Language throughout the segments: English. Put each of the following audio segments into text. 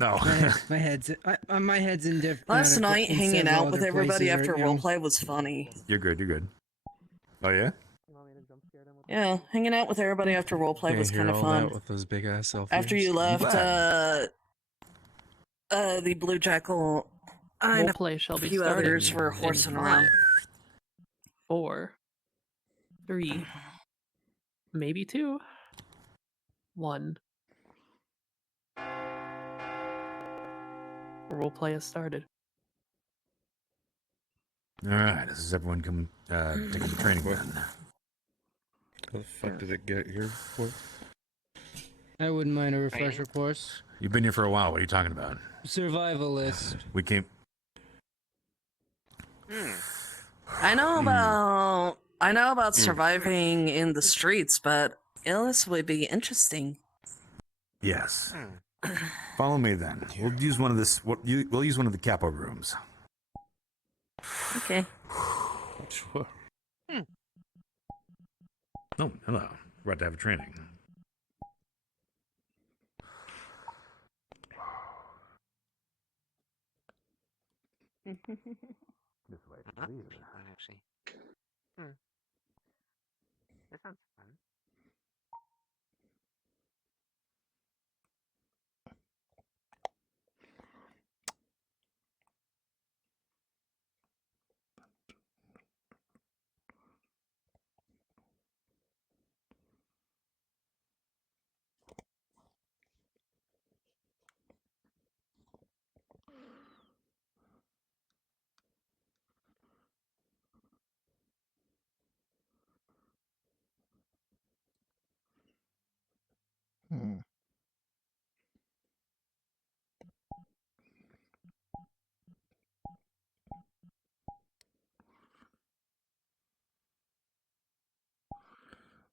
No. My head's in different. Last night, in hanging several out with other everybody places after right now. roleplay was funny. You're good. You're good. Oh yeah. Yeah, hanging out with everybody after roleplay was kind of fun. That with those big ass selfies. After you left, glad. the Blue Jackal and a Roleplay shall be few started others were in horsing 5, around. 4, 3, maybe 2, 1. Roleplay has started. All right. This is everyone come taking the training then. How the fuck did it get here for? I wouldn't mind a refresher course. You've been here for a while. What are you talking about? Survivalist. We came. I know about surviving in the streets, but Illis would be interesting. Yes. Follow me then. We'll use one of this. We'll use one of the capo rooms. Okay. Sure. Oh, hello. We're about to have a training. This way, please. Actually. That sounds fun.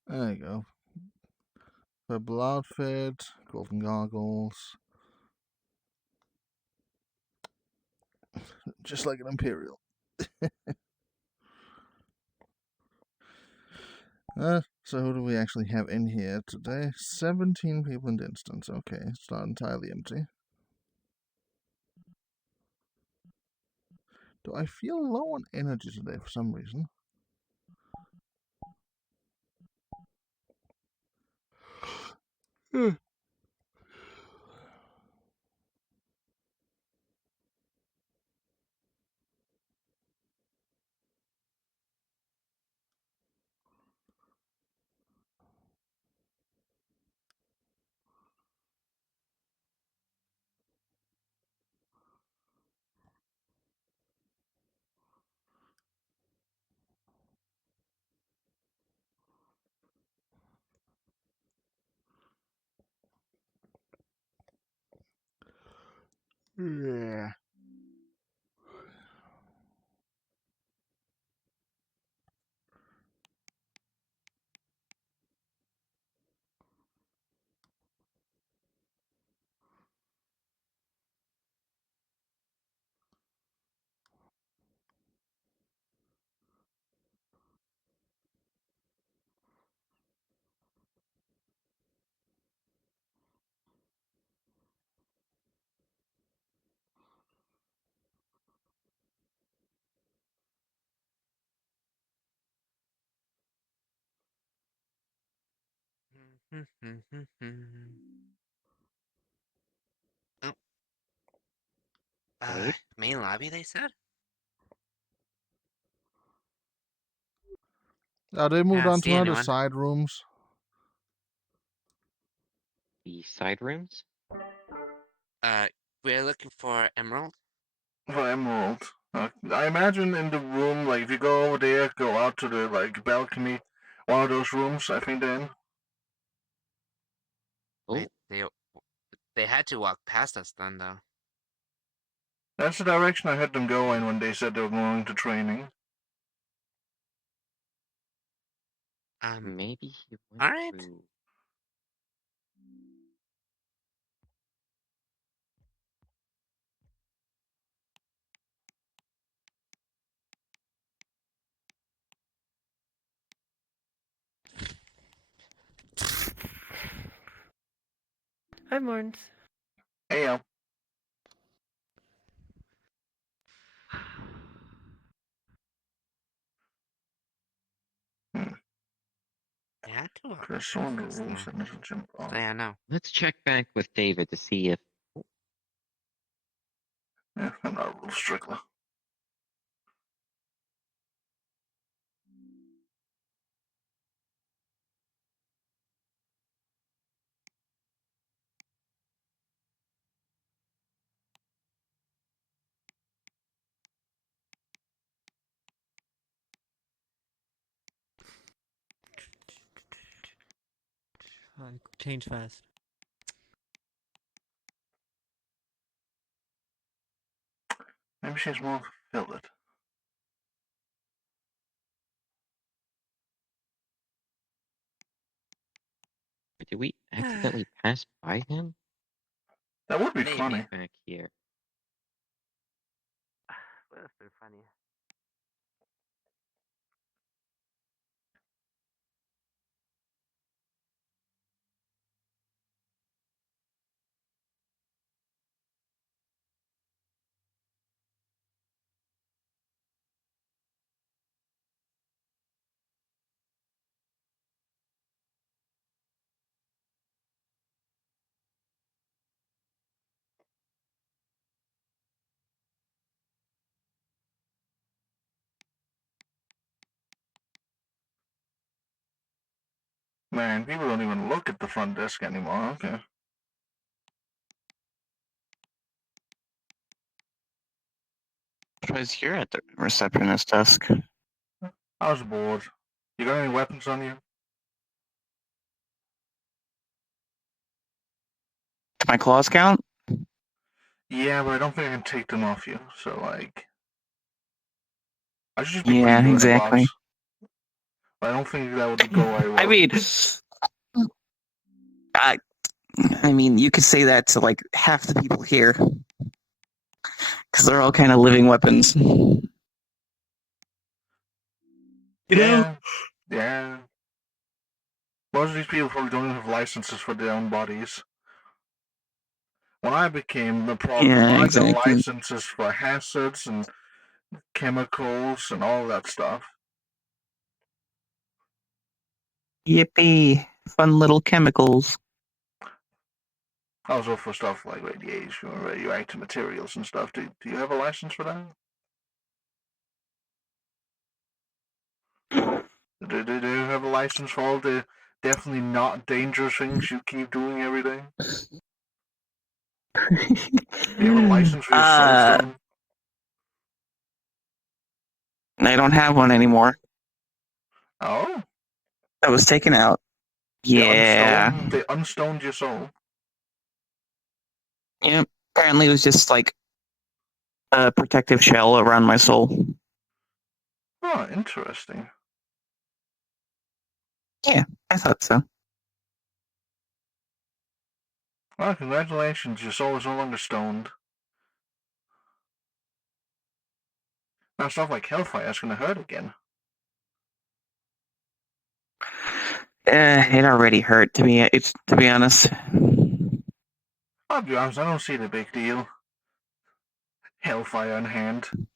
There you go. Purple outfit, golden goggles. Just like an Imperial. So who do we actually have in here today? 17 people in the instance. Okay, it's not entirely empty. Do I feel low on energy today for some reason? Yeah. Oh. Main lobby, they said? They moved Yeah, on to see one of the anyone. side rooms. The side rooms? We're looking for Emerald. For Emerald. I imagine in the room, like if you go over there, go out to the balcony, one of those rooms, I think they're in. Oh, They had to walk past us then, though. That's the direction I had them go in when they said they were going to training. maybe he went All right. through. Hi, Morns. Hey, There's so many rules that doesn't jump So off. yeah, no. Let's check back with David to see if Yeah, I'm not a rule stickler. Change fast. Maybe she's more fulfilled. did we accidentally pass by him? That would be Maybe. funny. Back here. Would have been funny. Man, people don't even look at the front desk anymore. Okay. Suppose you're at the receptionist desk. I was bored. You got any weapons on you? Do my claws count? Yeah, but I don't think I can take them off you. So, like, I should just be Yeah, putting you exactly. in a box. I don't think that would go very well. I mean, you could say that to like half the people here, because they're all kind of living weapons. You know? Yeah. Most of these people probably don't even have licenses for their own bodies. When I became the problem, Yeah, I exactly. got licenses for hazards and chemicals and all that stuff. Yippee! Fun little chemicals. Also for stuff like radiation or radioactive materials and stuff. Do you have a license for that? Do you have a license for all the definitely not dangerous things you keep doing every day? Do you have a license for your soulstone? I don't have one anymore. Oh? That was taken out. Yeah. They unstoned your soul. Yeah. Apparently, it was just like a protective shell around my soul. Oh, interesting. Yeah, I thought so. Well, congratulations, your soul is no longer stoned. Now stuff like hellfire is gonna hurt again. It already hurt to be honest. I'll be honest, I don't see the big deal. Hellfire in hand.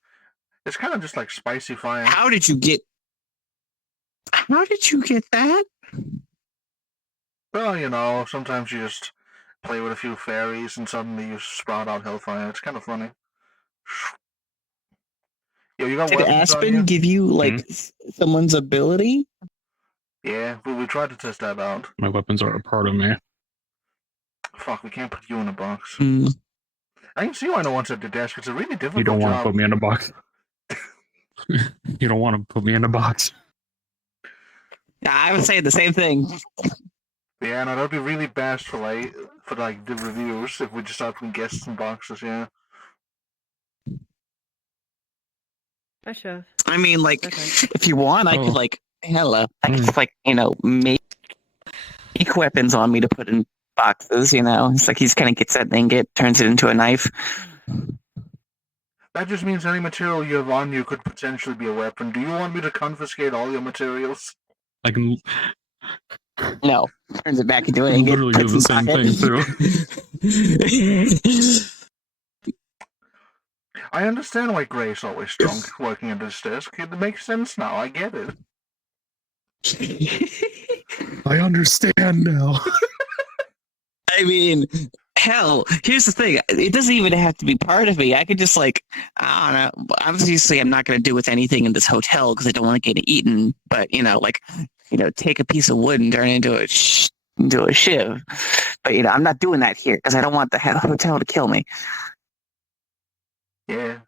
It's kind of just like spicy fire. How did you get that? Well, you know, sometimes you just play with a few fairies and suddenly you sprout out hellfire. It's kind of funny. Yo, you got Did weapons on you? Aspen give you like someone's ability? Yeah, we tried to test that out. My weapons are a part of me. Fuck, we can't put you in a box. Mm. I can see why no one's at the desk. It's a really difficult You don't want to job. put me in a box. You don't want to put me in a box. Yeah, I would say the same thing. Yeah, no, that'd be really bad for the reviews if we just start putting guests in boxes. Yeah. Hi, Chef. I mean, like, Okay. if you want, I could like, I could just like, make weapons on me to put in boxes. It's like he just kind of gets that ingot, turns it into a knife. That just means any material you have on you could potentially be a weapon. Do you want me to confiscate all your materials? I can No, turns it back into an ingot. literally do the same thing too. I understand why Grace always drunk working at this desk. It makes sense now. I get it. I understand now. I mean, hell, here's the thing. It doesn't even have to be part of me. I could just like, I don't know. Obviously, I'm not going to do with anything in this hotel because I don't want to get eaten. But take a piece of wood and turn it into into a shiv. But I'm not doing that here because I don't want the hotel to kill me. Yeah.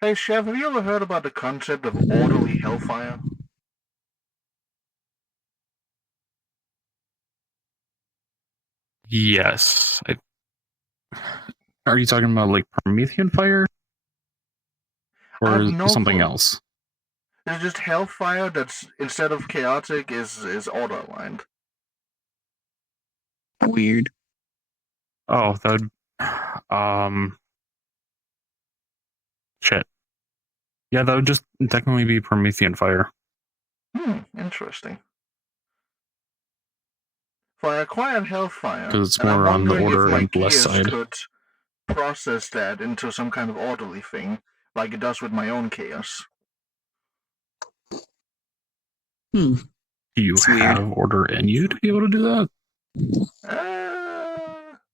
Hey, Chef, have you ever heard about the concept of orderly hellfire? Yes. Are you talking about like Promethean fire I have or no something clue. else? There's just hellfire that's, instead of chaotic, is order aligned. Weird. Oh, that would, shit. Yeah, that would just technically be Promethean fire. Interesting. For I acquired hellfire, Because it's and I'm more on the wondering if order my and bless gears side. could process that into some kind of orderly thing, like it does with my own chaos. Hmm. Do you have order in you to be able to do that?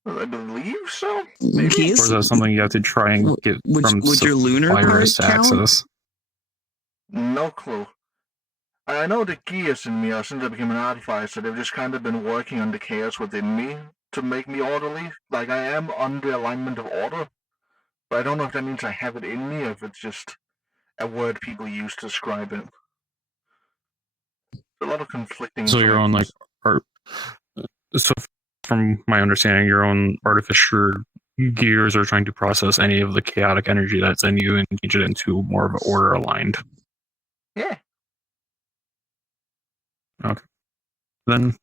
I believe so. Maybe. Or is that something you have to try and get from would your lunar suppliers part to count? access? No clue. I know the gears in me, since I became an artificer, they've just kind of been working on the chaos within me to make me orderly. Like, I am under alignment of order, but I don't know if that means I have it in me or if it's just a word people use to describe it. A lot of conflicting So your own like art. So from my understanding, your own artificer gears are trying to process any of the chaotic energy that's in you and change it into more of an order aligned. Yeah. Okay. Then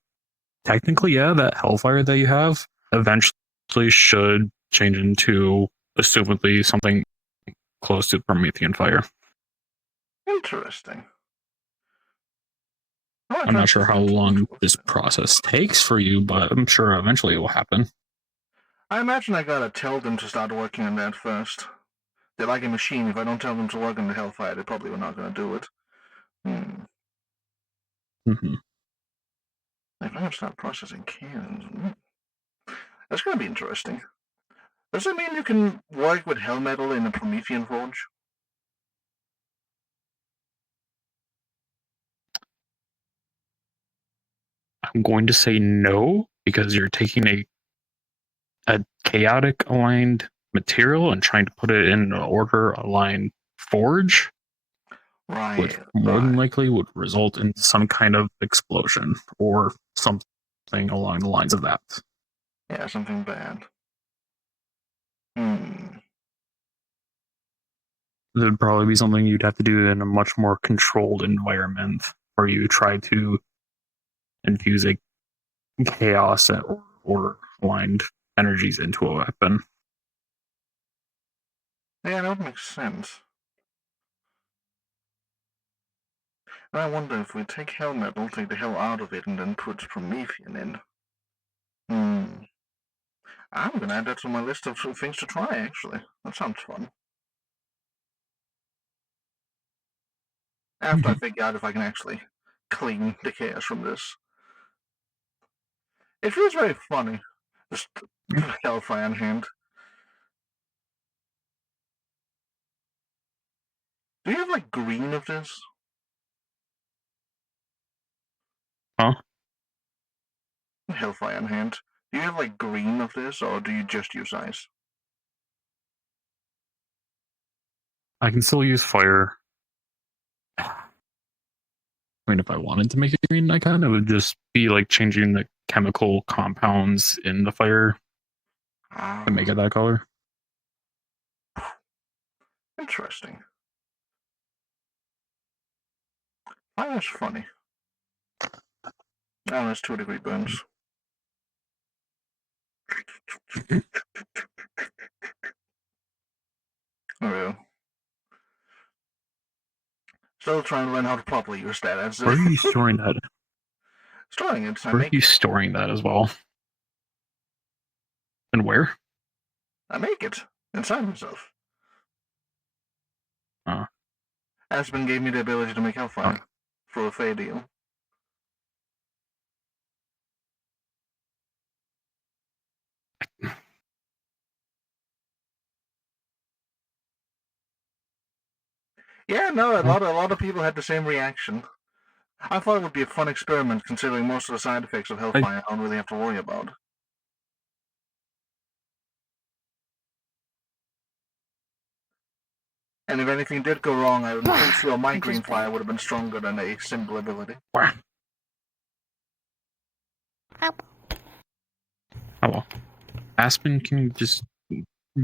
technically, yeah, that hellfire that you have eventually should change into assumedly something close to Promethean fire. Interesting. I'm not sure how long this process takes for you, but I'm sure eventually it will happen. I imagine I gotta tell them to start working on that first. They're like a machine. If I don't tell them to work on the hellfire, they probably are not gonna do it. Mm-hmm. If I have to start processing cannons, that's gonna be interesting. Does that mean you can work with hell metal in a Promethean forge? I'm going to say no because you're taking a chaotic aligned material and trying to put it in an order aligned forge, Right. which more than likely would result in some kind of explosion or something along the lines of that. Yeah, something bad. There'd probably be something you'd have to do in a much more controlled environment where you try to infuse a chaos or order aligned energies into a weapon. Yeah, that would make sense. And I wonder if we take hell metal, take the hell out of it, and then put Promethean in. I'm gonna add that to my list of things to try, actually. That sounds fun. After I figure out if I can actually clean the chaos from this. It feels very funny. Just hellfire in hand. Do you have, like, green of this? Huh? Hellfire in hand. Do you have, like, green of this, or do you just use ice? I can still use fire. I mean, if I wanted to make it green, I can. It would just be like changing the chemical compounds in the fire to make it that color. Interesting. Fire's funny. Oh, that's 2-degree burns. Oh, yeah. Still trying to learn how to properly use that. That's Where are you storing that? Storing it. Where are you storing that as well? And where? I make it inside myself. Aspen gave me the ability to make hellfire. for a fair deal. Yeah, no, a lot of people had the same reaction. I thought it would be a fun experiment, considering most of the side effects of Hellfire I don't really have to worry about. And if anything did go wrong, I'm pretty sure my green fire would have been stronger than a simple ability. Hello. Aspen can just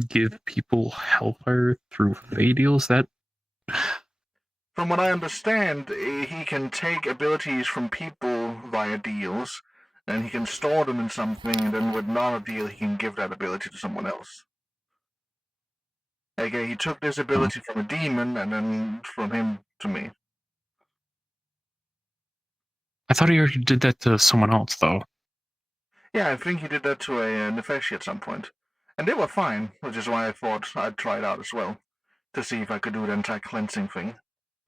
give people Hellfire through Fey deals? That From what I understand, he can take abilities from people via deals, and he can store them in something, and then with not a deal, he can give that ability to someone else. Okay, he took this ability from a demon, and then from him to me. I thought he already did that to someone else, though. Yeah, I think he did that to a Nefeshi at some point. And they were fine, which is why I thought I'd try it out as well, to see if I could do the anti-cleansing thing.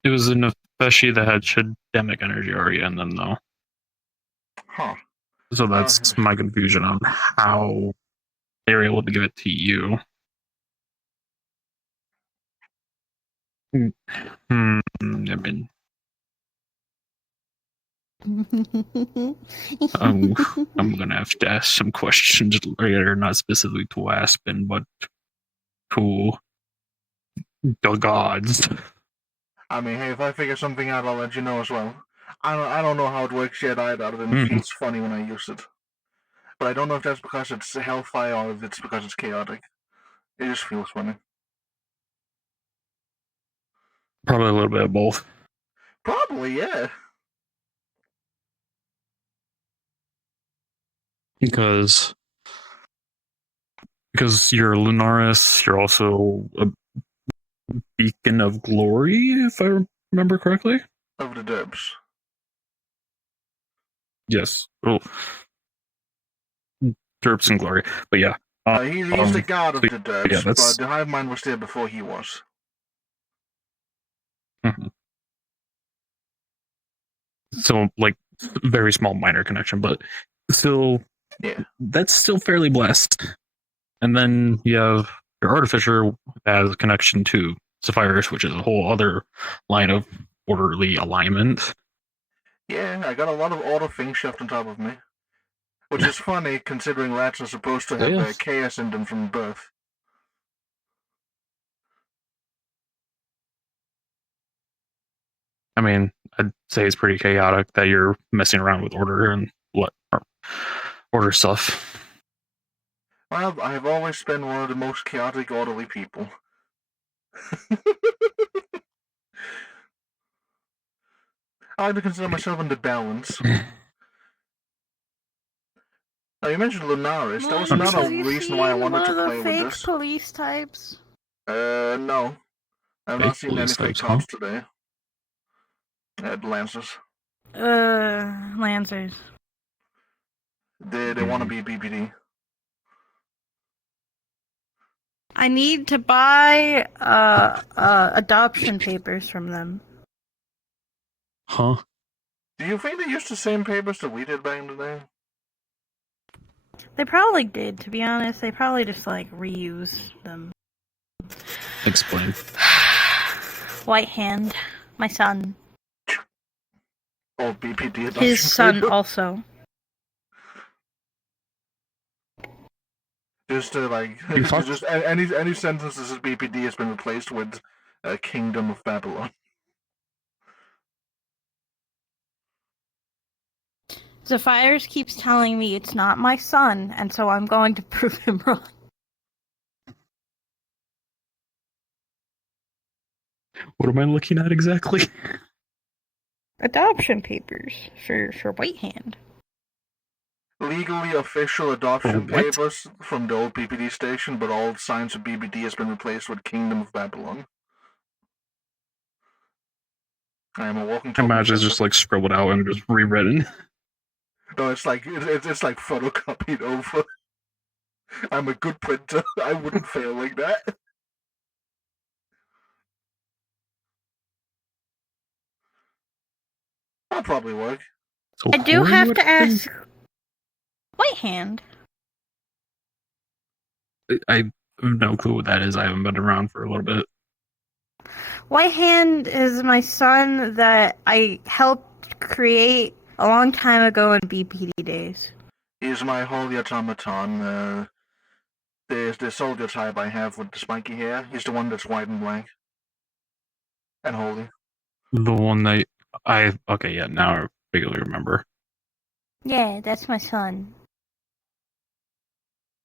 It was a Nefeshi that had Shademic energy already in them, though. Huh. So that's my confusion on how they were able to give it to you. I mean, I'm gonna have to ask some questions later, not specifically to Aspen, but to the gods. I mean, hey, if I figure something out, I'll let you know as well. I don't know how it works yet either, other than it feels funny when I use it. But I don't know if that's because it's Hellfire or if it's because it's chaotic. It just feels funny. Probably a little bit of both. Probably, yeah. Because you're Lunaris, you're also a beacon of glory, if I remember correctly. Of the Derbs. Yes. Oh. Derps and glory. But yeah. He's the god of the Derbs, yeah, but the Hive Mind was there before he was. Mm-hmm. So, like, very small minor connection, but still, yeah, that's still fairly blessed. And then you have your Artificer has a connection to Sapphires, which is a whole other line of orderly alignment. Yeah, I got a lot of auto things shoved on top of me. Which is funny, considering rats are supposed to have chaos in them from birth. I mean, I'd say it's pretty chaotic that you're messing around with order and order stuff. Well, I've always been one of the most chaotic, orderly people. I like to consider myself in the balance. Now, you mentioned Lunaris. That was not a reason why I wanted to play with this. Fake police types? No. I've not seen any fake cops today. Lancers. Lancers. They want to be BPD. I need to buy adoption papers from them. Huh? Do you think they used the same papers that we did back in the day? They probably did, to be honest. They probably just, like, reuse them. Explain. White Hand. My son. Oh, BPD adoption. His son also. Just just any sentences of BPD has been replaced with Kingdom of Babylon. Sapphires keeps telling me it's not my son, and so I'm going to prove him wrong. What am I looking at exactly? Adoption papers for White Hand. Legally official adoption papers from the old BPD station, but all signs of BPD has been replaced with Kingdom of Babylon. I am a walking. I imagine it's just like scribbled out and just rewritten. No, it's like photocopied over. I'm a good printer. I wouldn't fail like that. That'll probably work. So I do Corey have would to think? ask. White Hand. I have no clue what that is. I haven't been around for a little bit. White Hand is my son that I helped create a long time ago in BPD days. He's my holy automaton. The soldier type I have with the spiky hair. He's the one that's white and black. And holy. The one that okay, yeah, now I vaguely remember. Yeah, that's my son.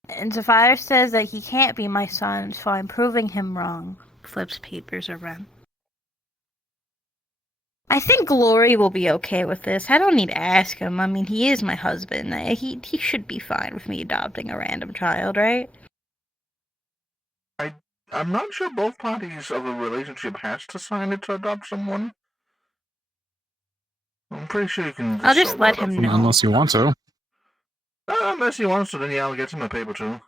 And Zephyr says that he can't be my son, so I'm proving him wrong. Flips papers around. I think Glory will be okay with this. I don't need to ask him. I mean, he is my husband. He should be fine with me adopting a random child, right? I'm not sure both parties of a relationship has to sign it to adopt someone. I'm pretty sure you can. I'll just solo let adopt him someone. know. Unless you want to. Unless he wants to, then yeah, I'll get him a paper too.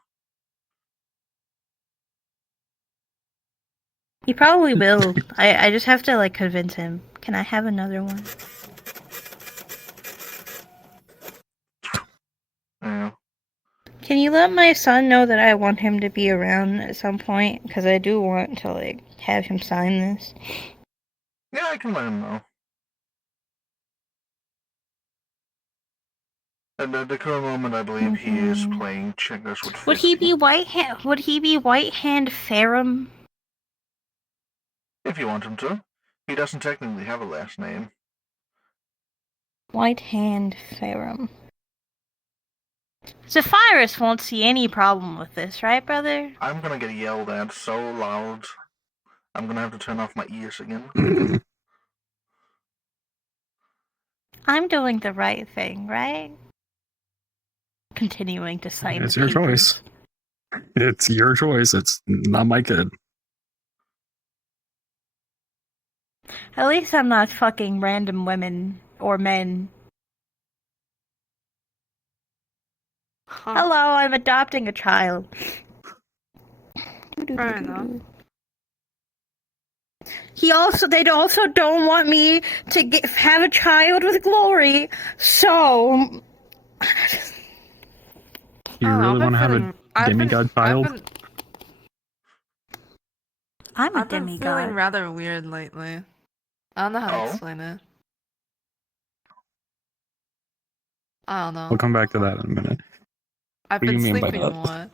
He probably will. I just have to, like, convince him. Can I have another one? Yeah. Can you let my son know that I want him to be around at some point? Because I do want to, like, have him sign this. Yeah, I can let him know. At the current moment, I believe he is playing checkers with 50. Would he be White Hand? Would he be White Hand Ferrum? If you want him to. He doesn't technically have a last name. White Hand Ferrum. Zephyrus won't see any problem with this, right, brother? I'm gonna get yelled at so loud. I'm gonna have to turn off my ears again. I'm doing the right thing, right? Continuing to sign It's the your papers. choice. It's your choice. It's not my kid. At least I'm not fucking random women or men. Hello, I'm adopting a child. Fair enough. They also don't want me to have a child with Glory, so. You really want to have a demigod child? I'm a I've been demigod. feeling rather weird lately. I don't know how to explain it. I don't know. We'll come back to that in a minute. I've What do been you mean by sleeping that? more.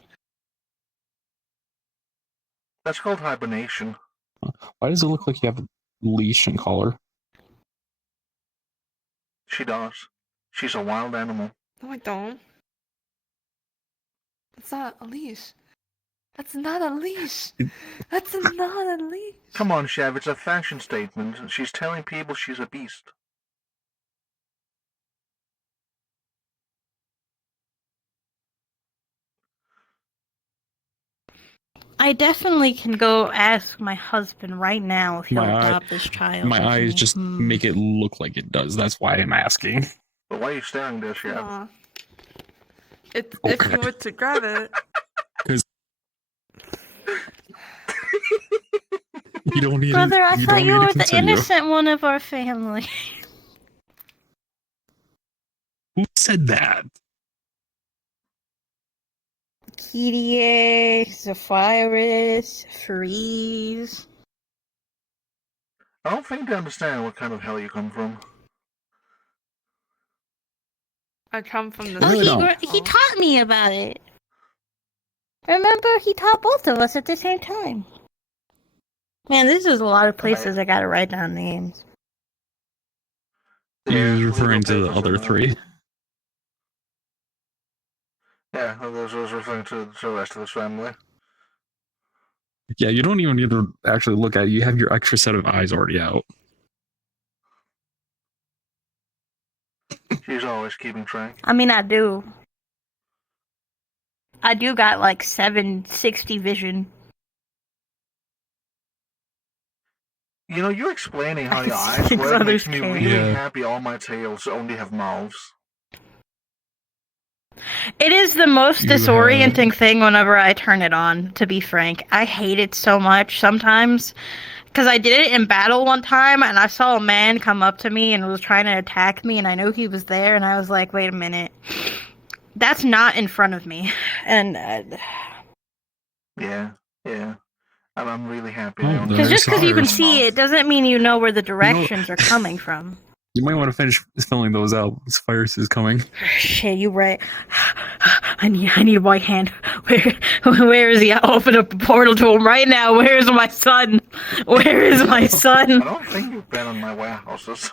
That's called hibernation. Why does it look like you have a leash and collar? She does. She's a wild animal. No, I don't. That's not a leash. That's not a leash. That's not a leash. Come on, Shav, it's a fashion statement. She's telling people she's a beast. I definitely can go ask my husband right now if he'll adopt this child. My with eyes me. just make it look like it does. That's why I'm asking. But why are you staring there, Shav? Aw. If you were to grab it. Because you don't need. Brother, I thought you were the continue. innocent one of our family. Who said that? Kirie, Zephyrus, Freeze. I don't think they understand what kind of hell you come from. I come from the. Oh, he taught me about it. Remember, he taught both of us at the same time. Man, this is a lot of places I gotta write down names. You're referring to the other three. Yeah, I was referring to the rest of his family. Yeah, you don't even need to actually look at it. You have your extra set of eyes already out. She's always keeping track. I mean, I do. I do got like 760 vision. You know, you explaining how your I eyes think work makes others me can. really Yeah. happy all my tails only have mouths. It is the most You disorienting thing whenever I turn it on, to be frank. I hate it so much sometimes. Because I did it in battle one time, and I saw a man come up to me and was trying to attack me, and I knew he was there, and I was like, wait a minute. That's not in front of me. And Yeah, yeah. I'm really happy. Oh, I only because there just because you can SARS. see it doesn't mean you know where the directions are coming from. You might want to finish filling those out. This virus is coming. Shit, you right. I need a white hand. Where is he? I'll open up a portal to him right now. Where is my son? Where is my I son? don't think you've been in my warehouses.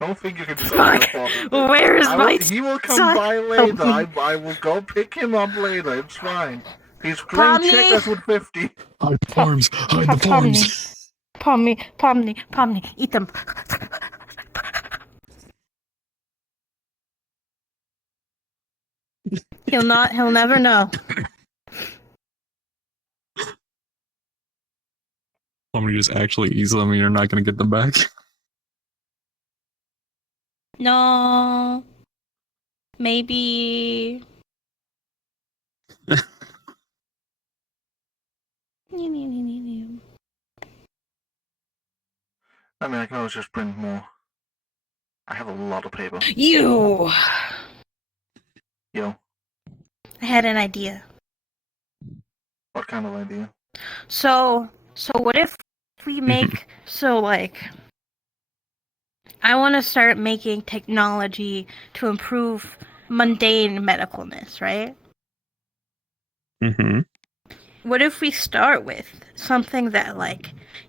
I don't think you can just open Fuck. a portal. Where is my He will come son? by Help later. me. I will go pick him up later. It's fine. He's playing Pomni. checkers with 50. Hide the farms. Hide the farms. Pomni, eat them. He'll never know. I'm gonna just actually ease them and you're not gonna get them back. No. Maybe. I mean, I can always just print more. I have a lot of paper. You. Yo, I had an idea. what kind of idea? So what if we make I want to start making technology to improve mundane medicalness, right? Mm-hmm. What if we start with something that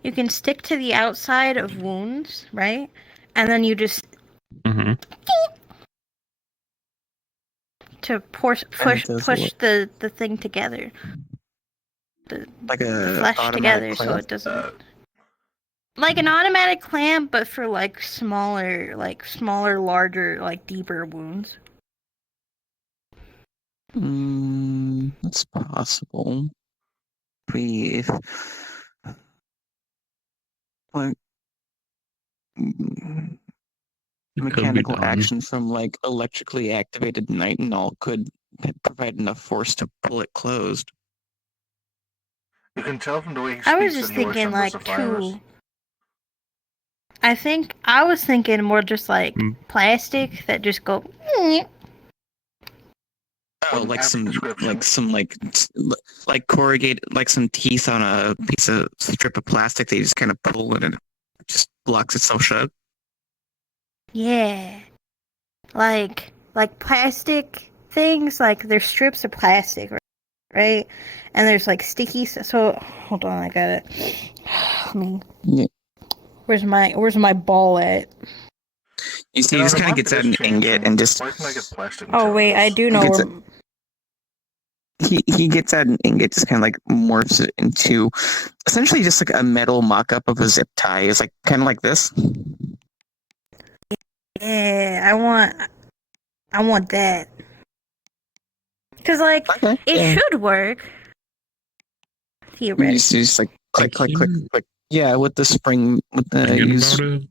you can stick to the outside of wounds, right? And then you just Mm-hmm. to push the thing together. Like The a flesh automatic together so clamp? it doesn't like an automatic clamp, but for smaller, larger, deeper wounds. That's possible. Breathe. Like mechanical action from electrically activated nitinol could provide enough force to pull it closed. You can tell from the way he speaks I was just that he works thinking under the virus. I was thinking more just plastic that just go. Oh, like some corrugated, like some teeth on a strip of plastic. They just kind of pull it and it just locks itself shut. Yeah, like plastic things. There's strips of plastic, right? And there's sticky. So hold on, I got it. I mean, yeah. Where's my ball at? You see, he just kind of gets out an ingot and just. Why can I get plastic? Oh wait, I do know. He gets out an ingot, just kind of morphs it into essentially just a metal mock-up of a zip tie. It's kind of like this. Yeah, I want that. Cause it should work. Theoretically. Just click. Yeah, with the spring, with the use. About it,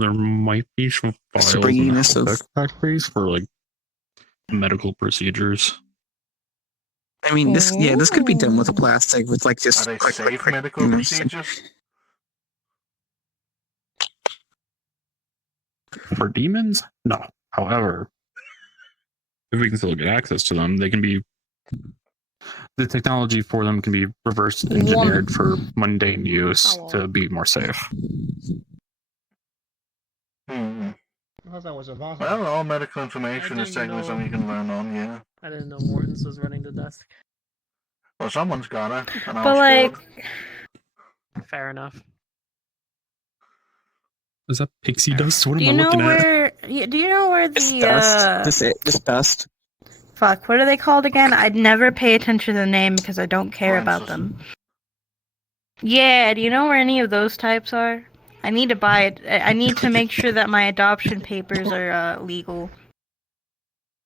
there might be some files in the Springiness of factories for medical procedures. I mean, this could be done with a plastic with just Are they safe medical procedures? For demons, no. However, if we can still get access to them, they can be. The technology for them can be reverse engineered for mundane use to be more safe. Well, all medical information is technically something you can learn on, yeah. I didn't know Mortons was running the desk. Well, someone's got it. And But fair enough. Is that pixie dust? What do you am I know looking where? Do you know where the This dust. Fuck, what are they called again? I'd never pay attention to the name because I don't care about them. Yeah, do you know where any of those types are? I need to buy it. I need to make sure that my adoption papers are legal.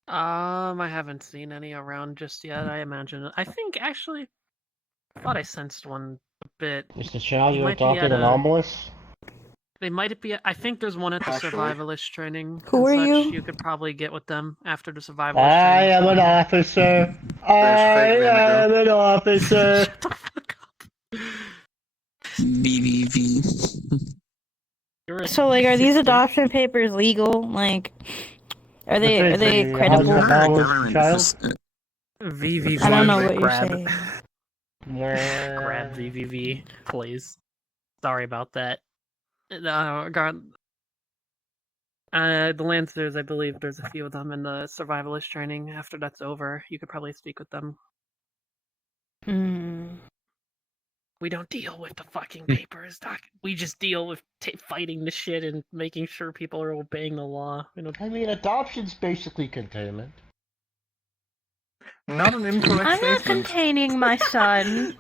I haven't seen any around just yet. I imagine. I think actually, I thought I sensed one a bit. Mr. Chow, He you might be adopted at an a- anomalous? They might be. I think there's one at the Partially. survivalist training. Who and are such. you? You could probably get with them after the survivalist I training. am an officer. I fake am an officer. Shut the fuck up. BBV. You're a So like, are these 16. adoption papers legal? Like, are they Definitively, credible? How's child? VVV. I don't know what you're grab. saying. Grab VVV, please. Sorry about that. God. The Lancers, I believe there's a few of them in the survivalist training. After that's over, you could probably speak with them. Hmm. We don't deal with the fucking papers, Doc. We just deal with fighting the shit and making sure people are obeying the law. I mean, adoption's basically containment. Not an incorrect I'm not statement. containing my son.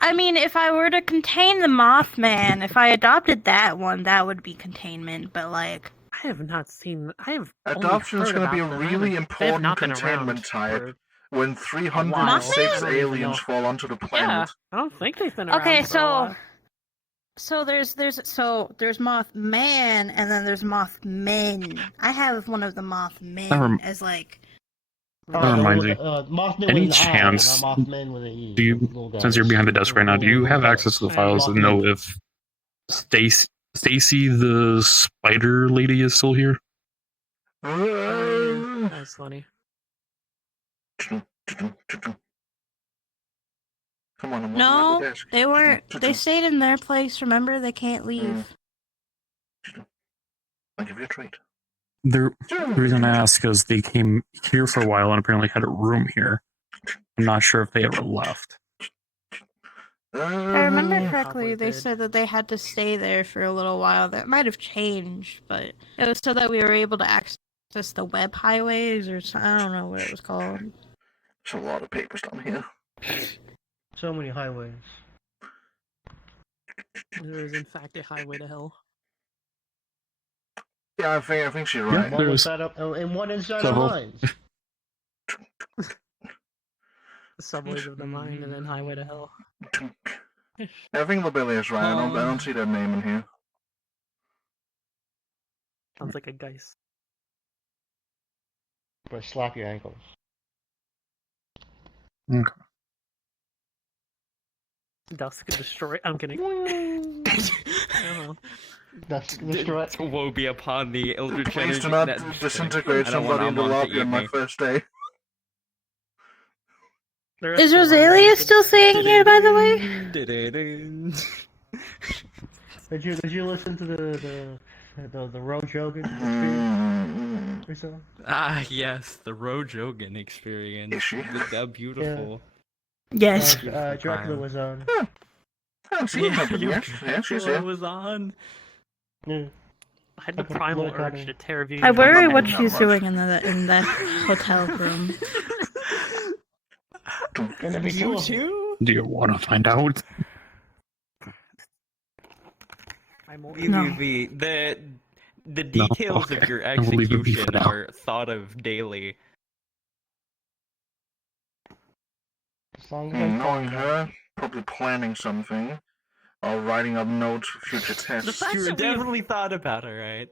I mean, if I were to contain the Mothman, if I adopted that one, that would be containment. But like, I have not seen. I have. Adoption is going to be a really important containment type when 306 while. aliens fall onto the Yeah, planet. I don't think they've been around. okay, for a while. so there's Mothman, and then there's Mothmen. I have one of the Mothmen as like. That reminds me. Mothman Any with an I, chance? not Mothman with an E. Do you, Little guys. since you're behind the desk right now, do you have access to the files to know if Stacy, the spider lady, is still here? That's funny. Come on, I'm No, the desk. they weren't. They stayed in their place. Remember, they can't leave. I'll give you a treat. The reason I ask is they came here for a while and apparently had a room here. I'm not sure if they ever left. If I remember correctly, Probably they did. said that they had to stay there for a little while. That might have changed, but it was so that we were able to access the web highways, or I don't know what it was called. There's a lot of papers down here. So many highways. There is in fact a highway to hell. Yeah, I think she's Yeah, right. One there's inside up, and one inside several. of mines. The subways of the mind and then highway to hell. I think Lobelli is right. I don't see that name in here. Sounds like a geist. But slap your ankles. Okay. Dusk could destroy. I'm kidding. That's destroy. Woe be upon the Eldritch Please energy. do not Just kidding. disintegrate I don't want somebody in the Amon to lobby eat on my me. first day. Is Rosalia still staying here, by the way? Did you listen to the Roe Jogan experience or so? Ah, yes, the Rojogan experience. Is she? That beautiful. Yes. Dracula was on. I haven't seen Yeah, something yet. Yeah, she's Dracula here. was on. Yeah. I had the Okay, primal look, urge honey. to tear view. I worry what not she's much. doing in that hotel room. Gonna be You cool. too? Do you want to find out? BBB. The No, details okay. of your I will leave it be for execution now. are thought of daily. As long as I'm Knowing fine. her, probably planning something, or writing up notes for future tests. fact You that we have- definitely thought about it, right?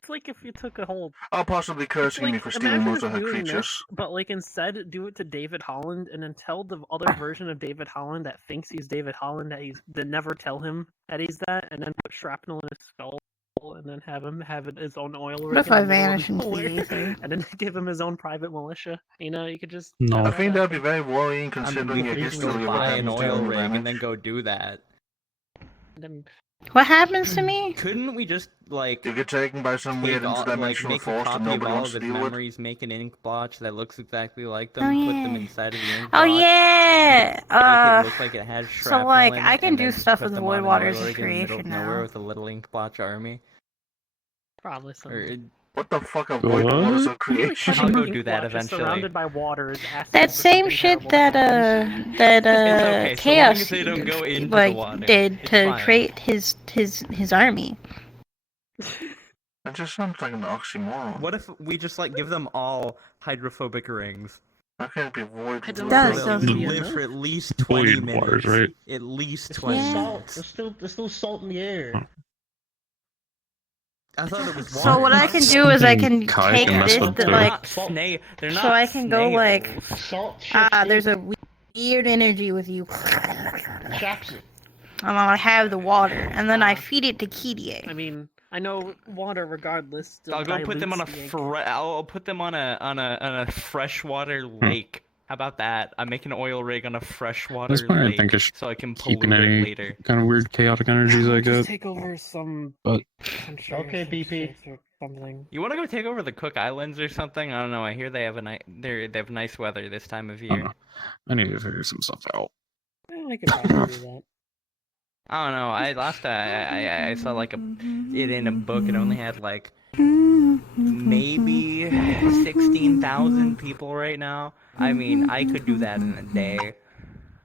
It's like if you took a whole. Or possibly cursing me for stealing imagine most of her doing creatures. this, but like instead do it to David Holland, and then tell the other version of David Holland that thinks he's David Holland then never tell him that he's that, and then put shrapnel in his skull, and then have him have his own oil rig. What if in I the middle of vanish into the nowhere, ether? and then give him his own private militia? You know, you could just. No. I think that'd be very worrying I mean, considering we your could just history go of what buy an happens to oil you rig damage. and then go do that. Then What happens to me? Couldn't we just like You get taken by some weird take all, like interdimensional make a force that copy of nobody all wants of to his deal with? memories, make an ink blotch that looks exactly like them, Oh, put them yeah. inside of the ink Oh blotch, yeah. make it look like it has So shrapnel like in I it, can and do then just stuff put with them Void on an Waters oil rig in the middle creation of nowhere now. with a little ink blotch army. probably some. Or What the fuck are void waters of creation? I'll go Ink do that blotch is eventually. Surrounded by waters. asking That for same something shit terrible to that happen. okay, so long Chaos as they don't go into the like water, did it's to fine. create his army. That just sounds like an oxymoron. What if we just like give them all hydrophobic rings? I can't be void. I don't That think sounds it would be Live enough. for at least 20 Void minutes. waters, right? At least There's 20 still salt. minutes. There's still salt in the air. I thought it was So water. what I can do is I can Kai take can mess this, with that, too. like, They're so not I can go like, Salt shifts there's a weird energy with you, chaps it. and I have the water, and then I feed it to Kirie. I mean, I know water regardless. Still I'll go put them on a dilutes the ink. I'll put them on a freshwater lake. How about that? I make an oil rig on a freshwater That's why I lake, think it's so I can pollute keeping it any later. kind of weird chaotic energies I Just get. take over some But country. or Okay, some BP. states or something. You want to go take over the Cook Islands or something? I don't know. I hear they have they have nice weather this time of I don't year. know. I need to figure some stuff out. Well, I could probably do that. I don't know. Last time I saw like it in a book. It only had like maybe 16,000 people right now. I mean, I could do that in a day.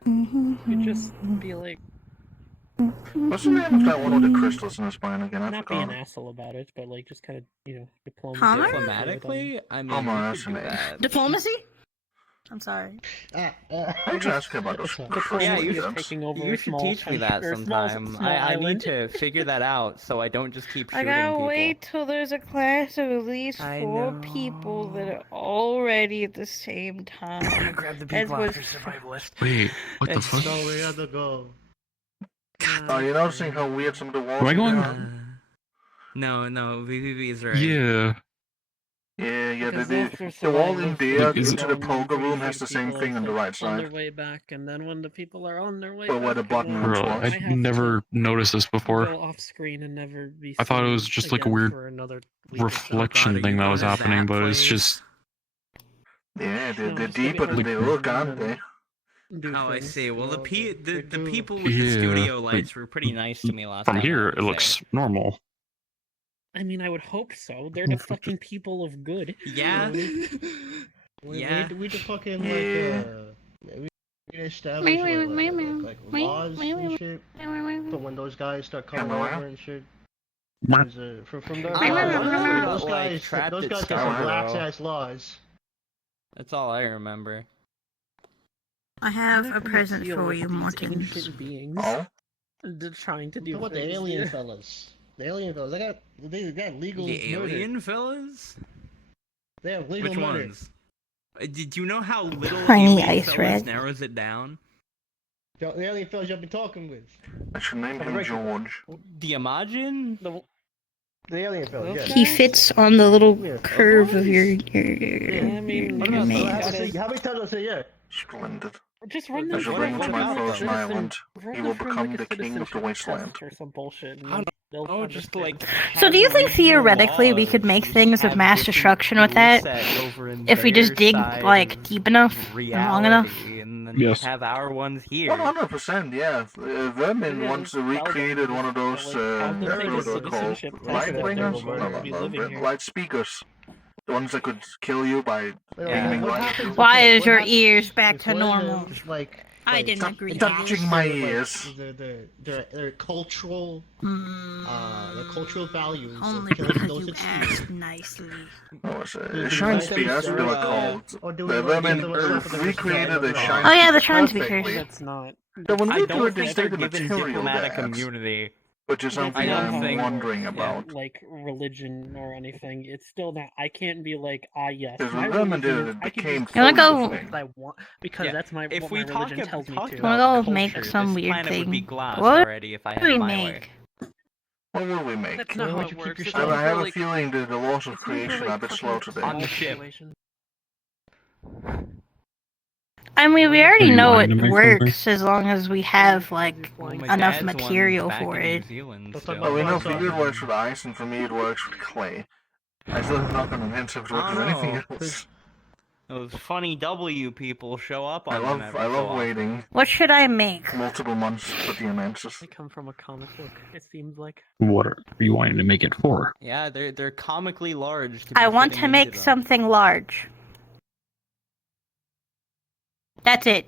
You could just be like, What's the name of that one with the crystals in the spine again? I not be an forgot. asshole about it, but like just kind of, Huh? Diplomatically, I mean, Oh my, you that's could do an A. that. Diplomacy? I'm sorry. I'm just asking about those crystal Yeah, you gems. taking over You a should small teach me that country- or small- sometime. small I need island. to figure that out so I don't just keep I shooting gotta people. wait till there's a class of at least I 4 know. people that are all ready at the same time. Grab the As people was after survivalist. Wait, what the It's fuck? No, we have to go. Are you noticing how weird some of the walls Am I going? are? No, VVV's right. Yeah. Yeah, Because the after wall in survival, there Like, is into it- the and then poker room pretty has few the same people thing on the right on their side. way back, and then when the people are on their way Or back, where the button then once Bro, was. I I have never noticed this to before. go off screen and never be. I thought it seen was just like a again weird for another week or so. reflection God, are thing you that was going to happening, that but it's place? just Yeah, No, they're just to deeper get than they look, home aren't and they? do Oh, I things. see. Well, the They do. people with the Yeah, studio like, lights were pretty nice to me last from time. I here have it to looks say. normal. I mean, I would hope so. They're the fucking people of good. Yeah. Yeah. We the fucking Yeah. we establish like me, laws me, and me, shit. me. But when those guys start coming Camera. over and shit, What? from their I those like, guys trapped those at guys got some Scarborough. lax ass laws. That's all I remember. I have I'm a not gonna present deal for with you, these Mortins. ancient beings. Oh? They're trying to do What about the things. alien fellas? The alien fellas, they got legal The murder. alien fellas? They have legal Which murder. ones? Did you know how little Tiny alien ice fellas red. narrows it down? The alien fellas you've been talking with. I should name him George. The Imagine? The alien fellas, yeah. He fits on the little Yeah. curve of your I mean, your man. How many times I say yeah? Splendid. just run I them shall through bring him to my like a frozen citizen- island. run He them will through, become like, a the king of the citizenship wasteland. test or some bullshit. And I don't they'll know, just understand. like. So do you think theoretically we could make things of mass destruction with that? If we just dig like deep enough and long enough? And then Yes. have our ones here. 100%, yeah. Vermin Yeah, once tell them, recreated one of those, like, have them take a what are they called? citizenship test Light that bringers? they're going to be living here. Light speakers. The ones that could kill you by beaming What light. happens- Why okay, is what your happens ears back is to one of normal? them, like, I didn't Stop agree to touching this. my like, ears. their cultural the cultural values of Only killing because those you extremes. asked nicely. Oh, it's Do a we shine like speaker, them, that's what they were sir? called. Or do we The like Vermin them with Earth the recreated a shine Oh yeah, the shine perfectly. speakers. That's not. So when I we do don't it, they think say they're the given material diplomatic that, immunity. which is That's something not I'm how it wondering works, about. like religion or anything. It's still not. I can't be like, yes. Because my when Vermin did religion it, is- I can became just You wanna kill go- people if I want because Yeah, that's my If what we my talk, religion tells me talk to. Wanna about go make culture, some this weird planet would be thing. glass What already if I do had we my make? way. What will we make? That's not Why how would it you keep works. your It's stuff? I have a like, feeling that the laws of it's more for, creation like, are a bit slow fucking today. On the ship. situations. I mean, we already you know wanting it to make works as long as we have like Well, my enough dad's one material back for in New it. Zealand Let's talk still. Oh, we know Well, for you it works with ice, and for me it works with clay. I still have not convinced if it works with anything know. else. Those funny W people show up on I them every so love often. waiting What should I make? multiple months for the answers. They come from a comic book. It seems like. What are you wanting to make it for? Yeah, they're comically large. To I be want fitting to into make them. something large. That's it.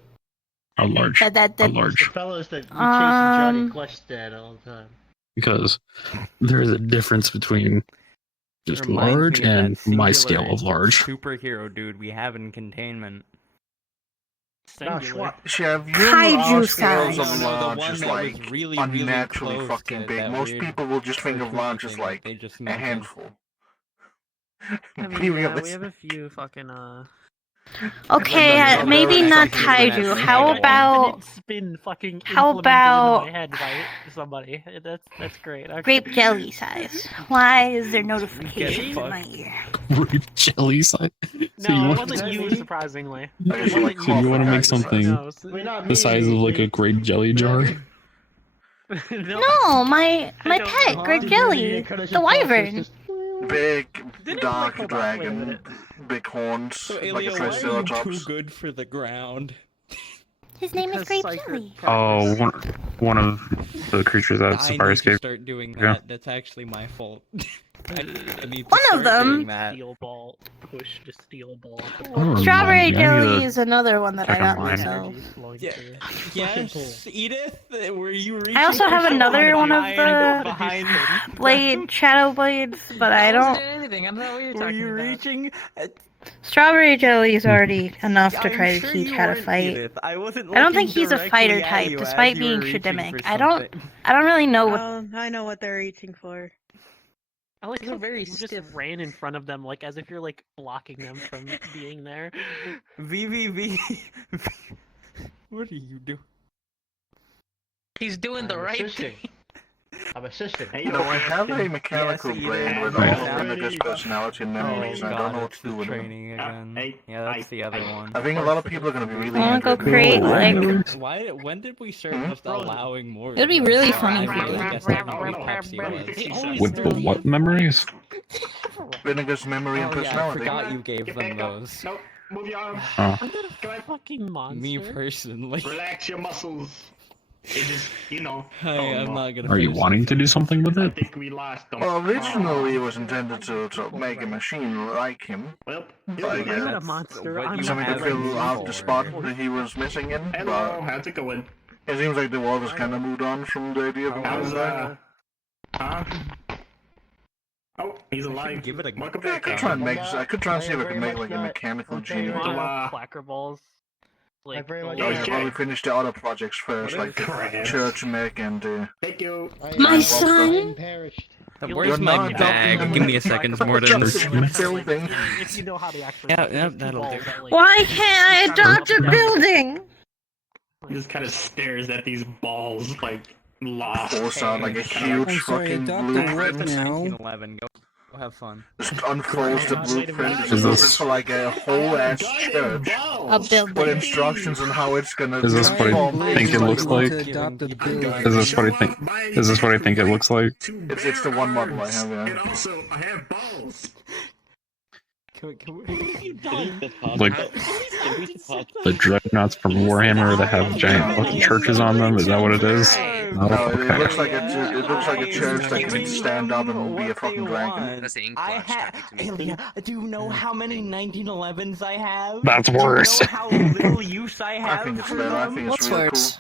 A large. That The large. fellas that be chasing Johnny Um, Quest dad all the time. Because there is a difference between just Reminds large me of that and my singular scale of large. superhero dude we have in containment. Singular. Chef, you Kaiju are scales size. of No, the large one is that like was really unnaturally close fucking to big. that Most weird people will just think of cartoony large as thing that like they just a melted. handful. I mean, Be yeah, we realistic. have a few fucking Okay, No, maybe no, not actually, human kaiju. actually How had one. about infinite spin fucking How implemented about- into my head by somebody. That's great. Okay. grape jelly size? Why is there Get notifications in fucked. my ear? Grape jelly side. No, it wasn't you, surprisingly. Okay, It so, like, wasn't So you want to make half the size. something No, the size of like a grape jelly jar? No, my I don't pet, know. grape jelly, the wyvern. Big, Didn't dark hold on, wait a dragon, minute. big horns, So, like a Ilya, why are you too triceratops. good for the ground? His name is Because Grape Psyker Jelly. Oh, one of the creatures that I Safari need to escaped. start doing Yeah. that. That's actually my fault. I need to One of start them. doing that. Steel ball. Push the steel ball. Oh, Strawberry remind me, I need jelly to is another one that I check got online. myself. Yeah. Yes, Edith, were you reaching? I also have for another someone one of behind the blade, shadow blades, but I don't. anything. I don't know what you're Were talking you about. reaching? Strawberry jelly is already enough to I'm try to sure teach you how to weren't, fight. Edith. I wasn't. I don't think looking he's a directly fighter at type, you despite as you were being reaching Shademic. for I don't something. really know what. I know what they're reaching for. I like how very you just stiff. ran in front of them, like as if you're like blocking them from being there. VVV. What are you doing? He's doing the right thing. I'm assisting. You know, I have a mechanical Yes, brain Edith. with Right. all of Vinegar's personality and memories, Oh and I god, don't know what it's to do the with them. training again. Yeah, that's the other one. I think a lot of people are going to be really I wanna angry go at me. create, like- When did we start Hmm? just allowing more? It'd be of really them? funny I for really you. guess technically Pepsi was. With the what memories? Vinegar's memory and Oh yeah, I personality. forgot you gave them those. Nope. Move your arms. Oh. I'm not a fucking monster. Me personally. Relax your muscles. It just, you know. I'm not gonna. Are you finish wanting it. to do something with I it? think we lost them. Well, originally it was intended to make a machine like him. Well, Like, I'm not a That's monster. what I'm you something to have fill me out the for. spot that he was missing in. hello, But how's it going? it seems like the world has kind of moved on from the idea of him How's, coming back. huh? Oh, he's alive. Give it a Welcome I back. could try and make. I could try and see if I could make like a mechanical genie. You Well, want to have clacker balls? Like, very much- the- I should probably finish the other projects first, like the Crap. church mech and Thank you. My Well, son. Perished. Where's You're my not bag? adopting Give me them. a second, Just Mortons. in the building. If you know how to actually. Yeah, there's yeah, two that'll balls do. that, like, Why can't I adopt a building? He just kind of stares at these balls like lost. Pulls out like a huge I'm sorry, fucking adopt a blueprint. what now? 1911. Go have fun. Just unfolds the blueprint. It's Is just this- for like a whole ass church A with building. instructions on how it's gonna. Is this what I transform think it into looks a- like? To adopt a building. Is this what I think? Is this what I think it looks like? It's the one model I have. And Yeah. also, I have balls. Can we... Like the dreadnoughts from Warhammer that have giant fucking churches on them? Is that what it is? No. No, it Okay. looks like a church that can stand up and be a fucking dragon. That's the ink I blotch talking to me. do you know how many 1911s I have? That's worse. Do you know how little use I I have think it's for better. I them? think it's What's really worse?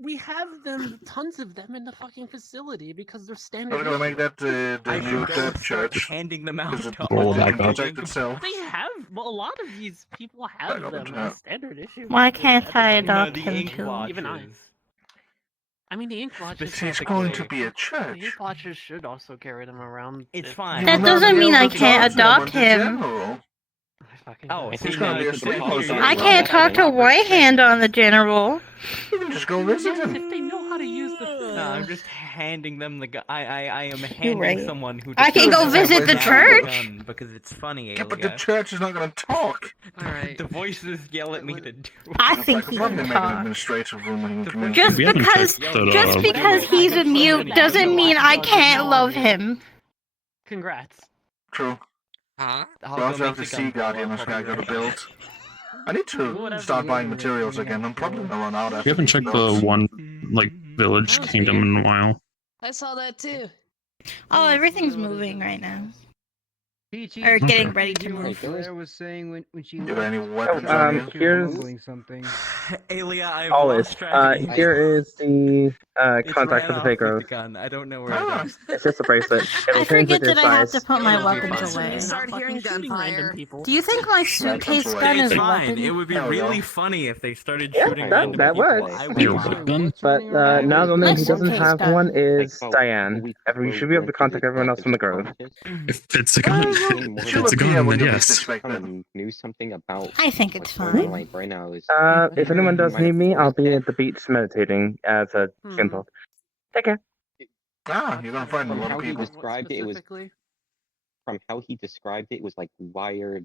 we have them, tons of them in the fucking facility because they're cool. standard. We're gonna make that the I new should go third start church handing them out because it to Roll all that can back up. protect itself. They have, well, a lot of these people have Back up them and as out. standard issue. Why can't I Everybody- adopt the him ink too? blotches. Even I. I mean, the ink But blotches. it's going to be a The church. ink blotches should also carry them around. It's if- fine. That You will not doesn't be mean able I to can't talk to them adopt in him. general. I fucking Oh, know. He's gonna be a sleepover. I can't talk to Whitehand on the general. You can just go visit him. If they know how to use the. No, I'm just handing them the gun. I am handing right. someone who. I can go doesn't visit have the a church. gun because it's funny. Yeah, but the Alia. church is not gonna talk. Alright. The voices yell at me to do. I It's think like he probably can make an talk. administrative room and community. Just We haven't because, checked that, just because he's a mute doesn't mean I can't love him. Congrats. True. Huh? I'll We go also make have the the Sea gun Guardian blow this up. guy got to build. I need to start buying materials again. I'm probably gonna run out after We haven't these checked the builds. one like village kingdom in a while. I saw that too. Oh, everything's moving right now. Peachy, Or getting ready did to you hear what move. Claire was saying when she Are there any left? weapons on She you? was here's- mumbling something. Alia, I've Always. lost track. Here is the contact with the fake with rose. the gun. I don't know where it is. It's just a bracelet. It'll I change forget with your that I have to size. put my It'll be weapons fine. away. You start hearing gunfire. Do you think my suitcase gun is a Fine. weapon? It would be There we really go. funny if they started Yeah, shooting that, random that people. works. I Your would. weapon? But now the only one who doesn't suitcase have gun. one is Like, Diane. You should be able to contact everyone else from the Grove. If it's a gun, if She'll it's a appear gun, when then you least yes. expect it. knew something about I think it's what's going on, fine. like right now is If anyone does need me, I'll be at the beach meditating as a Hmm. simple. Take care. Ah, you're gonna find a from lot how of he people. described it, it was from how he described it, it was like wired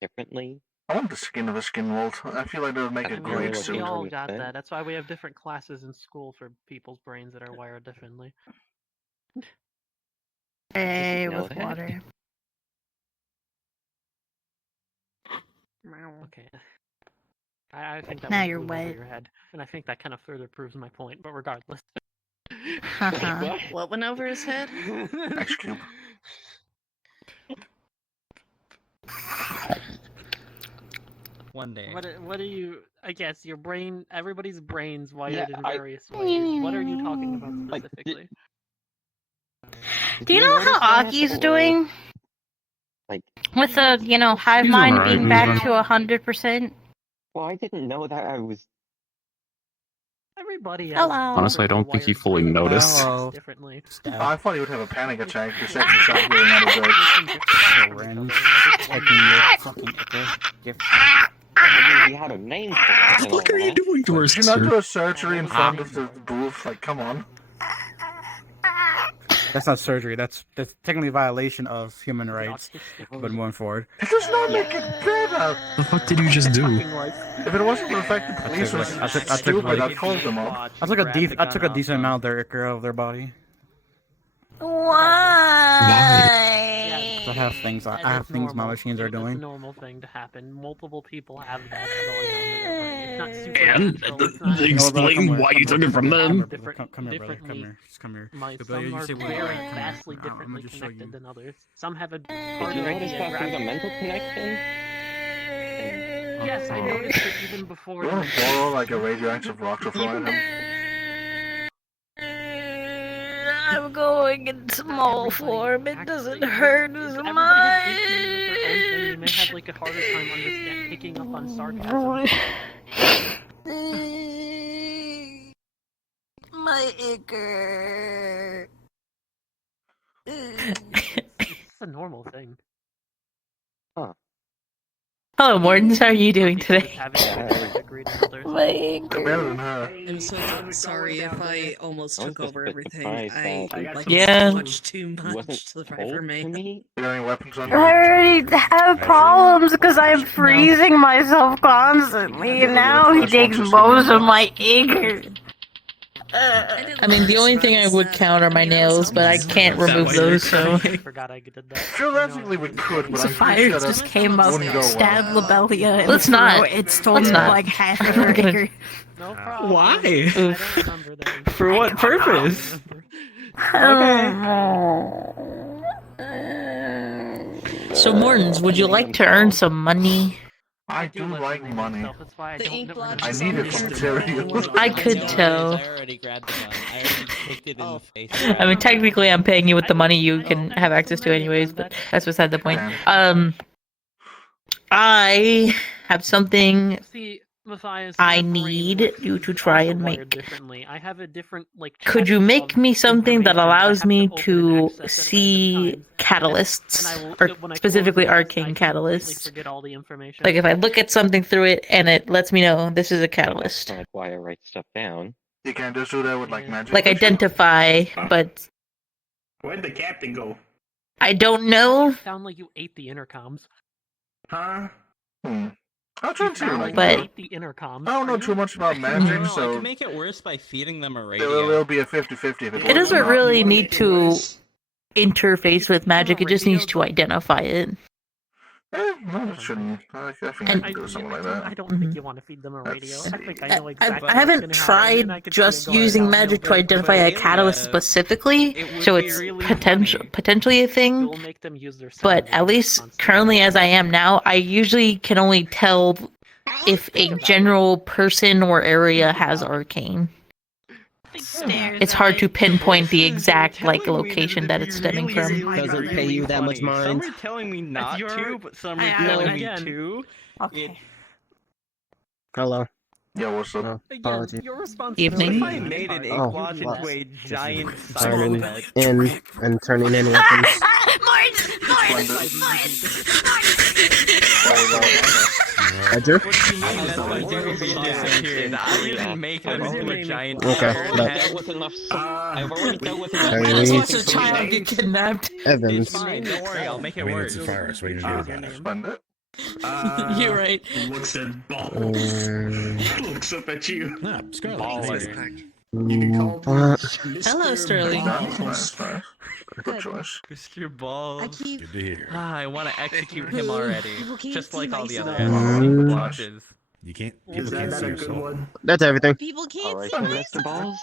differently. I want the skin of a skinwolf. I feel like that would make a That's great really We what suit. all was got said. that. That's why we have different classes in school for people's brains that are wired differently. Hey, know with that. water. Okay. I think that Now was you're moving over wet. your head, and I think that kind of further proves my point. But regardless. Haha. What went over his head? Ice cube. One day. What are you? I guess your brain. Everybody's brains wired Yeah, in I- various ways. What are you talking about specifically? Do you know how Aki's doing? Like, With the, hive He's mind alright, being he's back fine. to 100%? well, I didn't know that I was. Everybody Hello. else. Honestly, I don't think he fully noticed. Hello. Differently. I thought he would have a panic attack the second he started hearing out of birds. Friends, taking your fucking gift. He had a name for it. and all What are you that. doing to her, Did you not do sir? a surgery in front of the booth? Like, come on. That's not surgery. That's technically a violation of human rights. But moving forward, It does not make it better. The fuck did you just do? If it wasn't for the fact the police was I took stupid, like- I'd call them up. I took a decent amount of their ichor out of their body. Why? 'Cause I have things. I have things my machines are It's a doing. normal thing to happen. Multiple people have that going on in their brain. It's not And supernatural. It's not explain why you took it from them. Come here, brother. Come here. Just come here. My, Good some boy, you are say what- very come here. vastly I'm gonna differently just show connected you. than others. Some have a Did you notice that there's a mental connection? Yes, I noticed it even before. You want to borrow like a radioactive rock to throw at him? I'm going in small form. It doesn't hurt as Everybody much. has issues with their own thing. You may have like a harder time picking up on sarcasm. My ichor. It's a normal thing. Hello, Mortons. How are you doing today? Having a different degree than others. My ichor. Better than her. I'm so sorry if I almost I was took just over a bit everything. surprised I that like Yeah. so much too It wasn't much to fight for told me. to me. You got any weapons on I you? already have problems because I'm freezing myself constantly, and now he takes most of my ichor. I mean, the only thing I would count are my nails, but I can't remove those, so. I forgot I did that. Theoretically, we could, but The I'm fire pretty sure just that came up, wouldn't go well. stabbed Lobelia, and let's not. It stole like half of her ichor. No problem. Why? I don't remember that. For what purpose? So, Mortons, would you like to earn some money? I do like money. That's why I The don't ink know. blotch I is need on it your for shirt. material. I could tell. I already grabbed the gun. I already kicked it in the face. I mean, technically, I'm paying you with the money you can have access to, anyways. But that's beside the point. I have something See, Matthias, I my brain need is you to try also and wired make. differently. I have a different like. Could you chest make of me something that information allows I have me open and to access at see random times, catalysts, and I will- or when I close specifically the chest, I arcane completely catalysts? forget all the information. Like if I look at something through it and it lets me know this is a catalyst, That's why I write stuff down. You can't just do that with like magic. like identify, but Where'd the captain go? I don't know. Sound like you ate the intercoms. Huh? I'll try to. Sound like But- you ate the intercoms. I don't know too much about I magic, don't know, I so can make it worse by feeding them a it radio. will be a 50-50 if it It works doesn't or not. really need to interface with magic. It just needs to identify it. No, it shouldn't. I think I can do something like that. I don't think you want to feed them a radio. I think I know exactly. I haven't tried just using magic to identify a catalyst specifically, so it's potentially a thing. Make them use their But at least currently, as I am now, I usually can only tell if a general person or area has arcane. It's hard to pinpoint the exact location that it's stemming from. Doesn't pay you that much mind. Some are telling me not to, but some are telling me to. Okay. Hello. Yeah, what's up? Apologies. Your response Evening. What if I made an ink blotch into a giant Turning cycle head? in and turning in weapons. Edger? What do you mean that's why Jeremy disappeared? I didn't make him into a giant Okay, cycle but- head. I've already dealt with enough. Tyrese Watch a child get kidnapped. Evans. It's fine, don't worry, I'll make it I mean, worse. it's a virus. What are you gonna do about it? You're right. Looks at ball. Looks up at you. Nah, Scarlet. Baller. You can call me Mr. Hello, Sterling. Balls. Good choice. Mr. Balls. keep. Good to hear. I want to execute him already, People keep just like all the seeing other myself. ink blotches. You can't. Is People can't that see a your good soul. one? That's everything. People can't Alright, see Mr. myself. Balls.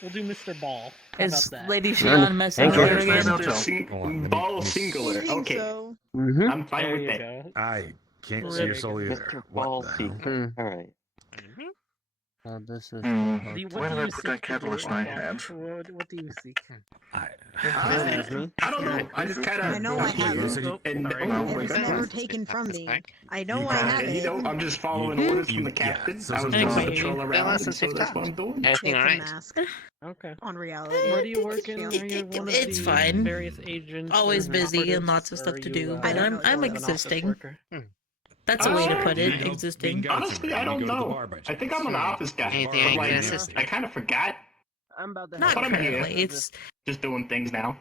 We'll do Mr. Ball. How Is about that? Lady Thank Shion you. messenger Thank you. again? Hold on, let me- Ball let me- singular. I think Okay, so. Mm-hmm. I'm fine There with you that. go. I can't see your soul either. Mr. What Ball the hell? Seeker. Alright. Oh, this is. Where did I put that catalyst I had? What do you seek? I I don't know. I just kind of. I know I have You it. said you- And And it's never taken from me. I know I have you know, it. I'm just following orders from the captain. so I was some- on Okay. patrol around, and so that's what I'm doing. It's a mask Okay. on reality. Where do you work in? Are you one of It's the fine. various agents? Always or busy and operatives, lots of or stuff are to you, do, uh, but I'm an office existing. worker? That's a way to put it. We can go- Existing. we can go Honestly, somewhere. I We don't go to the know. bar by I think I'm an office guy. Anything But, I like, can assist you. I kind of forgot. I'm about to Not have But I'm here. currently. It's Just doing things now.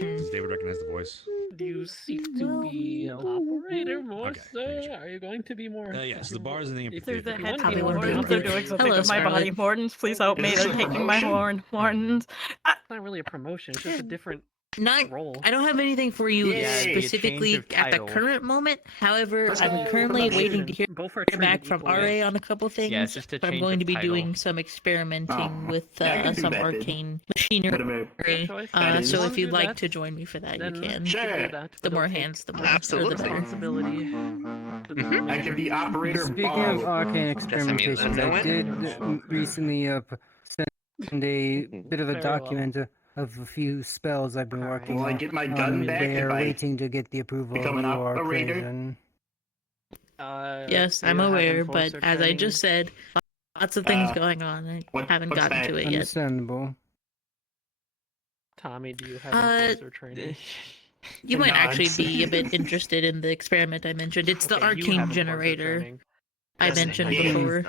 Does David recognize the voice? Do you seek to be an operator more Okay, so? making sure. Are you going to be more? Yes, the bars in the If there's a amphitheater. head Probably to won't the be horn, able to. they're doing something Hello, with my body. Scarlet. Mortons, please help me. Is They're this a taking my promotion? Mortons. It's not really a promotion. It's just a different Not. role. I don't have anything for you Yay, a specifically change of at the title. current moment. However, Let's I'm go. currently waiting to hear Both are back treated from equally. RA on a couple things. Yeah, it's just a but I'm change going of to be title. doing some experimenting Oh, with yeah, I can do some that then. arcane machinery. Whatever. Good choice. That is- so Wanna if you'd do like that, to join me for that, you then can. we Sure. can do that, The but more it'll take hands, the more. Absolutely. Or the better. responsibility. I can be operator Speaking ball. of arcane Guess I'm using experimentation, that I one. did recently send a bit of a Very well. document of a few spells I've been working Will I on. get my gun back They if are I waiting to get the approval of become an your operator? prison. Yes, do I'm you have aware, but enforcer as I training? just said, lots of things Uh, going on. I what- haven't what's gotten that? to it yet. Understandable. Tommy, do you have Uh, enforcer training? You might actually Nods. be a bit interested in the experiment I mentioned. It's the Okay, you have arcane enforcer generator training. I That's mentioned yeah. before.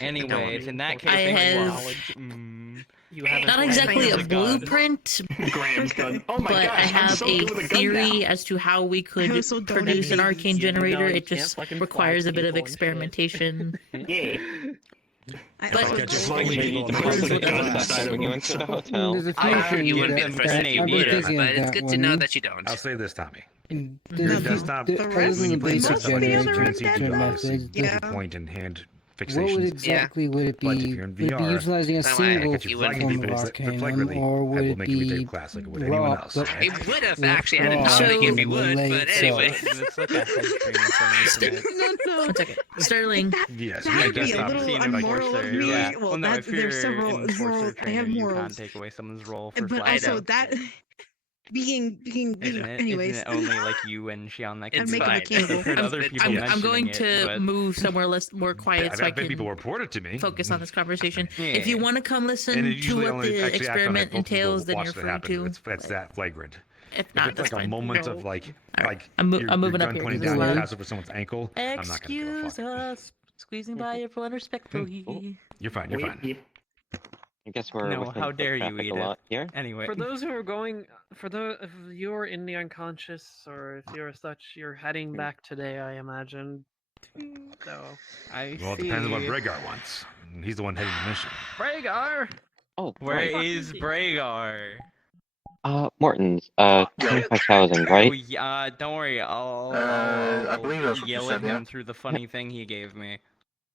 Anyways, in that case, I have knowledge. You have not enforcer exactly a training. blueprint, Graham's gun. Oh my but gosh, I I'm have so a good with a gun theory now. as to how we could also don't produce an have arcane these. generator. You It can't just fucking requires a bit of fly people and shit. experimentation. Yeah. I But- also Catch a don't- slowly Wait, people you on the just road. put the gun When inside of you him. enter the hotel, There's a few I things figured you wouldn't that impersonate I've me, been busy but on it's that good to know one. that you don't. I'll say this, Tommy. And Your there's a few, desktop, other when than you the play basic desktop, like the other generation undead methods, methods, you Yeah. point and hand what fixations. would exactly would it But if be? you're in Would it be VR, utilizing a that way single catch you wouldn't flagging form of people arcanum, flagrantly, or I would will it make you retake be class like it would anyone rock, else. but It would have with actually had rock not thinking if you in the would, leg but itself? anyway. It's like a head training thing, isn't it? No. One second. Sterling, Yes, That'd your be a desktop little is like unmoral of me. Yeah. Well, no, that, if you're there's several. an enforcer I have trainer, you morals. can't take away someone's role for But flying. also that being Isn't it? anyways. Isn't it only like you and Shion that can I'd It's make him a fine. cannibal. I've heard I'm, other people I'm mentioning going it, to but... move somewhere more quiet I've so I had people can report it to me. focus on this conversation. If Yeah. you want to come And listen it to usually what only the actually after I've had experiment multiple people entails, then watch you're it free happen. to. It's that flagrant. If If not, it's that's like a fine. moment No. of like, Alright. like I'm your moving up gun here. pointing This is down the loud. pass over someone's ankle. I'm not gonna give a Excuse fuck. us, squeezing by everyone respectfully. You're fine. You're fine. I guess we're No, within how foot dare you traffic eat a it. lot here. Anyway. For those who are going, if you're in the unconscious, or if you're such, you're heading back today, I imagine. So, I Well, it see. depends on what Bregar wants. He's the one heading the mission. Rhaegar! Oh, Where right. is Bragar? Morton's, 25,000, Oh, right? yeah, don't worry. I'll I believe that's what you yell said, at yeah. him through the funny thing he gave me.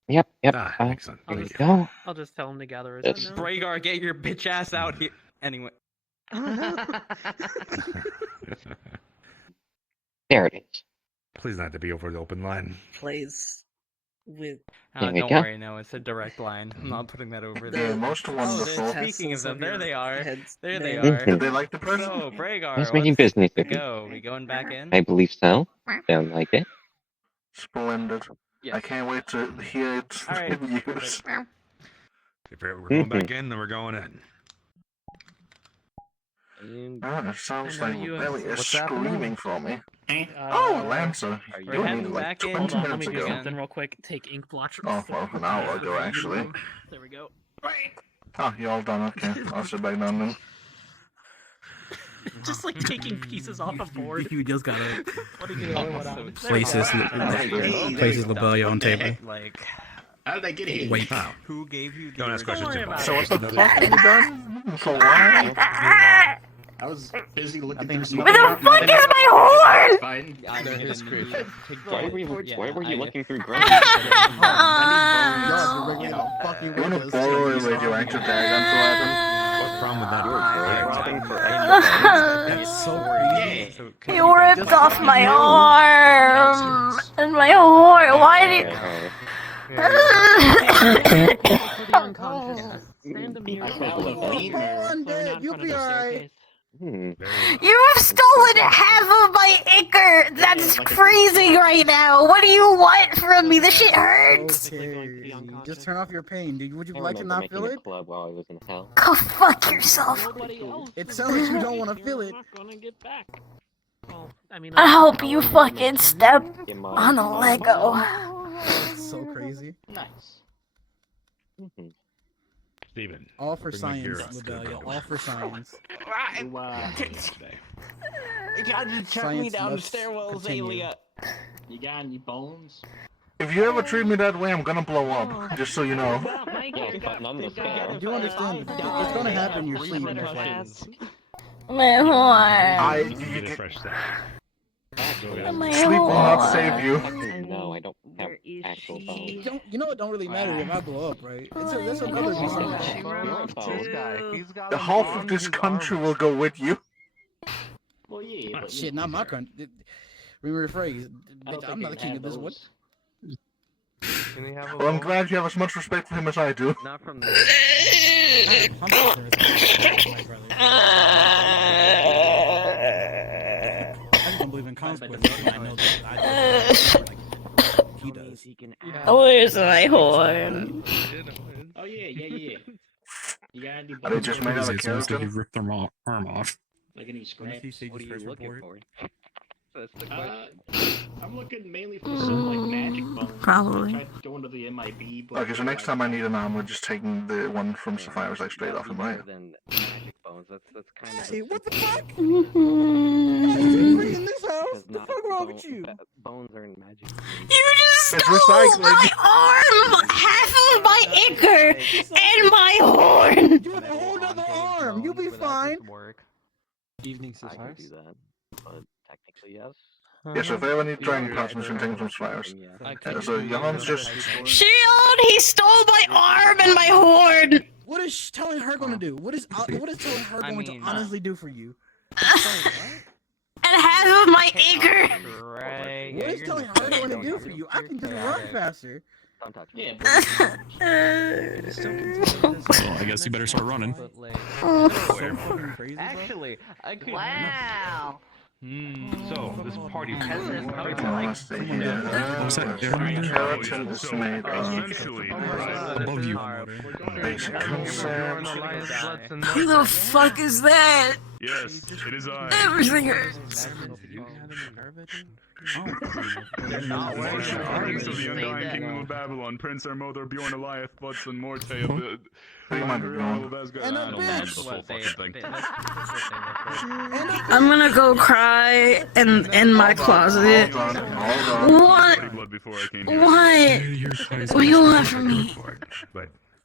Yep. Ah, Uh, excellent. I'll here we just, go. I'll just tell him to gather his It's- own. Bragar, get your bitch ass out here. Anyway. There it is. Please not to be over the open line. Please. with. There we Don't go. worry, no, it's a direct line. I'm not putting that over The there. most wonderful. Speaking of them, there they are. There they there. are. Did they like the present? So, Bragar, Who's making what's business the with you? go? We going back in? I believe so. Sound like it. Splendid. I can't wait to hear its Alright, reviews. If we're going back in, then we're going in. Oh, it sounds like you- Belly is what's happening? screaming for me. Uh, Oh, Lancer, We're you heading needed like back in. 20 Hold on, let minutes me do ago. something real quick. Take ink blotch. Oh, well, an hour ago, actually. There we go. Oh, you're all done, okay. I'll sit back down then. Just like taking pieces off a board. You just gotta Putting it on what I'm- places Lobelia on table. Like, How did I get here? Wait. who gave you the Don't ask questions. worry about So it. what the fuck have you done? For why? I was busy looking through some. Where the fuck is my horn? Fine. Why were you looking through You wanna borrow a radioactive diagram for Adam? What's wrong with that? That's so crazy. You ripped off my arm and my horn. Why did? You'll be alright. You have stolen half of my ichor. That's crazy right now. What do you want from me? This shit hurts. Okay. Just turn off your pain, dude. Would you like to not feel it? Club while I was in hell. Go fuck yourself. It sounds like you don't want to feel it. I hope you fucking step on a Lego. That's so crazy. Nice. Steven. All for bring science, your heroes. Lobelia. All for science. You, You tried to chuck me Science down the must stairwells, continue. Alia. you got any bones? If you ever treat me that way, I'm gonna blow up. Just so you know. I do understand that it's gonna happen in your sleep. My horn. Refresh that. My Sleep will not horn. save you. No, I don't have actual bones. You know it don't really matter if I blow up, right? That's another reason. The half of this country will go with you. Well, yeah. But Shit, not my country. Let me rephrase. I'm not the king of this one. Well, I'm glad you have as much respect for him as I do. Not from My brother. I just don't believe in consequences. I know that I like he does. Where's my horn? Oh yeah. You got any Are they just made out of It's almost like keratin? you ripped their arm off. Like any scraps? What are you looking for? That's the question. I'm looking mainly for some like magic bones. Probably. I tried going to the MIB, but Okay, so next time I need an arm, we're just taking the one from Sapphire's like straight off him, right? Than magic bones. That's kind of. Hey, what the fuck? Mm-hmm. In this house? The fuck wrong with you? Bones are in magic. You just It's stole recycling. my arm, half of my ichor, and my horn. You have a whole other arm. You'll be fine. Evening, I can do that, but technically yes. Yeah, so if I ever need dragon plasmas, you can take them from Sapphire's. So Johan's just... Shield, he stole my arm and my horn. What is telling her going to do? What is telling her going to honestly do for you? And half of my ichor. right. What is telling her going to do for you? I can just run faster. don't touch me. Well, I guess you better start running. Actually, I could. Wow. So, this party Let's see here. Keratin is made of... Above you. Basic concepts. Who the fuck is that? Yes, it is I. Everything hurts. Kings of the Undying Kingdom of Babylon, Prince Hermodor, Bjorn Eliath, Butts, and Morte of the... And a bitch. I'm gonna go cry in my closet. What? What? What do you want from me?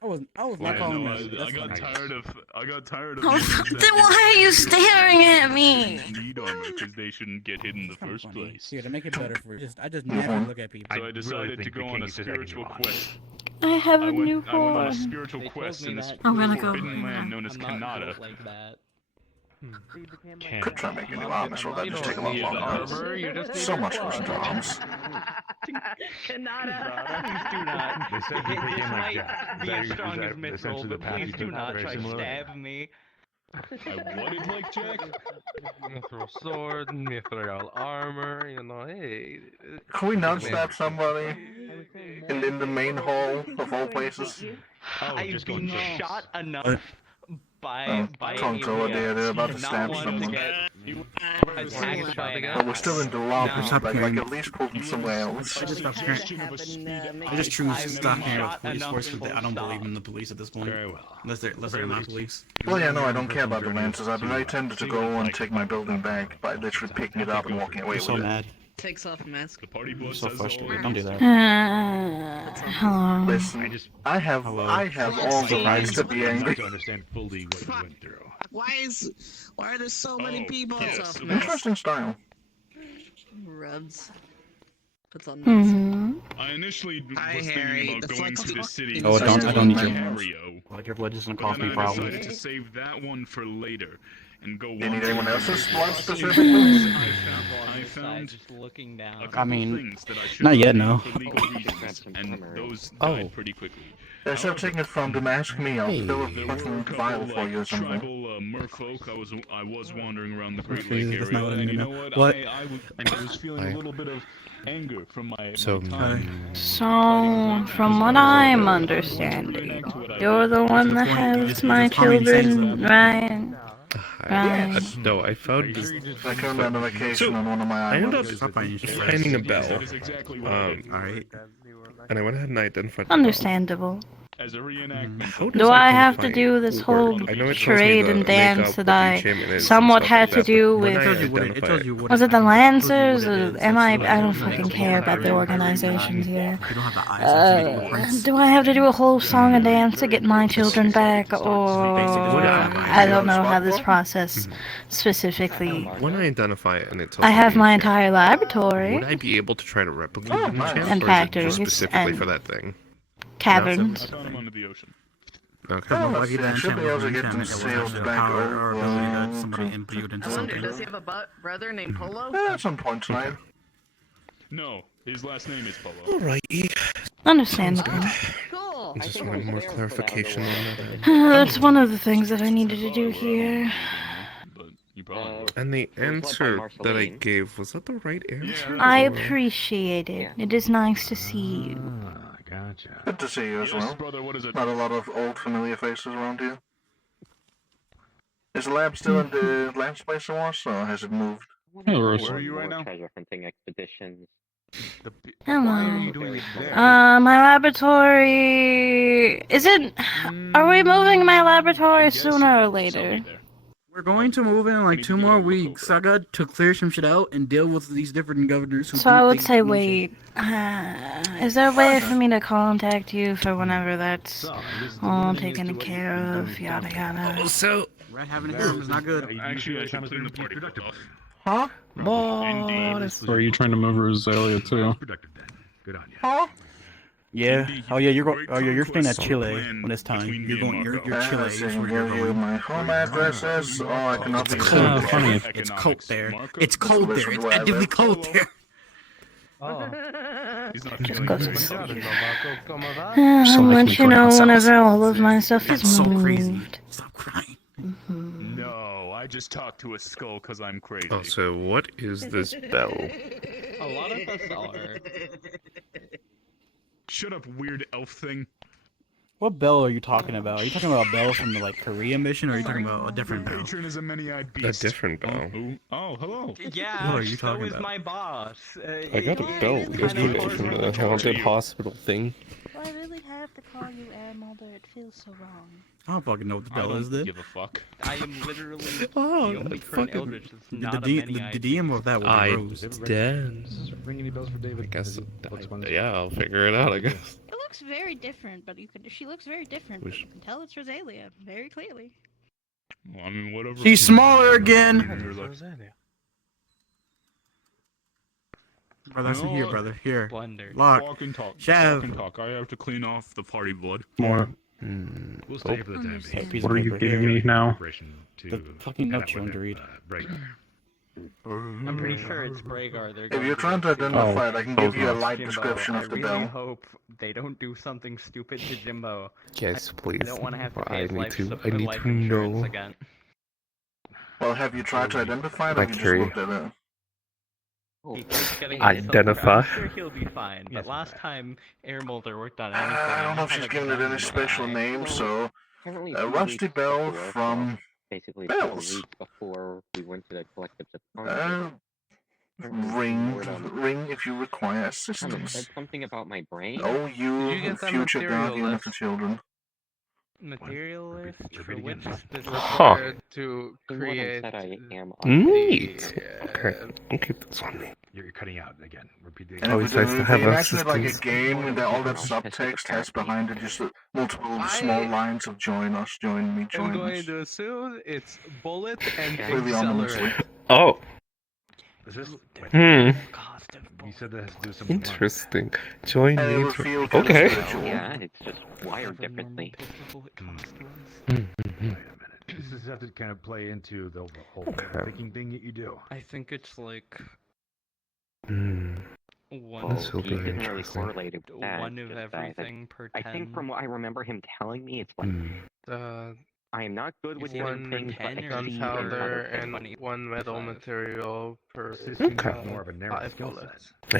I was not calling that. I got tired of Oh, then why are you staring at me? need armor because they shouldn't get hit in the first place. Here, to make it better for you, I just naturally look at people. So I decided to go on a spiritual quest. I have a I new went on a horn. spiritual quest in this I'm gonna go. forbidden land known as Kanata. Could try making new arms, well that just take a lot longer. So much worse than arms. Please do not. They said you This became like might Jack. be Is as that- strong is as that mithril, essentially the but path please you do took? not Very try similar? stab me. I wanted like Jack. Mithril sword, mithril armor, you know, hey. Can we not Man. stab somebody in the main hall of all places? I've been shot enough by Oh, Tonto over there, they're about to not stab want to someone. get attacked by an But we're still in the lobby, No. like at least pull them somewhere else. I just choose to stop hanging with police force because I don't believe in the police at this point. Very well. Unless they're not police. Well, yeah, no, I don't care about the Lancers. I'd be very tempted to go and take my building back by literally picking it up and walking away I'm so with it. mad. Takes off a mask. The party I'm boss so says frustrated. Don't do that. Hello. Listen, I have all the rights to be angry. To understand fully what you went through. Why are there so many people? Interesting style. Rubs. Puts on Mm-hmm. I initially was Hi, thinking Harry. about The going flex to the talk- city. Oh, and I don't need your Ontario, Like your blood doesn't but cause then me I problems. decided to save that one for later and go. You need anyone else's blood specifically? specifically? I found just looking down. a couple mean, things that I should not yet, do no. for legal reasons, and those Oh. died pretty quickly. Instead of taking it from them, ask me. I'll fill a There were a fucking couple vial for you or something. tribal merfolk. I was wandering around the Great Okay, Lake that's not area, what I and need you to know know. what? What? I was feeling a little bit of anger from my time. So, from what I'm understanding, you're the one that has my children, right? Right. No, I found this. I came down on vacation on one of my I ended up islands. finding a bell. Alright. And I went ahead and identified the Understandable. As a reenactment. How does Do I identifying have to do this whole work? I know it tells me charade to and make dance up that what I each aimant is and somewhat stuff had like to that, do but when with? I identify Was it the Lancers? Or am I don't fucking care about the organizations here. Do I have to do a whole song and dance to get my children back, or I don't know how this process specifically. When I identify it and it tells I me have each my aimant, entire laboratory would I be able to try to replicate each aimant, and or is it just factories specifically and for that thing? caverns. I found him under the ocean. Okay. Well, I should be able to get them sailed back over. Somebody imbued into I wonder, something. does he have a brother named Polo? At some point tonight. No, his last name is Polo. Alrighty. Understandable. Cool. I just wanted more clarification on that. That's one of the things that I needed to do here. And the answer that I gave, was that the right answer? I appreciate it. It is nice to see you. Gotcha. Good to see you as well. Brother, what is it? Not a lot of old familiar faces around here. Is the lab still in the lab space it was, or has it moved? Where are you right now? Treasure hunting expeditions. Hello. there? My laboratory. Is it? Are we moving my laboratory sooner or later? We're going to move in like 2 more weeks. I got to clear some shit out and deal with these different governors who So do I would things say to me wait. Is there a way for me to contact you for whenever that's all taken care of? Yada yada. So, Red having a harem is not good. Actually, I should clean the party book off. Huh? Boss. So are you trying to move Rosalia too? Good on you. Huh? Yeah. Oh yeah. You're staying at Chile when it's time. You're Chile. I can give you my home addresses, or I cannot be funny. It's cold there. It's cold there. It's actively cold there. He's not Just feeling go very to good. I'll let you know whenever all of my stuff is That's so moved. crazy. Stop crying. No, I just talked to a skull because I'm crazy. also, what is this bell? A lot of us are. Shut up, weird elf thing. What bell are you talking about? Are you talking about a bell from the Korea mission, or are you talking about a different bell? Patron is a many-eyed A beast. different bell. Oh, hello. Yeah, What are you so talking is about? my boss. I got a bell yesterday from the haunted hospital thing. Do I really have to call you Air Mulder? It feels so wrong. I don't fucking know what the I bell is. don't Then give a fuck. I am literally Oh, the only that's current fucking- eldritch that's the not a the DM of that was I Rose. dance. Ring any bells for David? I guess. Which one's- Yeah, I'll figure it out. I guess. It looks very different, but she looks very different. But you can tell it's Rosalia very clearly. Well, I mean, whatever. She's smaller again. Brother, You know here, what? brother, here. Blender. Lock. Walk and talk. Shav. Walk and talk. I have to clean off the party blood. More. We'll stay for the time being. Piece What of are you paper giving here. me now? Preparation to The fucking head notes out you with want to them, read. break. I'm pretty sure it's Bragar. They're If going you're to trying to go identify it, I can give you a Jimbo, light description I of the really bell. hope they don't do something stupid to Jimbo. Yes, please. I don't want to have to I pay his need life, to. I life need to insurance know. again. Well, have you tried to identify it, or have you just Carrie. looked at it? He keeps getting Identify. I'm sure he'll be fine. But last time Air Molder worked on anything, I don't know if had she's a given it gun any in the special eye. name, so Apparently a 2 rusty weeks bell before, from well, basically a couple of bells. weeks before we went to the collective subconscious. Ring if you require Said assistance. something about my brain. Oh, Did you you get that future material guardian of list? the children. Materialist for which specific Required to create Neat. Okay, I'll keep this on me. You're cutting out again. Repeat the And Always if nice to they have imagine it like a assistance. game with all that subtext has behind it, just multiple small lines of join us, join me, I'm join going us. to assume it's bullet and Really ominously. accelerate. Oh. Is this? Hmm. You said that has to do some. Interesting. Join And it me. would feel kind of Okay. spiritual. Yeah, it's just wired differently. Wait a minute. This is have to kind of play into the whole thinking thing that you do. I think it's like Hmm. one, This will He be didn't really interesting. correlate it with that. one of just that everything per 10. I think from what I remember him telling me, it's like I am not good with either different per things, but 10 or exceed in Gunpowder other and things. 1 metal material per Okay. More of a narrow 5 skill bullets. set. I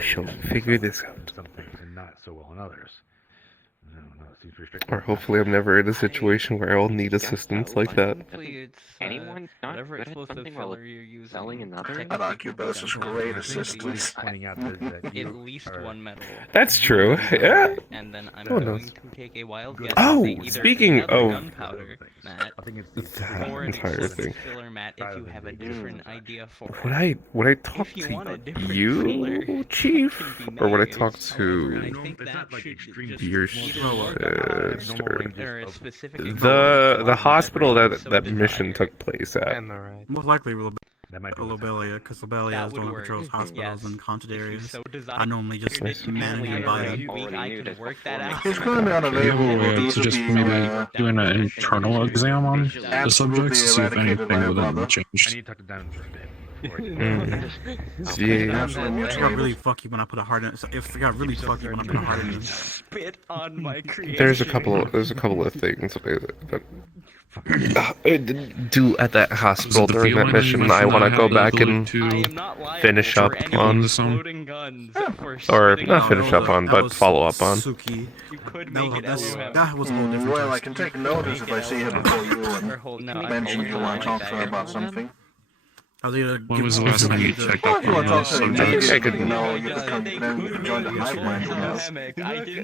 shall figure this out. Some things and not so well in others. No, it seems restricted. Or hopefully I'm never in a situation where I'll need assistance like that. Anyone's not whatever good at explosive something while filler you're using. selling another. That Arquebus is great assistance. Pointing out that At you least are- 1 metal. That's true. Yeah. And then I'm Who going knows? to take a wild guess Oh, and say either speaking another of gunpowder mat that or an entire explosive thing. filler mat if you have a different idea for it. Would I talk If you to want a different you, filler, Chief, it can be or would I made. talk However, I to think that should your just either more gunpowder sister? or a specific The hospital that mission took place at. Most likely That might be Lobelia, because Lobelia That is the would one that patrols work. hospitals Yes. and haunted If you areas. so desire. I normally just manage and buy it. I can work that out. He's currently Do you unavailable have a way due to to just being maybe doing an internal exam on the subjects to see if anything within them I need changed? to talk to Dan for a bit. Yeah. It got really fucky when I put a heart in it. It got really fucky when I put a heart in it. Spit on my creation. There's a couple of things that I didn't do at that hospital the during that feeling that you mission. I mentioned want I to go have the back ability and to finish up on, Exploding guns for or spitting not on finish up on, That but was follow up on. Suki. You could That make was, it that's, LOM. that was a whole different Well, I twist. can take notice if I see her before you and mention you want to talk to her about something. I was either When was the last time you checked Well, up if you want to on talk the to me, subjects? you can know you can join the hive mind with us.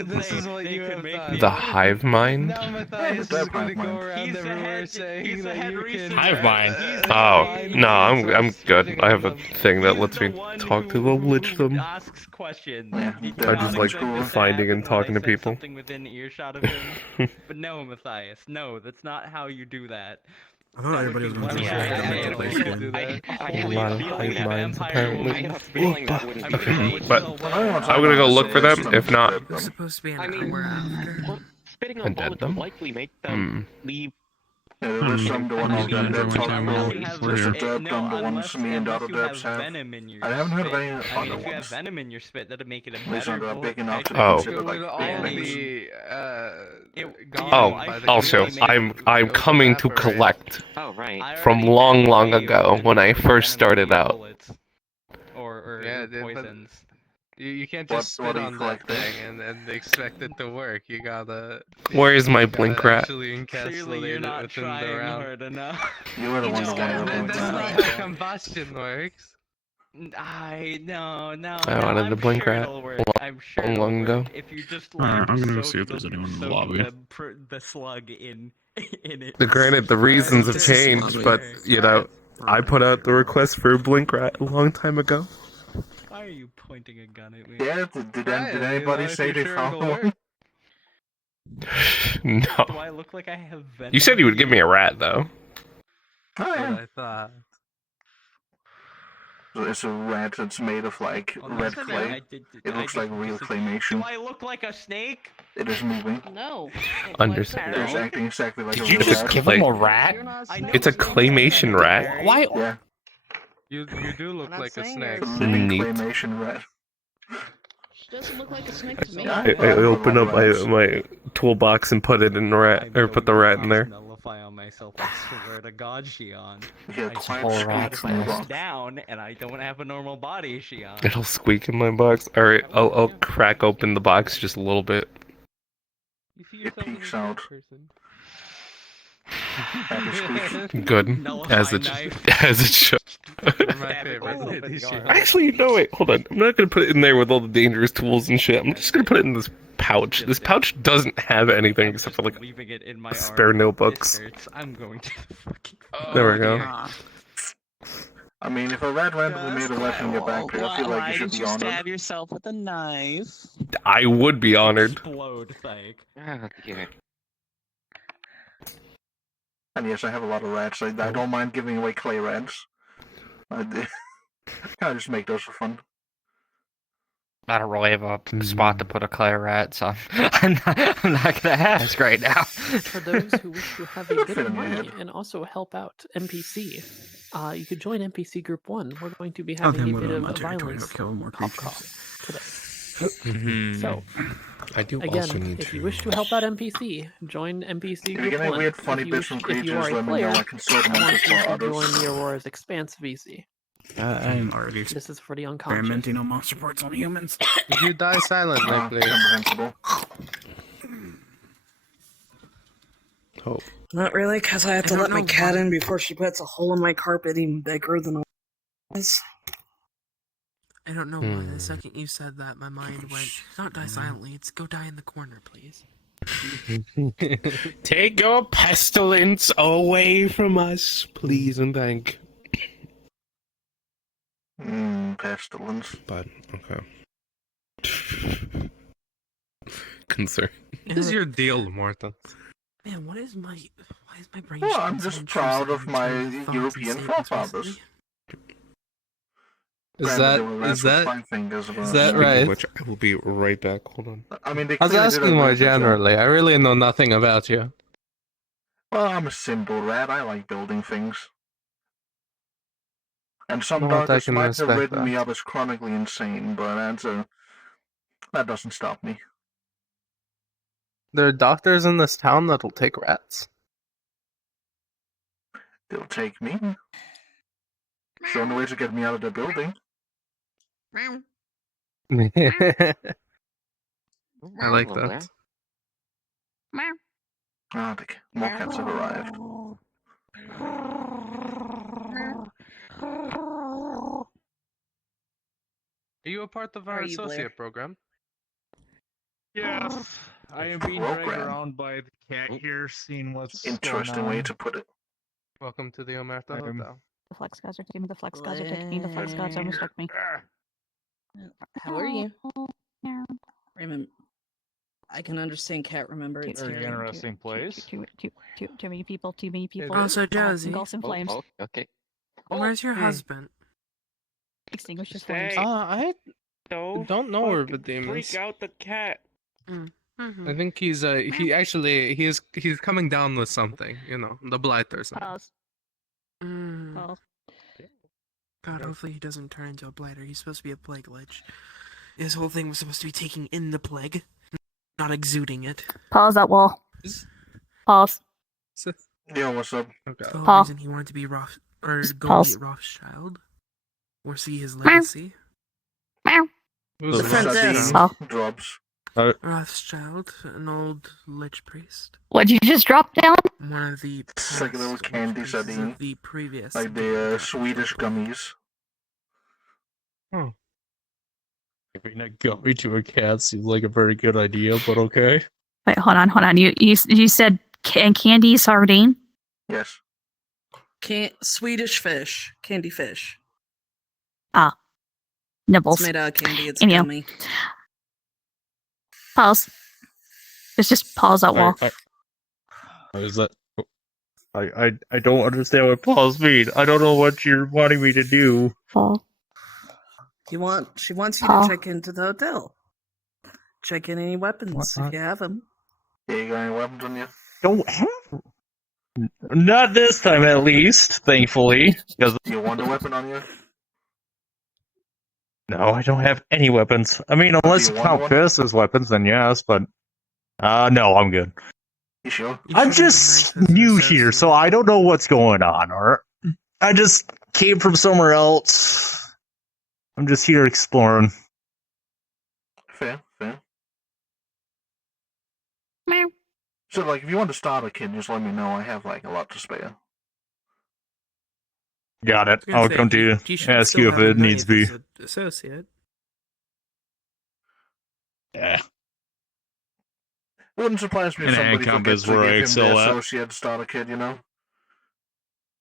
This is what you have done. The hive mind? Now Matthias is going to go around He's everywhere saying that you can... Hive mind. Oh no, I'm good. I have a thing that lets me talk to the lich them. Asks questions. I just like finding and talking to people. Something within earshot of him. But no, Matthias, no, that's not how you do that. I thought everybody was going to Yeah, do I that. A lot of hive minds apparently. But But I'm gonna go look for them. If not, It's supposed to be an hour after. spitting And on dead bullets them? would likely make them leave. There's some the one who's done that talk We're there's here. a derp done the ones me and other you have derps have. venom in your I haven't heard of spit. any I mean, other if you have ones. venom in your spit, that'd make it a These better are big enough to be Oh. considered With like all big names. the, oh, also I'm coming to collect Oh right. from long ago when I first started out. Or Yeah, but poisons. you can't What- just what spit do you on that collect then? thing and expect it to work. You gotta... Where is my you gotta blink rat? actually Clearly, encapsulate you're it not within the trying round. hard enough. You were the one No, guy who that's wrote not that. how combustion works. No. I No, wanted I'm the blink sure rat it'll work. I'm sure it'll long ago. work. If you just Alright, I'm gonna go soak see if there's anyone in the soak lobby. the slug in it. Granted, the reasons have Just changed, slug but it. you know, I put out the request for a blink rat a long time ago. Why are you pointing a gun at me? Yeah, did anybody say they found one? No. Do I look like I have venom? You said you would give me a rat, though. Oh, yeah. I thought. It's a rat that's made of like red clay. It looks like real claymation. Do I look like a snake? It is moving. No. Understand. It's acting exactly like Did a you real just rat. give him a rat? It's a claymation rat. Why? Yeah. You do look not like a saying snake. It's a living Neat. claymation rat. She doesn't look like a snake to me. I open up my toolbox and put it in the rat, or put the rat in there. Nullify on myself. I swear to God, Shion. Yeah, I quite swear to God, squeaks if in I the look box. down and I don't have a normal body, Shion. It'll squeak in my box. All right, I'll crack open the box just a little bit. You see It yourself as a peeks third out. person. Happy squeak. Good, Nullify as it knife. as it should. They're my Stab it favorite. with open guard. Actually, no, wait, hold on. I'm not gonna put it in there with all the dangerous tools and shit. I'm just gonna put it in this pouch. This pouch doesn't have anything except for like Leaving it in my spare arm. notebooks. This hurts. I'm going to fucking. There we go. I mean, if a rat randomly made a weapon in your backpack, I feel like Why you should did be you honored. stab yourself with a knife? I would be honored. Explode, like. Yeah. And yes, I have a lot of rats. I don't mind giving away clay rats. I kind of just make those for fun. I don't really have a spot to put a clay rat, so I'm not gonna ask right now. For those who wish to have a bit of money and also help out NPC, you could join NPC Group 1. We're going to be having a bit of violence kill more podcast today. Mhm. So, I do again, also need if to. you wish to help out NPC, join NPC If you Group get any 1. weird funny If you bits wish- from if you creatures, are a let me player, know. I can sort them I out want for you to others. join the Aurora's Expanse VC. I'm already This is for the unconscious. experimenting on monster parts on humans. Would you die silently, please? Comprehensible. Oh. Not really, because I have to I let don't my know cat why. in before she puts a hole in my carpet even bigger than it was. I don't know why. The second you said that, my mind went, not die silently, it's go die in the corner, please. Take your pestilence away from us, please and thank. Pestilence. But okay. Concern. What is your deal, Morton? Man, why is my brain Well, shutting I'm so just proud of my intrusive and European thoughts and forefathers. statements Is Granted, that they were rats is with that 5 fingers, is but- that Speaking right? of which, I will be right back. Hold on. I mean, they I was clearly did a asking more very good job. generally. I really know nothing about you. Well, I'm a simple rat. I like building things. And some Well, I doctors can might have respect written me that. up as chronically insane, but that doesn't stop me. There are doctors in this town that'll take rats. They'll take me. It's the only way to get me out of the building. I like that. Ah, more cats have arrived. Are you a part of our Are you, Blair? associate program? Yes, I am being dragged Program. around by the cat here, seeing what's Interesting going way on. to put it. Welcome to the Omerta Hotel. The flex gods are taking me. The flex gods are taking me. The flex gods almost took me. How are you? Remember, I can understand cat remember. It's Very scary. interesting place. Too many people. Too many people. Also, Josie. Engulfs in flames. Okay. Where's your husband? Extinguish your flames. I don't know where the demons. Freak out the cat. Mm-hmm. I think he's he's coming down with something, you know, the blight or something. Pause. Pause. God, hopefully he doesn't turn into a blighter. He's supposed to be a plague lich. His whole thing was supposed to be taking in the plague, not exuding it. Pause that wall. Pause. Yo, what's up? The whole Paul. reason he wanted to be go Pause. meet Rothschild, or see his legacy. Who's The Rothschild? sardine drops. Rothschild, an old lich priest. What'd you just drop down? One of the It's like a little past candy witch priests sardine. of the previous. Like the Swedish gummies. Giving a gummy to a cat seems like a very good idea, but okay. Wait, hold on. You said candy sardine? Yes. Swedish fish, candy fish. Ah, nibbles. It's made out of candy. It's Anyhow. gummy. Pause. Just pause that wall. What is that? I don't understand what pause mean. I don't know what you're wanting me to do. Paul. She wants you Paul. to check into the hotel. Check in any weapons if you have them. Yeah, you got any weapons on you? Don't have. Not this time, at least, thankfully. Because You want a weapon on you? no, I don't have any weapons. I mean, unless you want count one? fists as weapons, then yes. But no, I'm good. You sure? I'm just new here, so I don't know what's going on. Or I just came from somewhere else. I'm just here exploring. Fair. So, like, if you want to start a kid, just let me know. I have, like, a lot to spare. Got it. I was I'll gonna come say, to you should ask still you if have a it needs to be. knife as an associate. Yeah. Wouldn't surprise me if And somebody handcomp forgets is to where I give him excel the at. associate starter kid, you know?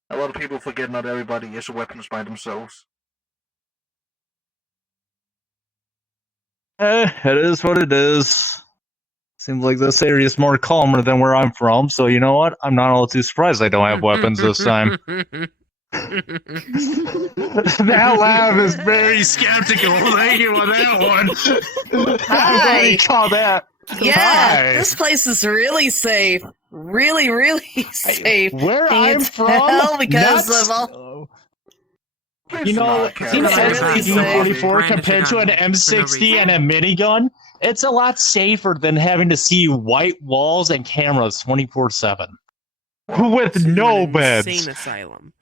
A lot of people forget not everybody is weapons by themselves. It is what it is. Seems like this area is more calmer than where I'm from, so you know what? I'm not all too surprised I don't have weapons this time. That laugh is very skeptical. Thank you on that one. What do you call that? Yeah, Hi. this place is really safe. Really, really safe. Where Can you I'm tell? from, Because nuts. of all. You know, see the Really STG-44 compared to an M60 and a minigun? It's a lot safer than having to see white walls and cameras 24/7. With no beds. Insane asylum.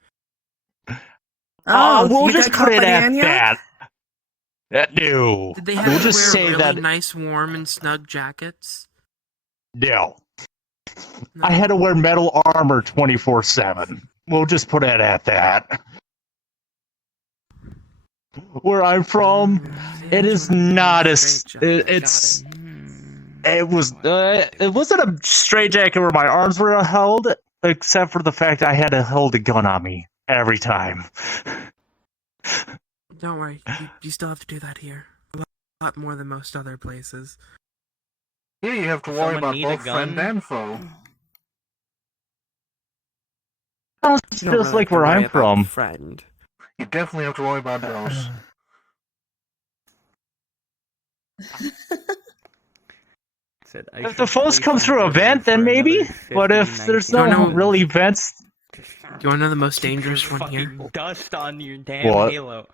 We'll you just got put it at company, Anya? that. No. Did they have We'll to just wear say really that. nice, warm, and snug jackets? No. I had to wear metal armor 24/7. We'll just put it at that. Where I'm from, it is not as it wasn't a straitjacket where my arms were held, except for the fact I had to hold a gun on me every time. Don't worry, you still have to do that here. A lot more than most other places. Yeah, you have to worry Someone about need a both friend gun? and foe. It's just like where I'm from. Friend. You definitely have to worry about those. If the foes come through a vent, then maybe. But if there's no real events, Do you want to know the most dangerous one here? Dust on your damn What? halo.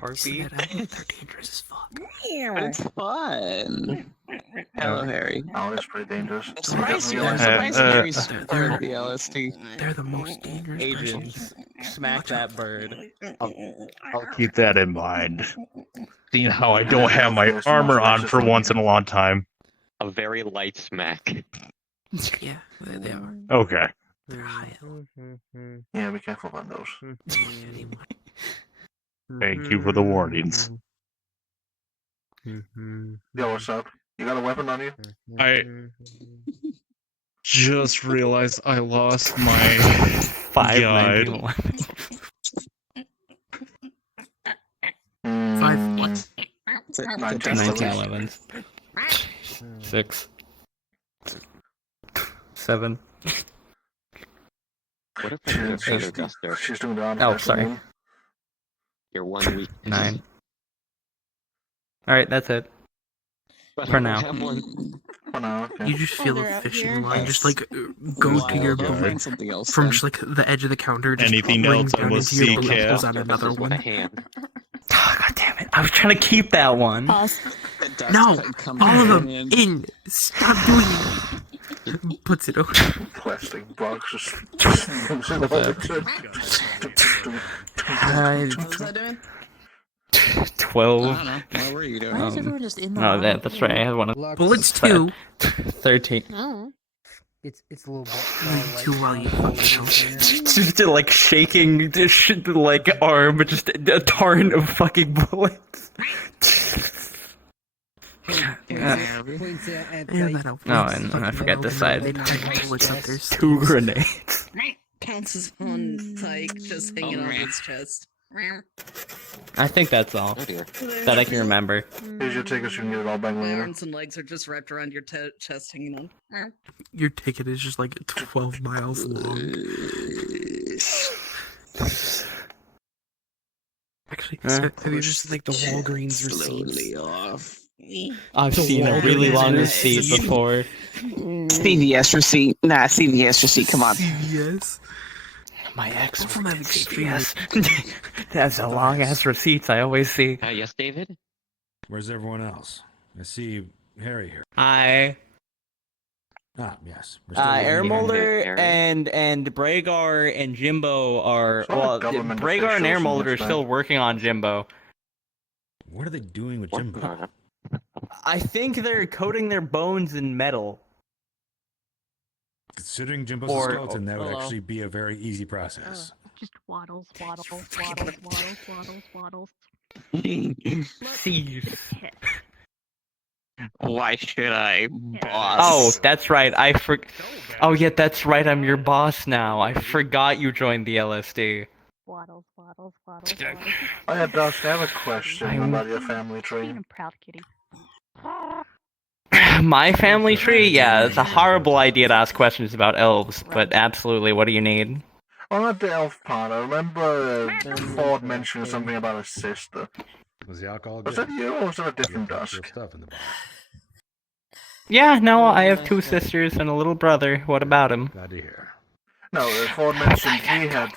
Harpy. They're dangerous as fuck. It's fun. Hello, Harry. Oh, it's pretty dangerous. I'm surprised Harry's part of the LSD. They're the most dangerous Agents, smack that bird. I'll keep that in mind. Seeing how I don't have my armor on for once in a long time. A very light smack. Yeah, they are. Okay. They're high. Yeah, be careful about those. Thank you for the warnings. Yo, what's up? You got a weapon on you? I just realized I lost my guide. 5 what? 1911. 6. 7. What if I did a duster? She's doing the Oh, sorry. Your 1 week. 9. Alright, that's it. For now. For now, okay. You just feel a fishing line just like go to your boat from just like the edge of the counter. Just Anything rings else down on the into your boat, sea, pulls Cat? out another one. God damn it. I was trying to keep that one. No, all of them in. Stop doing it. Puts it over. Plastic box just. What was I doing? 12. I don't know. What were you doing? Why is everyone just in the Oh, that's right. I had one of Bullets 2. 13. Oh. It's a little Too while you fucking Just like shaking, just like arm, just a torrent of fucking bullets. And I forgot the side. 2 grenades. Counts as one tyke just hanging on his chest. I think that's all that I can remember. Here's your ticket so you can get it all back later. Arms and legs are just wrapped around your chest hanging on. Your ticket is just like 12 miles long. Actually, have you just like the Walgreens receipts? Slowly off. I've The seen a Walgreens really long receipt. receipt before. CVS receipt. Nah, CVS receipt. Come on. CVS. My ex From worked having at extreme CVS. That's a long ass receipts I always see. Yes, David? Where's everyone else? I see Harry here. Hi. Ah, yes. We're still Air waiting. Molder and Bragar and Jimbo are It's not well. government Bragar and Air officials in Molder are this still thing. working on Jimbo. What are they doing with Jimbo? I think they're coating their bones in metal. Considering Jimbo's Or- a skeleton, that would hello. actually be a very easy process. Just waddles, waddles, waddles, waddles, waddles, waddles. See. Why should I, boss? Oh, that's right. Oh yeah, that's right. I'm your boss now. I forgot you joined the LSD. Waddles, waddles, waddles, waddles. Oh yeah, Dust, I have a question about your family tree. Being a proud kitty. My family tree? Yeah, it's a horrible idea to ask questions about elves, but absolutely. What do you need? Well, not the elf part. I remember Ford mentioned something about his sister. Was the alcohol Was good? that you, or was that a different You got your Dusk? stuff in the bar. Yeah, no, I have 2 sisters and a little brother. What about him? Glad to hear. No, Ford mentioned he had a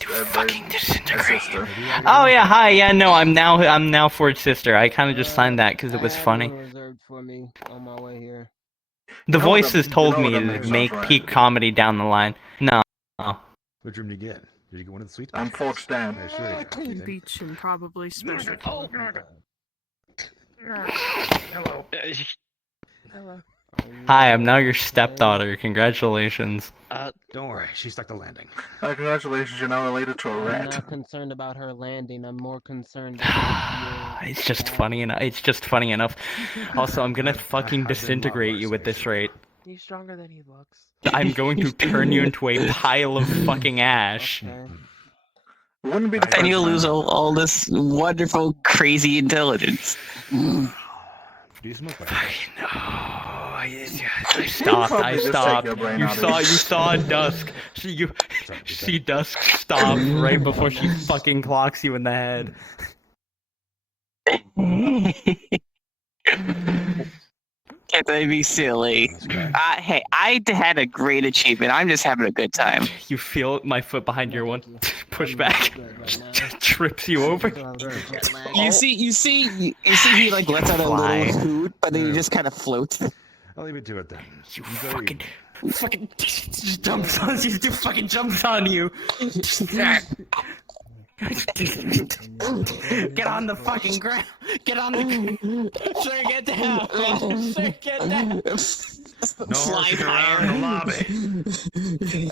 sister. Oh yeah, hi. Yeah, no, I'm now Ford's sister. I kind of just signed that because it was funny. Reserved for me on my way here. The You know voices that- told you know me that to makes sense, make right? peak comedy down the line. No. Which room did you get? Did you get one of the suites? I'm Ford's dad. Yeah, sure you got. Clean beach and probably special. Hello. Hello. Hi, I'm now your stepdaughter. Congratulations. Don't worry, she stuck the landing. Congratulations, you're now related to a I'm rat. not concerned about her landing. I'm more concerned about It's just funny enough. It's just funny enough. Also, I'm gonna fucking disintegrate you at this rate. He's stronger than he looks. I'm going to turn you into a pile of fucking ash. Wouldn't be the And first you'll time. lose all this wonderful, crazy intelligence. Do you smoke like I stopped. I stopped. You saw Dusk. See Dusk stop right before she fucking clocks you in the head. Can't they be silly? Hey, I had a great achievement. I'm just having a good time. You feel my foot behind your one. Push back. Trips you over. You see, he like lets out a Fly. little hoot, but then he just kind of floats. I'll leave it to it then. You fucking just jumps on you. Just fucking jumps on you. Get on the fucking ground. Get on the. Sir, get down. Sir, get down. No horsing around in the lobby.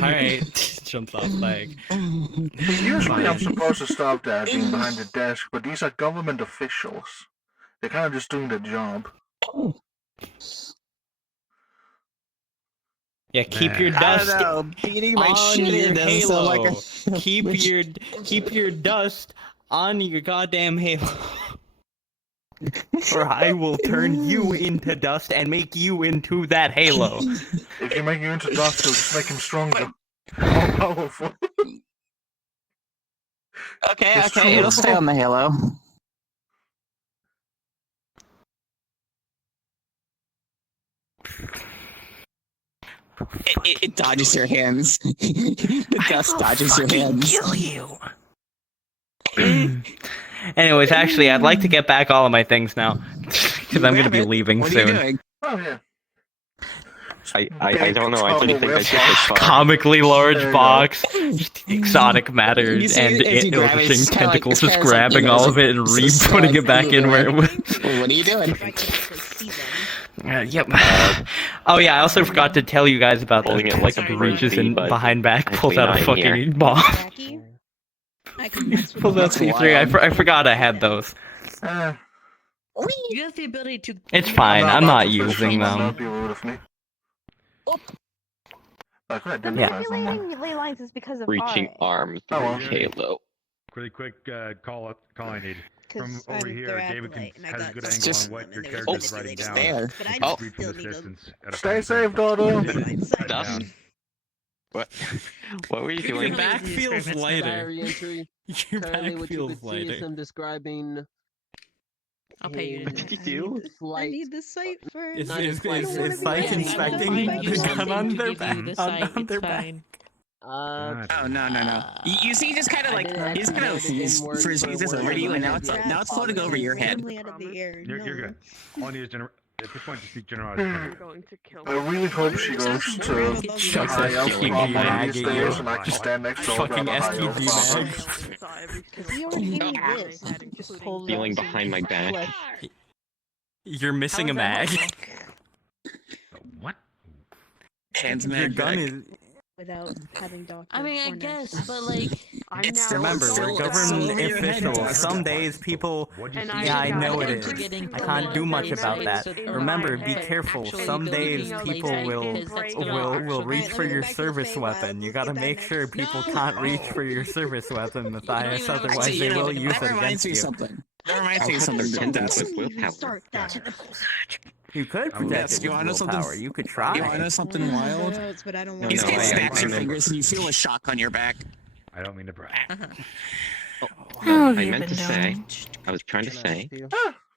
All right. Jumps off leg. Usually I'm supposed to stop that being behind the desk, but these are government officials. They're kind of just doing their job. Yeah, keep your dust I don't know, beating my on shit your in doesn't halo. sound like a... keep your dust on your goddamn halo. Or I will turn you into dust and make you into that halo. If you make you into dust, it'll just make him stronger. More powerful. Okay, It's okay, true. it'll stay on the halo. It dodges your hands. The dust dodges your hands. Kill you. Anyways, actually, I'd like to get back all of my things now, because I'm gonna be leaving What are soon. you doing? Oh yeah. I don't know. I really think I should take fun. Comically large There you box, just exotic matter, You see and it as you grab it, interesting it's kinda like- tentacles, it's just kinda like, grabbing you know, all of it and it's just putting kinda it back like in where it was. What are you doing? Yep. Oh yeah, I also forgot to tell you guys about Holding the it like a reaches frisbee, in but behind back, pulls actually out a not fucking here. bomb. I can mess with Pulls out That's C3. I forgot I had those. You have the ability to. It's fine. I'm not using That'd them. be rude of me. Like, I didn't Yeah. realize that. Manipulating ley lines is because of Reaching art. arms Oh, through well. Halo. Really quick call I need. From 'Cause over I'm here, their David acolyte, and I has a got good some angle just- on what your and they were character's writing manipulated down. There. But I Oh. just Read still from a need them. distance at a Stay fine safe, frame. Dodo. Dust? What were you doing? Your back feels lighter. Diary entry. Your Currently, back what you feels could see is lighter. him describing I'll pay you. What did you do? I need the site first. Is Site Site inspecting the gun on their back? On their back? Oh no. You see, he just kind of like he's kind of frisbees this over to you, and now it's floating over your head. You're good. All I need is at this point, just speak generosity. I really hope she goes to Chuck's high up SPG one mag of these at you. days and I can stand next to her Fucking on a high SPG Feeling behind my back. You're missing a mag. What? Hands Your mag gun back. is. Without having doctors. I mean, I guess, but like, Remember, we're government officials. Some days people. Yeah, I know it is. I can't do much about that. Remember, be careful. Some days people will reach for your service weapon. You gotta make sure people can't reach for your service weapon, Matthias. Otherwise, they will use it against you. That reminds me of something. You could protect it You wanna know with something? willpower. You could try. You wanna know something wild? But I don't You want just No, get I snaps your remember. fingers and you feel a shock on your back. I don't mean to brag. I meant to say, I was trying to say,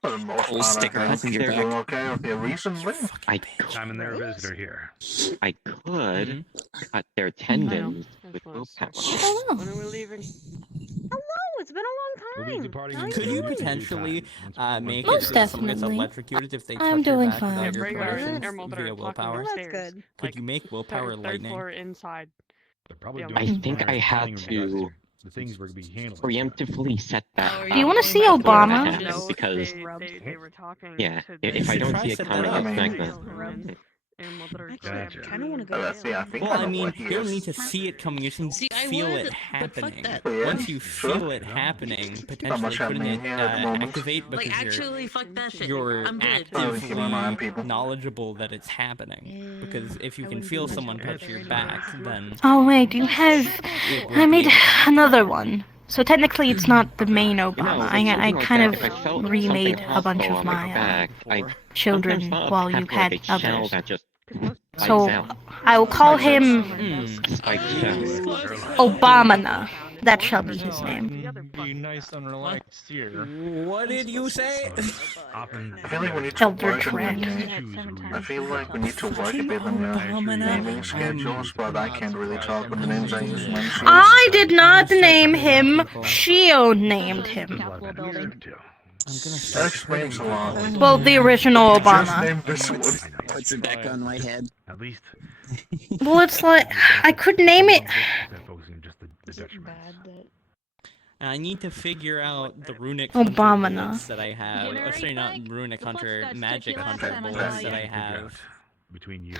For the most Whole part, sticker I on think your they're back. doing okay with you recently. I'm in their visitor here. I could cut their tendons with willpower. When are we leaving? Hello, it's been a long time. Could you potentially make Most it so someone gets definitely. electrocuted if they touch I'm your doing back fine. without your permission via willpower? That's good. Could you make willpower lightning? inside. They're probably Yeah, doing I some think I planning had in regards to the things we're gonna be handling. preemptively set that. Do you want to see before it Obama? happens, Because They were talking. yeah, if I don't see it coming, I it's mean- not gonna. Gotcha. I don't want to go. Yeah, I think Well, I I know mean, what he you don't is. need to see it coming. You can See, I feel would, it but fuck happening. that. Yeah, Once you sure. feel it happening, much potentially have couldn't me it here at the moment? activate because Like, actually, fuck that shit. you're I'm good. Probably keep an eye on actively people. knowledgeable that it's happening. Because if you can feel someone touch your back, then Oh wait, you have. I made another one. So technically, it's not the main Obama. I kind of remade a bunch of my children while you had others. So I will call him Obamana. That shall be his name. Be nice and relaxed here. What did you say? I feel like we need to Elder work on Trent. I feel like we need to work a bit on the naming schedules, but I can't really talk with the names I just mentioned. I did not name him. Shio named him. That explains a lot. Well, the original Just Obama. name this one. Puts it back on my head. At least Well, it's like I could name it. focusing just the detriment. I need to figure out the runic Obama, hunter no. bullets that I have. Oh, sorry, not runic hunter, magic hunter bullets that I have. Between you.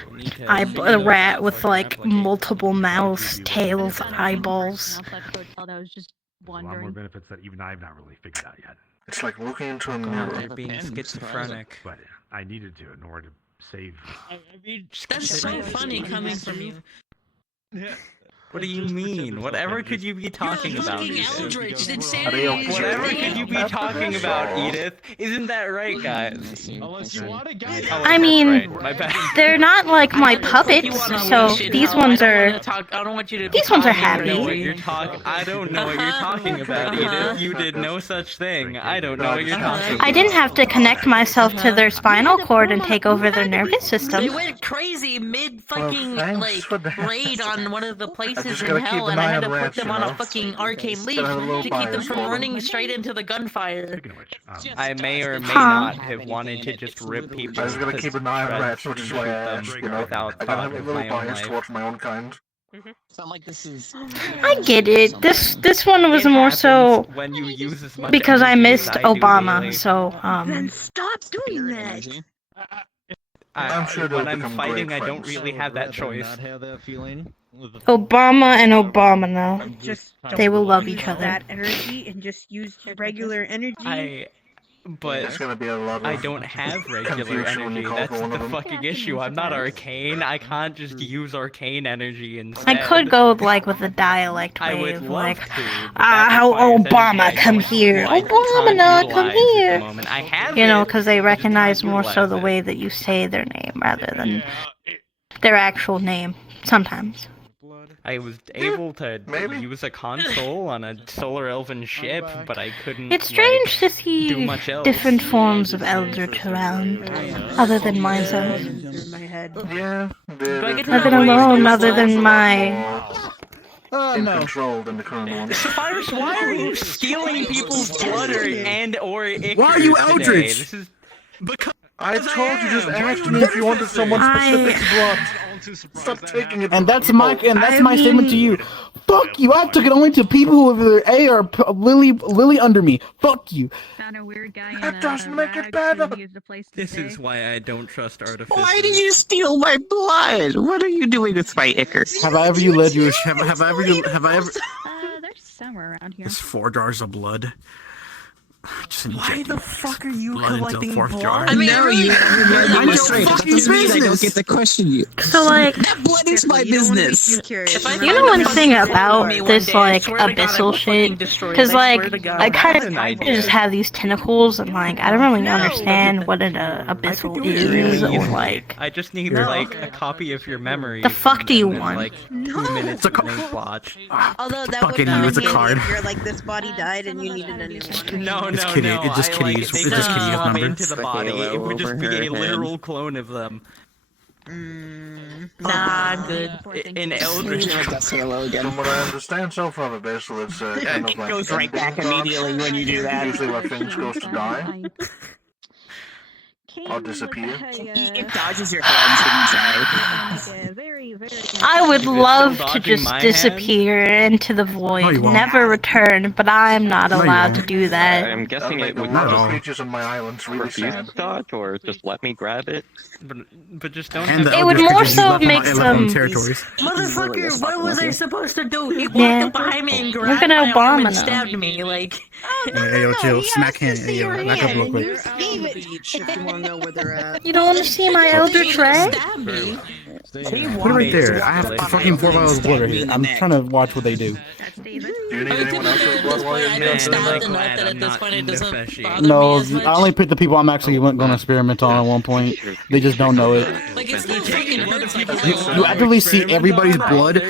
A rat with like multiple mouths, tails, eyeballs. I was just There's a lot more wondering. benefits that even I've not really figured out yet. It's like looking into a God, mirror. they're being schizophrenic. But I needed to in order to save. That's so funny coming from you. What do you mean? Whatever could you be talking about, Fucking Edith? Eldritch, insanity. Whatever could you be talking about, Edith? Isn't that right, guys? Unless you want to go. I mean, My bad. they're not like my puppets, so these ones are. I don't want you to. These ones are I don't know what happy. you're talking. I don't know what you're talking about, Edith. You did no such thing. I don't know what you're talking about. I didn't have to connect myself to their spinal cord and take over their nervous They system. went crazy mid fucking thanks for the raid on one of the places just in gotta keep hell, an and I eye had on to put rats, them you on a know? fucking arcane leaf Gotta have a little to keep them bias from for them. running straight into the gunfire. I may or may Huh. not have wanted to just rip people. I was gonna to keep an eye on shreds rats, which is why I and shoot asked, them you know. without I gotta thought have a of little my own bias life. towards my own kind. It's not like this is. I get it. This one was It more happens so when you use as much because I energy missed as I do Obama. daily. So Then stop doing that. I'm sure they'll when I'm become fighting, great I don't friends. really have that choice. Obama and Obama now. Just They will love use each other. that energy and just use regular energy. But There's gonna be a lot of I don't have regular confusion when you energy. call That's for one the of them. fucking issue. I'm not arcane. I can't just use arcane energy instead. I could go like with a dialect I would wave, love like, to, but ah, that how requires Obama, energy I come don't here, quite Obama, can't come utilize at the here. moment. I have You know, it, because they I just can't recognize more so utilize the it. way that you say their name rather than their actual name. Sometimes. I was able to use a console on a solar elven ship, but I couldn't. It's strange to see do much else. different forms of eldritch around, other than myself. Yeah, I've been alone, other than my. controlled in the current one. Cyrus, why are you stealing people's blood or ichor Why are you today? Eldritch? This is I told you, just ask me if you wanted someone specific's blood. Stop taking it. And that's my statement to you. Fuck you! I took it only to people who are either A or Lily under me. Fuck you. That doesn't make it better. This is why I don't trust artificial. Why did you steal my blood? What are you doing with my ichor? Have I ever have I ever There's somewhere around here. There's 4 jars of blood. Why the fuck are you blood into a collecting 4th blood? jar. I know you. I'm That doesn't mean I don't get to question you. So like, That blood is my business. you know one thing about this like abyssal shit? Because like, I kind of just have these tentacles, and like, I don't really understand what an abyssal is, or like. I just need like a copy of your memory. The fuck do you want? Like 2 minutes of watch. Although that Fucking would you, it's a mean card. if you're like this body died and you needed a new one. No, It's Kitty. no. It's just I, Kitty's. Like, It's just Kitty's swap number. into the body. It would just be a literal clone of them. Nah, I'm good. In Eldritch. From what I understand so far, the Abyssal, it's kind of It like... goes right back immediately when you do that. Usually when things goes to die. Or disappear. It dodges your hands when you try. I would love to dodging just my disappear into the void, you won't. never return, but I'm not No, you allowed to won't. do that. I'm guessing it would Not at all. all. Creatures on my island's really refuse sad. to dodge, or just let me grab it. But just don't. And the It would Eldritch more creatures so left on- make left on some- territories. Motherfucker, what was I supposed to do? He walked Yeah. up behind me and Look grabbed at my arm and Obama. stabbed me. Like, Hey, yo, chill. Smack hand. Hey, yo, back up real quick. They're out on the beach if you want to know where they're at. You don't want to see my eldritch ray? stabbed me. Put it right there. I have fucking 4 vials of blood right here. I'm trying to watch what they do. Do you need anyone else's blood while you're I here? don't stab enough that at this point it doesn't bother No, me as much. I only pick the people I'm actually going to experiment on at one point. They just don't know it. Like, it still fucking hurts like You hell. actively see everybody's blood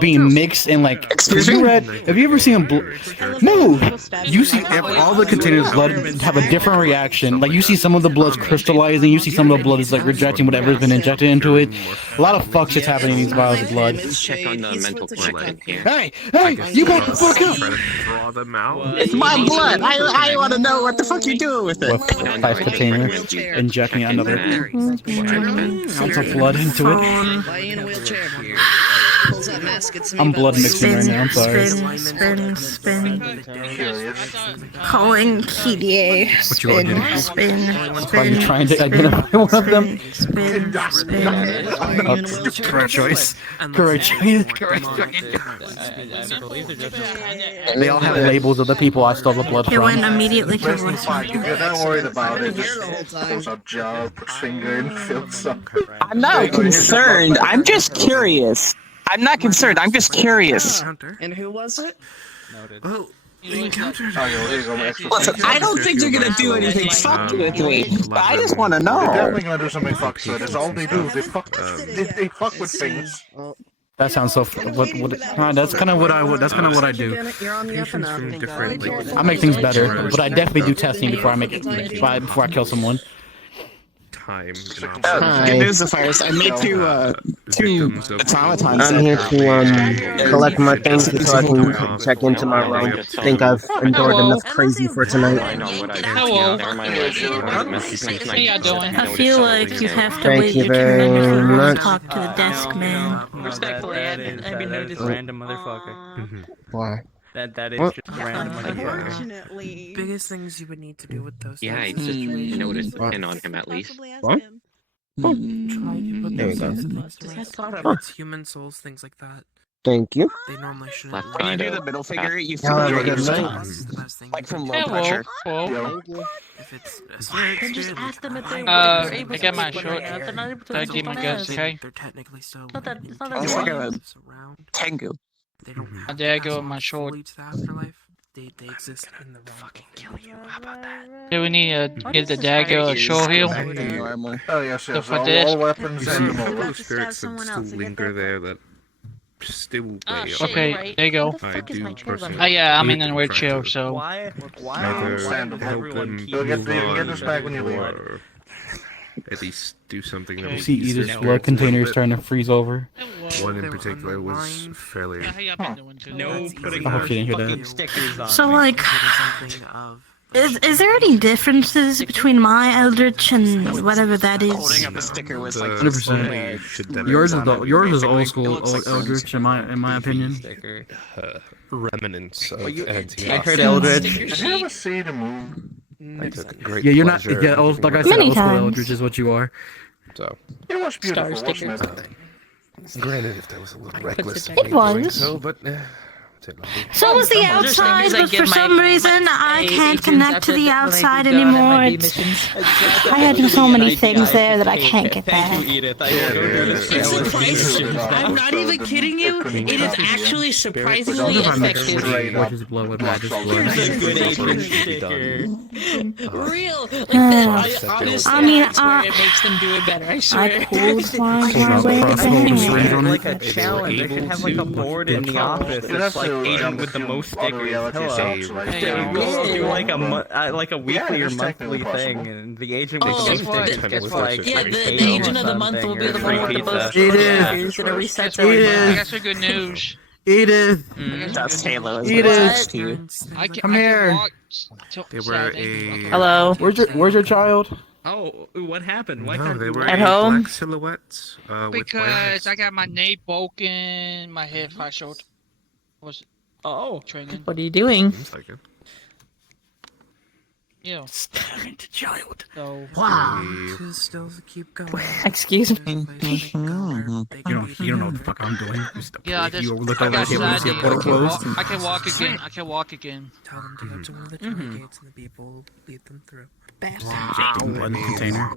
being mixed and like. Have you ever seen move? You see all the containers of blood have a different reaction. Like you see some of the blood's crystallizing. You see some of the blood is like rejecting whatever's been injected into it. A lot of fuck shit's happening in these vials of blood. Check on the mental content here. Hey, you back the fuck up! Draw them out. It's my blood. I want to know what the fuck you're doing with it. With 5 containers, injecting another ounce of blood into it. Why are you in a wheelchair? Pulls that mask, it's me, I'm by blood the way. mixing right now. I'm sorry. Spin. Calling KDA. What you want to do? Spin. Are you trying to identify one of them? Spin. Correct choice. Correct choice. They all have labels of the people I stole the blood It went from. immediately to Listen, voice. fine. If you're not worried about it, just pulls out jar, puts finger in, fills some. I'm not concerned. I'm just curious. I'm not concerned. I'm just curious. And who was it? Well, the encounter. Oh, here you go, my extra Listen, finger. I don't think they're gonna do anything fucked with me. I just want to They're know. definitely gonna do something fucked with it. That's all they do. They fuck. They fuck with things. That sounds so. That's kind of what I would. That's kind of what I do. You're on the up and up. I make things better, but I definitely do testing before I make it. Before I kill someone. Time. Good news, the fires. I made two automatons. I'm here to collect my things so I can check into my room. I think I've endured enough crazy for tonight. Hello. How you doing? I feel like you have to Thank wait you your turn very before you much. talk to the desk man. Respectfully, that is random motherfucker. Why? That is What? just random motherfucker. Unfortunately. Biggest things you would need to do with those Yeah, I types of situations. noticed a pin on him at least. What? Try to put There you those go. types of things to rest. Oh. It's human souls, things like that. Thank you. They normally shouldn't. Left When you side do of- the middle finger, you Y'all have a feel good yourself. night. That's the best thing. Like from low Hello. pressure. If it's a spirit, Just ask them if they I got my short. They're not able to Did I give my guess, okay? they're technically still. It's not that It's like a around. tango. They don't have There I to go pass with my on short. fully to the afterlife. They exist in the realm. Fucking kill you. How about that? Do we need to give the dagger a short heal? Oh yes, So yes. for All this- weapons You see, and a couple all. of spirits that still linger there that still way up. Okay, there you go. I do personally. Yeah, I'm in hate a the wheelchair, franchise. so. Why Either Understandable. help them You'll get move this on, back when you leave. or at least do something that You will see ease their Edith's blood spirits a container little is bit. starting to freeze over. One in particular was fairly. No putting I hope she didn't hear fucking that. stickers on So me. like, is there any differences between my Eldritch and whatever that is? Holding up a sticker was like 100%. Yours is old school old Eldritch in my opinion. Remnants of I heard Eldritch. Did you ever see the movie? I took great Yeah, you're not. pleasure Yeah, in like I the said, Many old school times. Eldritch is what you are. So, It was beautiful, Star wasn't stickers. it? granted, if that was a little reckless, It of me doing was. so, but So was the outside, but for some reason I can't connect to the outside anymore. I had to do so many things there that I can't get back. Thank you, Edith. I will go do the It's surprising. I'm not even kidding you. It is actually surprisingly effective. Witch's blood with magic Here's a good blood. agent sticker. Real. Like that. Honestly, I mean, I swear it makes them do it better. I I swear. could find my way Have back. like a challenge. I could have like a board in the office that's like agent with the most stickers. Hello. We'll do like a weekly or monthly thing, and the agent with the most stickers gets like Yeah, the agent of the month will be the one with the most Edith. stickers, and it resets I every got some good news. Edith. That's Halo. Edith. Come here. they were a. Hello. Where's your child? Oh, what happened? Why No, can't they you were At a home? black silhouette with white Because eyes. I got my knee broken, my head fractured. Was training. What are you doing? Seems like it. Yeah. Staring to child. So. Wow. To still keep going. Excuse me. You don't know what the fuck I'm doing. Yeah, I just. You look I over got the table and see a sad. portal closed. I can walk again. I can walk again. Tell them to go to one of the tower gates and the people lead them through. Blood container.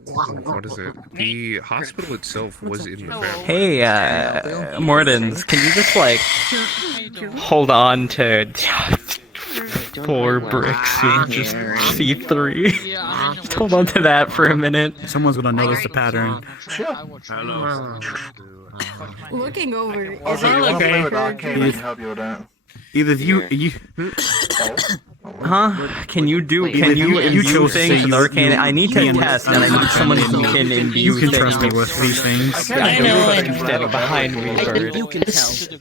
What is it? The hospital itself was in the barrel. Hey, Mortons, can you just like hold on to 4 bricks and just see 3? Hold on to that for a minute. Someone's gonna notice the pattern. Looking over. Is Also, that you want to play with like Arcane? I can help you with that. Either you Huh? Can you do things with Arcane? I need to test, and I need someone who can imbue you can things. trust me with these things. I know, but and instead of behind me, bird.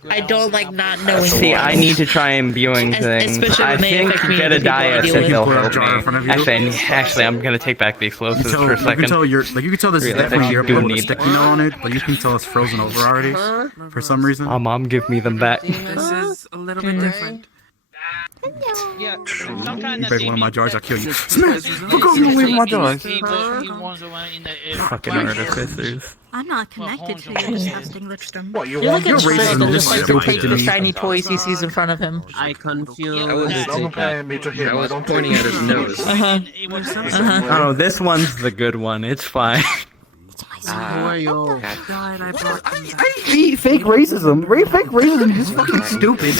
I don't like not knowing. See, I need to try imbuing things. especially I when they think affect me and the people I Jedediah deal said with. he'll Put a help jar in front of me. you. Actually, I'm gonna take back the explosives for a You second. can tell you can tell this is Really, definitely I your do put a need- sticky note on it, but you can tell it's frozen over already for some reason. Mom, give me them back. This is a little bit different. Yeah. Sometimes You break one of my jars, I'll kill you. Smith, fuck off, you don't leave my jars. He wanders around in the air. Fucking artificers. I'm not connected to your disgusting lichdom. What, you You're want like a You're child racist that and just just likes to stupid take to the me. shiny toys he sees in front of him. I confuse. Don't compare me to him. I don't pointing at his nose. Uh-huh. Oh no, this one's the good one. It's fine. Who are you? God, I brought them back. Fake racism. Fake racism is just fucking stupid.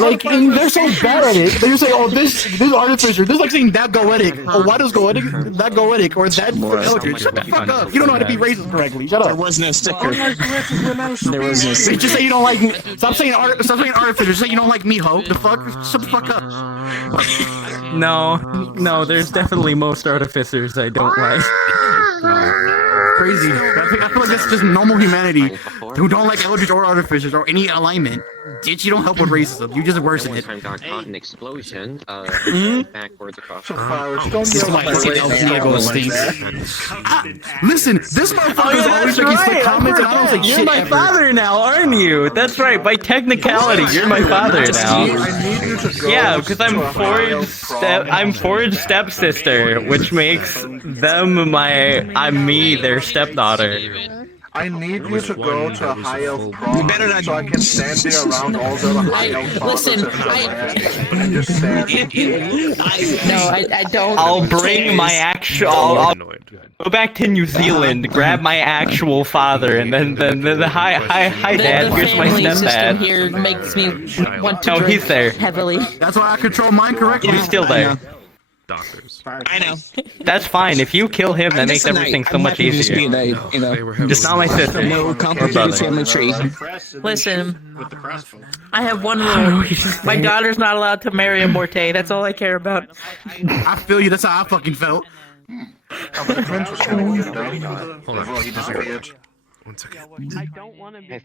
Like, and they're so bad at it. They just say, "Oh, this artificer." This is like saying that goetic. Oh, why does goetic that goetic or that eldritch? Shut the fuck up. You don't know how to be racist correctly. Shut up. There was no sticker. There was no sticker. Just say you don't like me. Stop saying artificer. Just say you don't like me, ho. The fuck? Shut the fuck up. No, there's definitely most artificers I don't like. Crazy. I feel like that's just normal humanity who don't like eldritch or artificers or any alignment. Bitch, you don't help with racism. You just worsen it. One time got caught in an explosion. Backwards across. This is why I say El Diego stinks. Listen, this motherfucker is always making slick comments and I don't say You're shit my ever. father now, aren't you? That's right. By technicality, you're my father now. Yeah, because I'm Ford's stepsister, which makes them I'm me, their stepdaughter. I need you to go to a high elf prom so I can stand there around all the other high elf fathers and just stand. I don't. I'll bring my I'll go back to New Zealand, grab my actual father, and then hi dad, here's my family system stepdad. here makes me want to No, drink he's there. heavily. That's why I control mine correctly. He's still there. doctors. I know. That's fine. If you kill him, that makes everything so much easier. Just not my sister. No Or complicated brother. family tree. Listen, I have one rule. My daughter's not allowed to marry a Morte. That's all I care about. I feel you. That's how I fucking felt. The prince was kind of weird though. Before he disappeared. One second. I don't want to be.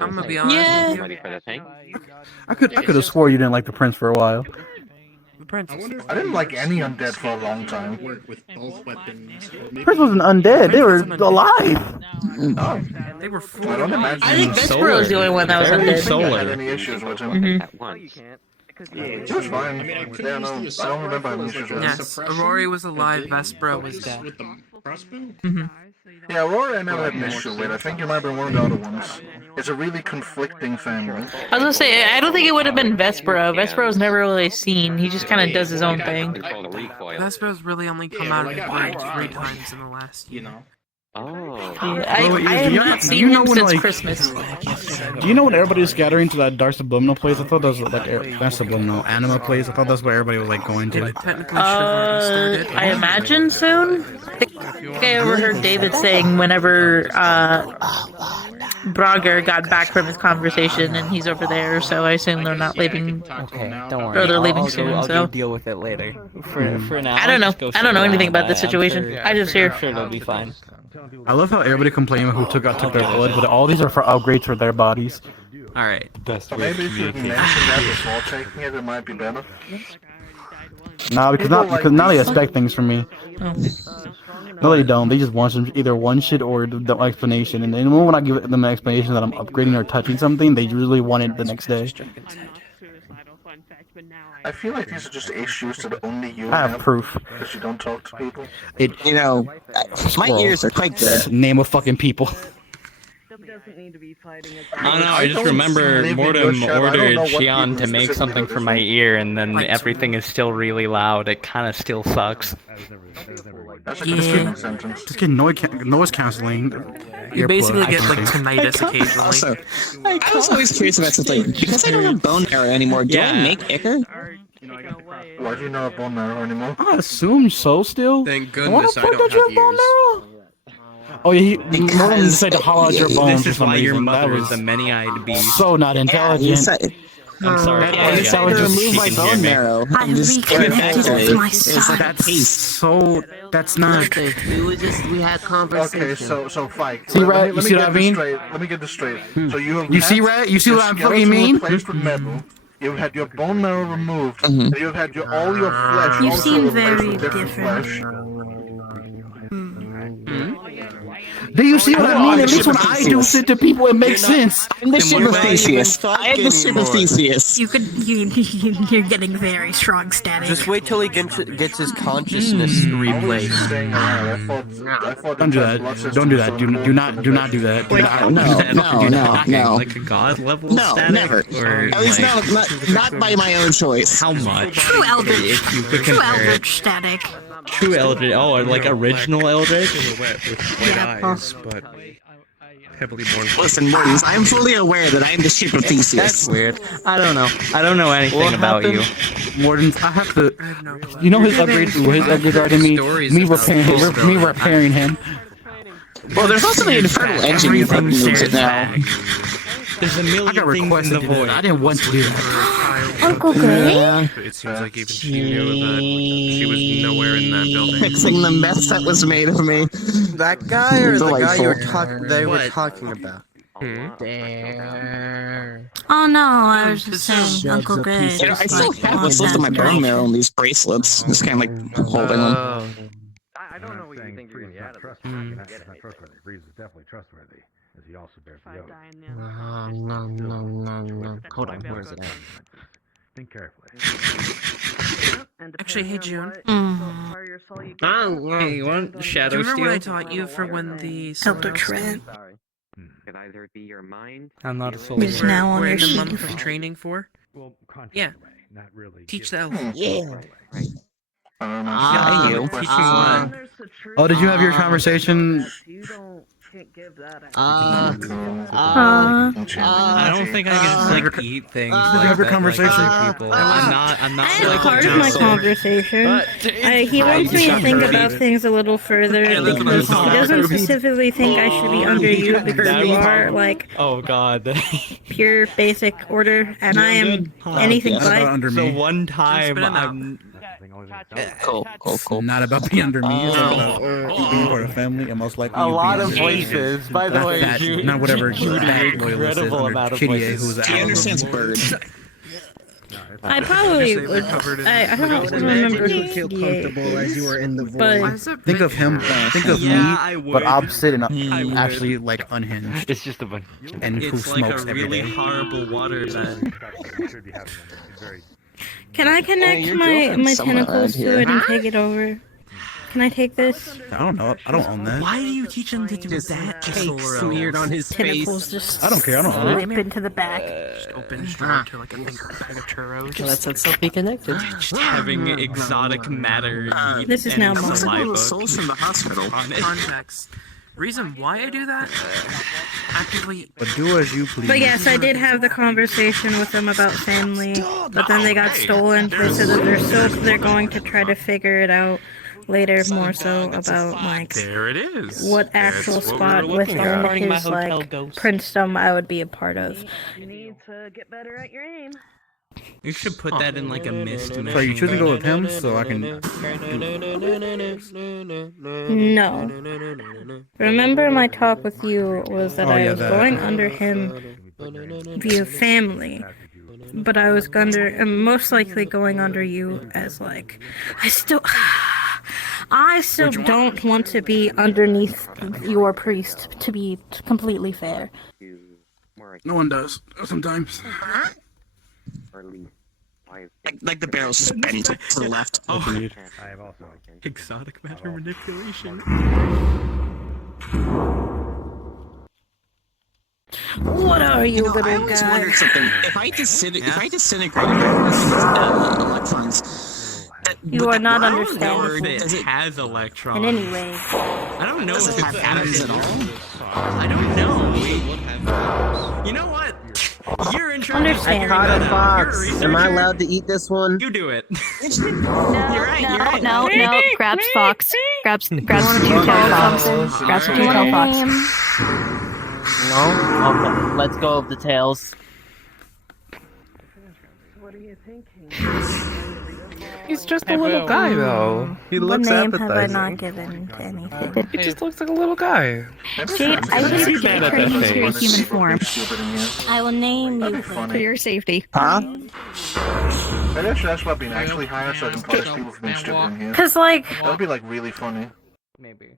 I'm gonna be honest Yeah. with you. I could have swore you didn't like the prince for a while. The prince. I didn't like any undead for a long time. Prince wasn't undead. They were alive. Oh, They were I don't imagine. I think Vespero is the only one that was I undead. don't had any issues with him. He was fine. I I don't remember having issues with him. Yes, Aurora was alive. Vespero was dead. With the crossbow? Yeah, Aurora I never had an issue with. I think you might have been one of the other ones. It's a really conflicting family. I was gonna say, I don't think it would have been Vespero. Vespero's never really seen. He just kind of does his own thing. Vespero's really only come out of the grave 3 times in the last year. Oh. Yeah, I have not seen him since Christmas. Do you know when everybody was scattering to that Dark Subliminal place? I thought that was like Dark Subliminal Anima place. I thought that's where everybody was like going to. I imagine soon. I think I overheard David saying whenever Brager got back from his conversation and he's over there, so I assume they're not leaving. Okay, don't worry. Or they're leaving I'll soon. I'll So deal with it later. For now, I don't know. just go I don't know sit anything down. about the situation. I just hear. I'm sure they'll be fine. I love how everybody complaining who took their blood, but all these are for upgrades for their bodies. All right. Maybe if you mention that before taking it, it might be better. Nah, because now they expect things from me. No, they don't. They just want some, either one shit or the explanation. And the moment when I give them an explanation that I'm upgrading or touching something, they usually want it the next day. I feel like these are just issues that only you I have proof. because you don't talk to people. My ears are quite good. Name of fucking people. I don't know, I just remember Mortem ordered Xian to make something for my ear, and then everything is still really loud. It kind of still sucks. Just get noise canceling. You basically get like tinnitus occasionally. Also, I was always curious about something. Because I don't have bone marrow anymore, do I make ichor? Why do you not have bone marrow anymore? I assume so still. Thank goodness I don't have bone marrow. Oh yeah, Mortem decided to hollow out your bones for some reason. That was a many-eyed beast. so not intelligent. I'm sorry. I decided to remove my bone marrow. That's not. We had conversation. Okay, so Fike. See, Rat, you see what I mean? Let me get this straight. So you have You see, Rat? You see what I fucking mean? Replaced with metal. You've had your bone marrow removed. And you've had all your flesh You also seem replaced very with different flesh. Do you see what I mean? At least when I do shit to people, it makes sense. I'm the ship of Theseus. I am the ship of Theseus. You're getting very strong static. Just wait till he gets his consciousness replaced. Don't do that. Don't do that. Do not do that. No. Like a god level No, static? never. Or At least like, not by my own choice. how much? True Eldritch. If you could True compare it. Eldritch static. True Eldritch. Oh, like original Eldritch? With white eyes, but heavily born. Listen, Mortis, I'm fully aware that I am the ship of Theseus. That's weird. I don't know. I don't know anything about you. Morton, I have to. You know his upgrades. His upgrades are to me repairing him. Well, there's also the infernal engine you can use it now. There's a million things in the void. I didn't want to do that. Uncle Gray? It seems like even she knew that she was nowhere in that building. Fixing the mess that was made of me. That guy or the guy they were What? talking about? Oh no, I was just saying, Uncle Gray. You know, I still have what's left of my bone marrow in these bracelets. Just kind of like holding them. I don't know what you think you're gonna get out of this. Not trustworthy. Breeze is definitely trustworthy, as he also bears the oath. No. Hold on, where is it at? Think carefully. Actually, hey June. Oh, you want Shadow Do you remember what I Steel? taught you for when the Eldritch Red. Could either be your mind. I'm not a soul. It's now on we're your in a month sleeve. of training for? Well, Yeah. not really. Teach the elf. Yeah. I don't know. I do. Teaching what? Oh, did you have your conversation? I don't think I can just like eat things Did you like have your that, conversation? like other people. I'm not I like had part of my conversation. He wants me to think about things a little further because he doesn't specifically think I should be under you because you are like Oh god. pure basic order, and I am anything Not about but. under So me. one time I'm Cool. Not about being under me. It's about being part of family, and most likely a you lot being of under me. voices. By the Not way, that, you not whatever you that an loyalist is incredible under amount of Kitty, voices. who's He out. understands birds. I probably would. I don't remember who feel PDA comfortable as you is, were in the but void. Think of him. Think of I me, would. but opposite and I would. actually like unhinged. It's just a bunch. And who It's like smokes a every really day. horrible water then. can I connect your my girlfriend's somewhere tentacles around to here. it and take it over? Can I take this? I don't know. I don't own that. Why do you teach him to do that? Cake smeared on his Tentacles face. just I don't care. I don't own it. slip into the back. Just open straight to like a finger bag of churros. Let's be connected. Having exotic matter. eat This is now any mine. Let's saliva go to the souls from the hospital. on it. Context. Reason why I do that? Actively. But do as you please. But yes, I did have the conversation with them about family, but then they got stolen. They said that they're going to try to figure it out later, more so about like There it is. what actual That's what spot we were looking within at. his like princedom I would be a part of. You need to get better at your aim. You should put that in like a mist. So you choose to go with him, so I can. No. Remember my talk with you was that I was going under him via family, but I was most likely going under you as like I still don't want to be underneath your priest, to be completely fair. No one does. Sometimes. Like the barrel's just bent to the left. Oh, I have also. exotic matter manipulation. What are you, I little always guy? wondered something. If I disintegrate electrons, You are not Or understanding. if it has electrons. In any way. I don't know does if it it's have atoms at all? I don't know. You know what? You're in charge of Understand. figuring that out. Box. You're a Am I researcher. allowed to eat this one? You do it. You're right. No, grabs Fox. Grabs 2 tail Fox. Grabs 2 tail Fox. No? Okay. Let's go of the tails. He's just a little guy, though. He What looks name have I appetizing. not given to anything? He just looks like a little guy. Jade, I would Be like bad to at turn that into your face. human form I will name you for your safety. Huh? Maybe I should ask about being actually higher so I can punish people for being stupid in here. 'Cause, like- That would be like really funny. Maybe.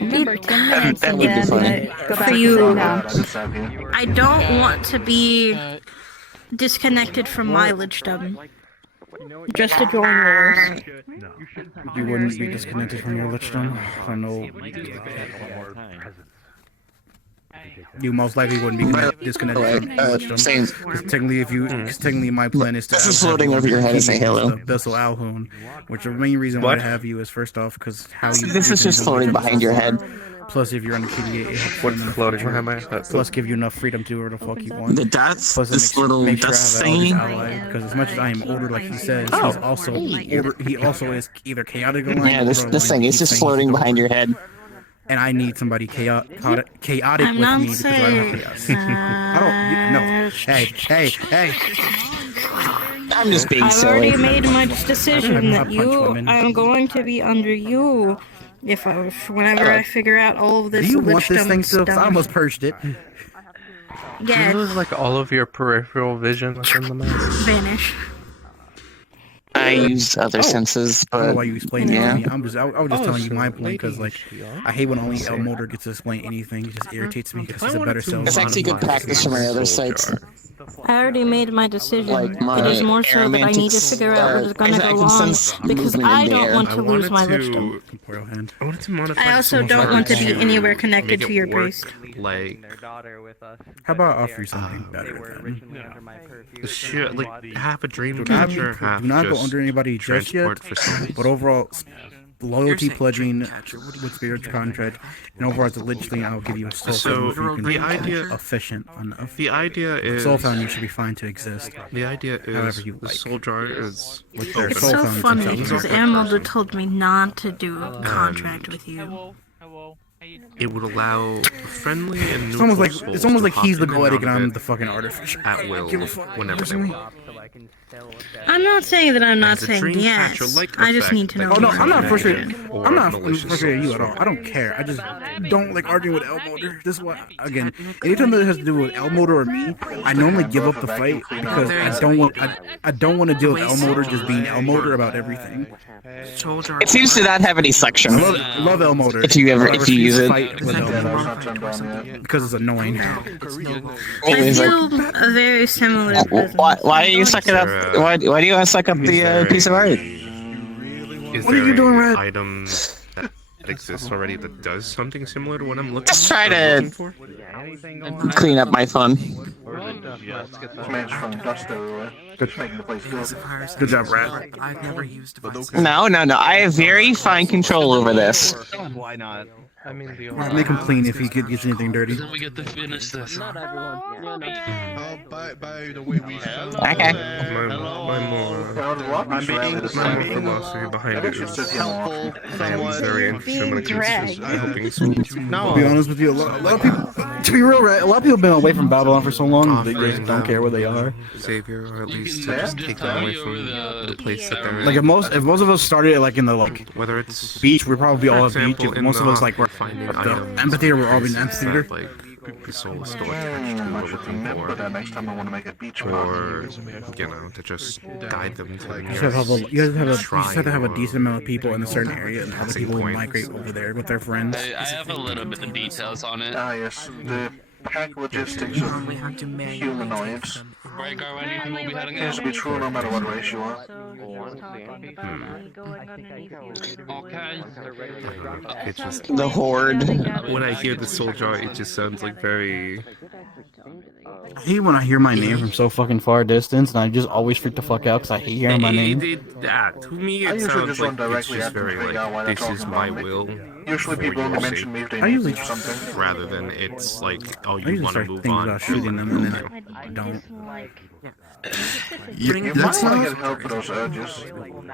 Remember, 10 minutes that and would be then funny. go back For to you, sit Oh, down. God, I just sat here. I don't want to be disconnected from my lichdom. Just to join yours. You wouldn't be disconnected from your lichdom. I know. You most likely wouldn't be disconnected from lichdom. Same. Because technically my plan is to. This is floating over your head as a halo. Vessel Alhoon, which the main reason why I have you is first off because how you. This is just floating behind your head. Plus, if you're on the KDA, it helps What's floating behind my head? Plus, give you enough freedom to do whatever the fuck you want. The dots, Plus, this little dust thingy. Because as much as I am older, like he says, Oh. he's also older. He also is either chaotic aligned. Yeah, this thing is just floating behind your head. And I need somebody chaotic I'm with me because I don't have chaos. I don't. Hey. I'm just being I've silly. already made my decision that punch you. women. I'm going to be under you. Whenever I figure out all of this. Do you want this lichdom thing still? 'Cause I stuff. almost purged it. You Yeah, lose like all of your peripheral vision within the mask. vanish. I use other senses, I don't know but why you explained it yeah. to me. I was just telling you my point because like I hate when only El Motor gets to explain anything. It just irritates me because he's a better salesman. It's actually good practice from my other sites. I already made my decision. Like my It is more so that I need to aromantics, figure out what is going to I go can wrong sense because movement in I the don't air. want to lose my lichdom. I wanted to modify. I also don't want to be anywhere connected to your priest. Like, How about I offer you something better then? shit, like half a dream Do not, catcher, half do not go under anybody just yet. But overall, loyalty pledging with Spirit's contract, and overall as a Lich Ling, I'll give you a soul found if you can the be idea- efficient enough. The idea is soul found you should be fine to exist. The idea is however you the like. soul jar is With their It's soul so found funny themselves. because Emerald told me not to do a contract with you. It would allow friendly and It's neutral almost like souls to hop he's the in and poetic out and of I'm it the fucking artificial. at will, Give a fuck. whenever they want. I'm not saying that I'm not As a saying yes. dreamcatcher-like I just effect need to know. Oh no, more I'm not about frustrated. it. I'm not frustrated at you at all. I don't care. I just don't like arguing with Elmoder. This is why, again, anytime that has to do with Elmoder or me, I normally give up the fight because I don't want to deal with Elmoder just being Elmoder about everything. It seems to not have any suction. I love Elmoder. If you use it. Fight with Elmoder because it's annoying. I feel a very similar. Why do you suck it up? Why do you want to suck up the piece of art? Is What are you doing, Red? An item that exists already that does something similar to what I'm looking Just try to for? clean up my fun. Good job, Rat. I've never used devices. No. I have very fine control over this. Why not? I mean, the Make him clean if he gets anything dirty. We get to finish this. by the way we Okay. My philosophy behind it is helpful. I am very interested when it comes to helping souls. To be honest with you, a lot of people, to be real, Rat, a lot of people have been away from Babylon for so long, they just don't care where they are. Savior, or at least to just take them away from the place that they're in. Like if most of us started like in the whether it's beach, we're probably all at for beach. example, If in most of the us like were finding the items amphitheater, we're all in that, amphitheater. like the soul is still attached to what we're looking for, Next time I want to make a beach or you know, to just guide them to the You just have to have a shrine decent amount of people in a certain area, and other people will migrate over there with their friends. I have a little bit of details on it. Ah, yes. The pack logistics of humanoids Anything will be heading seems to be true no matter what race you are. Okay. It's just The horde. when I hear the soul jar, it just sounds like very. I hate when I hear my name from so fucking far distance, and I just always freak the fuck out because I hate hearing my name. To me, I it usually sounds just like run it's directly just after very figure out why like they're this is talking my about me. will. Usually for people your only sake, mention me if they I usually need something. rather than it's like, oh, I you usually want to start move thinking on. about shooting them, and then I don't. You That's might not- get help with those urges. You want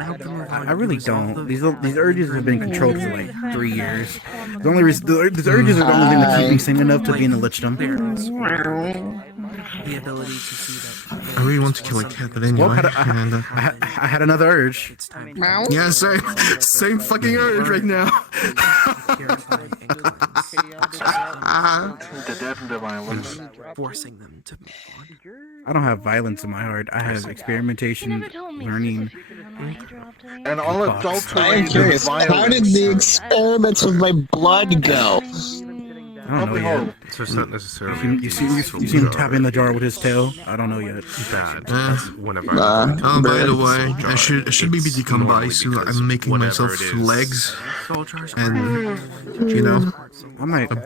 to help them I really don't. These urges have been controlled for like 3 years. The only reason these urges are the only thing that keep me sane enough to be in the lichdom. the ability to see that. I really want to kill a cat, but anyway. Well, I had another urge. Yeah, same fucking urge right now. The dead and the violence. Forcing them to move on. I don't have violence in my heart. I have experimentation, learning. And all I am adulterated curious, how did violence. the experiments with my blood go? I don't know yet. So it's not necessarily. You see him tapping the jar with his tail? I don't know yet. Bad. Whenever Oh, by the way, I should maybe become bi soon. I'm making myself legs, and you know, I might be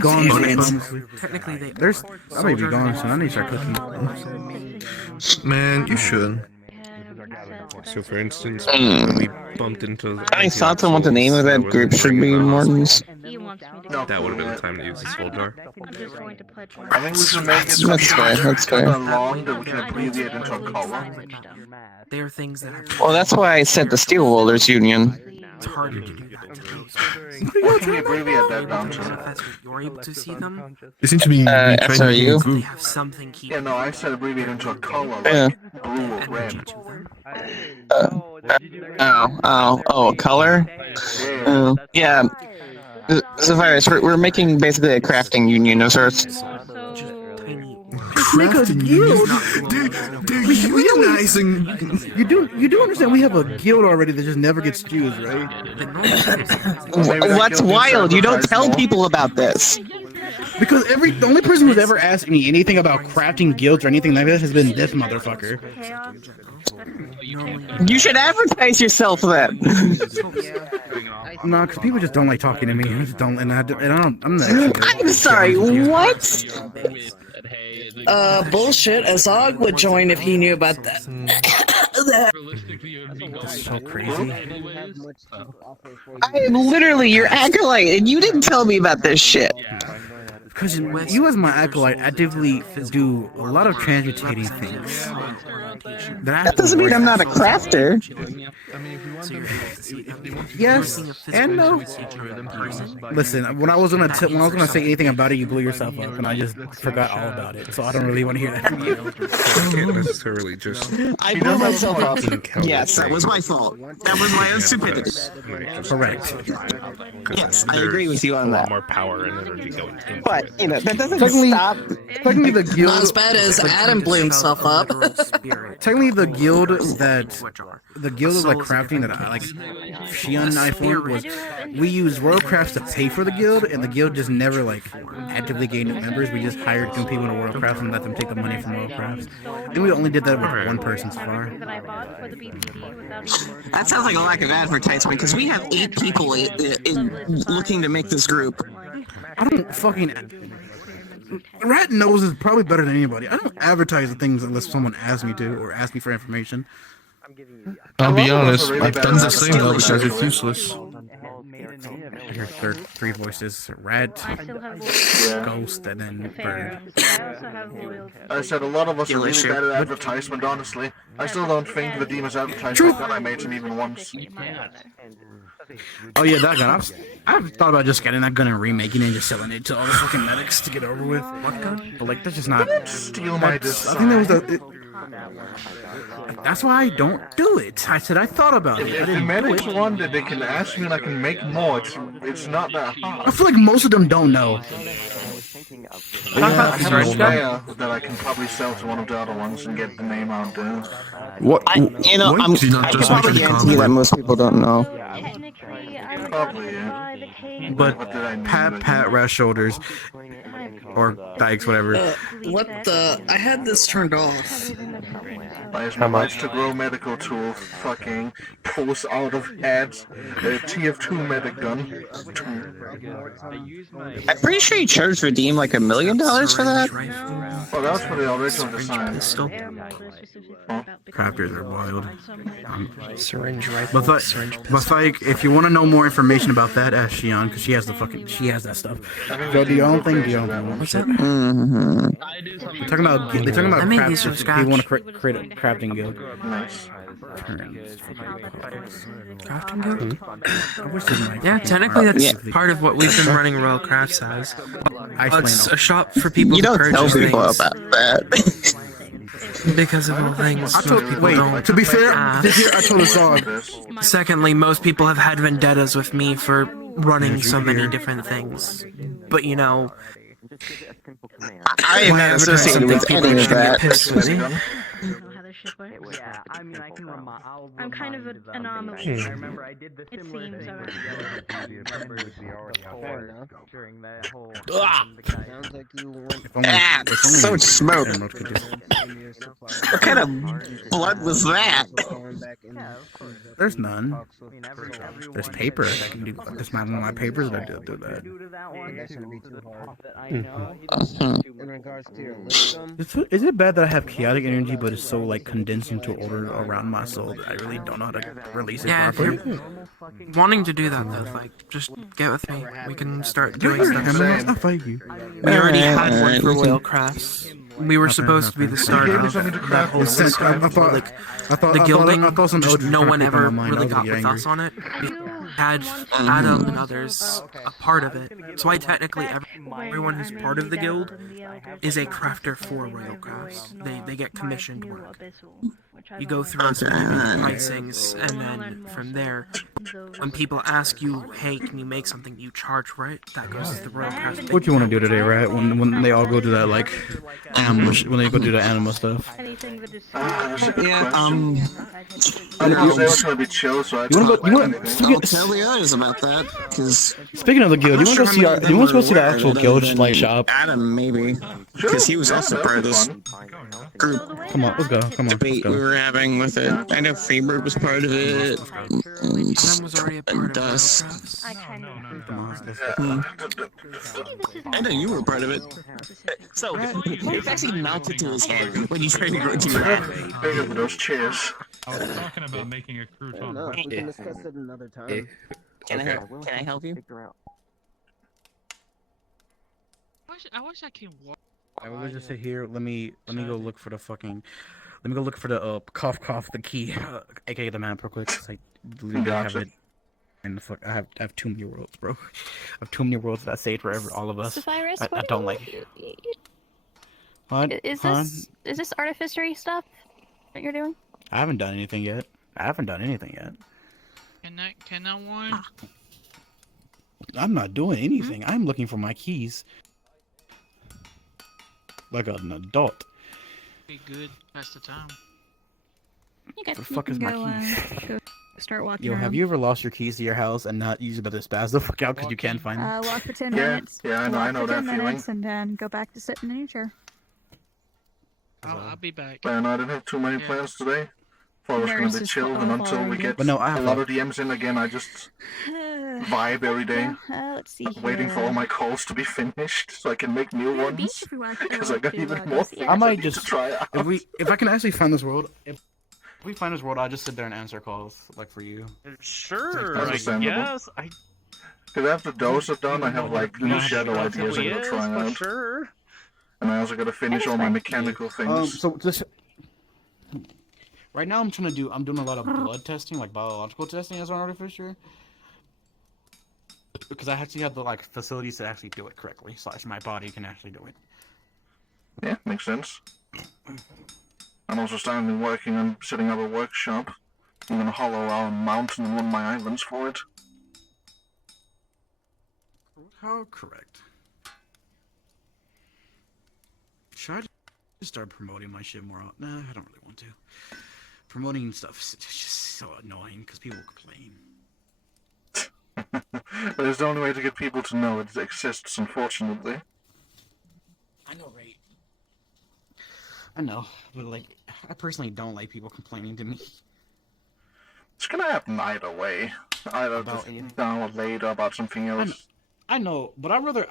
gone soon. Honestly. Technically, they I might be gone soon. I need to start cooking. man, you should. So, for instance, when we bumped into. I thought on what the name of that group should be, Mortons. That would have been the time to use the soul jar. I think we should make it so That's fair, that's fair. long that we can abbreviate into a color. They are things that have Well, that's why I said the Steelholders Union. it's harder to do that to those. What can we abbreviate that down to? You're able to see them. They seem to be trying to SRU? be a They group. have something keep Yeah, no, I said abbreviate into a color, Yeah. like blue or energy red. to them. Oh, color? Yeah. Zephyrus, we're making basically a crafting union of sorts. Crafting guild? They're unionizing. You do understand we have a guild already that just never gets used, right? What's wild? You don't tell people about this. Because the only person who's ever asked me anything about crafting guilds or anything like this has been this motherfucker. You should advertise yourself then. No, because people just don't like talking to me. I just don't, and I don't. I'm not. I'm sorry. What? Bullshit. Azog would join if he knew about that. That's so crazy. I am literally your acolyte, and you didn't tell me about this shit. Because you, as my acolyte, actively do a lot of transmutating things. That doesn't mean I'm not a crafter. Yes and no. Listen, when I was gonna say anything about it, you blew yourself up, and I just forgot all about it. So I don't really want to hear that. Can't necessarily just. I blew myself up. Yes, that was my fault. That was my own stupidity. Correct. Yes, I agree with you on that. More power and energy going into But you know that doesn't Technically- stop. Technically, the guild. Not as bad as Adam blew himself up. Technically, the guild of like crafting that I like, Shion and I formed was we used royal crafts to pay for the guild, and the guild just never like actively gained new members. We just hired new people into royal crafts and let them take the money from royal crafts. And we only did that with one person so far. That sounds like a lack of advertisement because we have 8 people in looking to make this group. I don't fucking. Rat knows is probably better than anybody. I don't advertise the things unless someone asks me to or asks me for information. I'll be honest, I've done the same though because it's useless. I hear three voices: Rat, Ghost, and then Bird. I said a lot of us are really bad at advertisement, honestly. I still don't think the Demon's advertisement that I made him even once. Oh yeah, that gun. I've thought about just getting that gun and remaking it and just selling it to all the fucking medics to get over with. What gun? But like, that's just not. Steal my design. I think that was that's why I don't do it. I said I thought about it. If the medics want it, they can ask me and I can make more. It's not that hard. I feel like most of them don't know. I have a spare that I can probably sell to one of the other ones and get the name out there. What? I can probably guarantee that most people don't know. Probably, yeah. But pat Rat shoulders or dykes, whatever. What the? I had this turned off. How much to grow medical tools? Fucking pulls out of heads. TF2 medic gun. I'm pretty sure you charged Redeem like $1 million for that. Oh, that's for the original design. Crafters are wild. Syringe rifle. But like, if you want to know more information about that, ask Shion because she has that stuff. Go do your own thing. Do your own thing. What's that? They're talking about crafts. If you want to create a crafting guild. Nice. Crafting guild? I wish they might. Yeah, technically that's part of what we've been running Royal Crafts as. It's a shop for people to purchase things. You don't tell people about that. Because of all things. I told people to be fair, I told us all. Secondly, most people have had vendettas with me for running so many different things. But you know, I am not associated with any of that. Yeah, I mean, I'm kind of an anomaly. I remember I did the sim seems during that whole. So much smoke. What kind of blood was that? There's none. There's paper that can do. There's not one of my papers that do that. Is it bad that I have chaotic energy, but it's so like condensed into order around my soul that I really don't know how to release it properly? If you're wanting to do that though, like, just get with me. We can start doing stuff. I'll fight you. We already had one for Royal Crafts. We were supposed to be the start of that whole system. The gilding, just no one ever really got with us on it. We had Adam and others a part of it. So technically everyone who's part of the guild is a crafter for Royal Crafts. They get commissioned work. You go through pricings, and then from there, when people ask you, hey, can you make something, you charge for it. That goes to the Royal Crafts. What do you want to do today, right? When they all go to that like animal, when they go do the animal stuff. Yeah. I was gonna be chill, so I I'll tell the others about that. Because speaking of the guild, you want to go see the actual guild like shop? Adam maybe, because he was also part of this group. Come on, let's go. Come on, debate we were were having with it. I know Faber was part of it. And Dust. I know you were part of it. So, it's actually not the tools hard when you try to go into your Bigger for those chairs. I was talking about making a crouton. We can discuss it another time. Can I help you? I wish I can walk. I will just sit here. Let me go look for the fucking. Let me go look for the cough the key, aka the map real quick. 'Cause I literally have it. And the fuck, I have too many worlds, bro. I have too many worlds that saved for all of us. Sapphirus, I don't like it. What? Is Huh? this artificery stuff that you're doing? I haven't done anything yet. Can I one? I'm not doing anything. I'm looking for my keys. Like an adult. Be good. Pass the time. Okay, Where the fuck is my keys? go start walking Yo, around. have you ever lost your keys to your house and not used it, but to spaz the fuck out because you can't find them? Walk for 10 Yeah, minutes. yeah, I know- walk I know for 10 that feeling. minutes and then go back to sitting in your chair. I'll be back. And I didn't have too many plans today. Thought I was gonna be chilled, and until we get But no, I have a lot a- of DMs in again, I just vibe every day. Let's see I'm waiting for all my calls to be finished so I can make new ones. Because I got even more things I might need just to try out. if I can actually find this world. If we find this world, I'll just sit there and answer calls like for you. Sure, That's I understandable. guess. Because after those are done, I have like new shadow ideas I'm gonna try out. Sure. And I also gotta finish all my mechanical things. So just right now, I'm doing a lot of blood testing, like biological testing as an artificer, because I actually have the like facilities to actually do it correctly. / my body can actually do it. Yeah, makes sense. I'm also starting working on setting up a workshop. I'm gonna hollow out a mountain in one of my islands for it. How correct? Should I just start promoting my shit more? Nah, I don't really want to. Promoting stuff is just so annoying because people complain. But it's the only way to get people to know it exists, unfortunately. I know, right? I know, but like, I personally don't like people complaining to me. It's gonna happen either way. Either just now or later about something else. I know, but I'd rather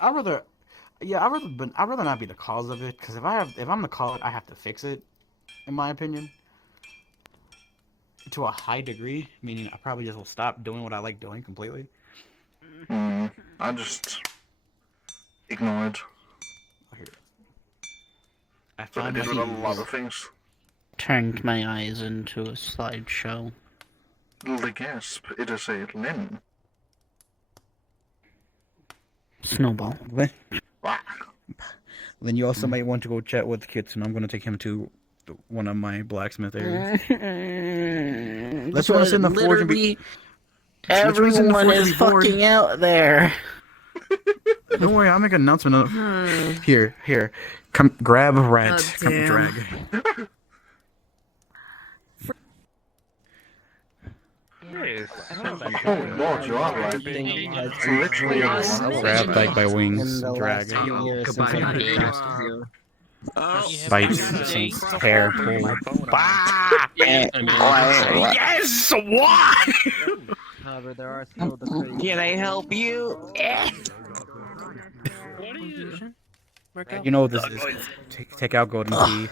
not be the cause of it, because if I'm the cause, I have to fix it, in my opinion. To a high degree, meaning I probably just will stop doing what I like doing completely. I just ignore it. But I did with a lot of things. Turned my eyes into a slideshow. The gasp, it is a lemon. Snowball. Then you also might want to go chat with the kids, and I'm going to take him to one of my blacksmith areas. Let's go in the forge and be. Everyone is fucking out there. Don't worry, I'll make an announcement of. Here. Come grab a rat. Come drag. Oh Lord, you are right. Literally, Grab like by wings. Drag. Bites. Hair. Pull. Yes! Why? However, there are still the crazy. Can I help you? You know what this is. Take out golden key.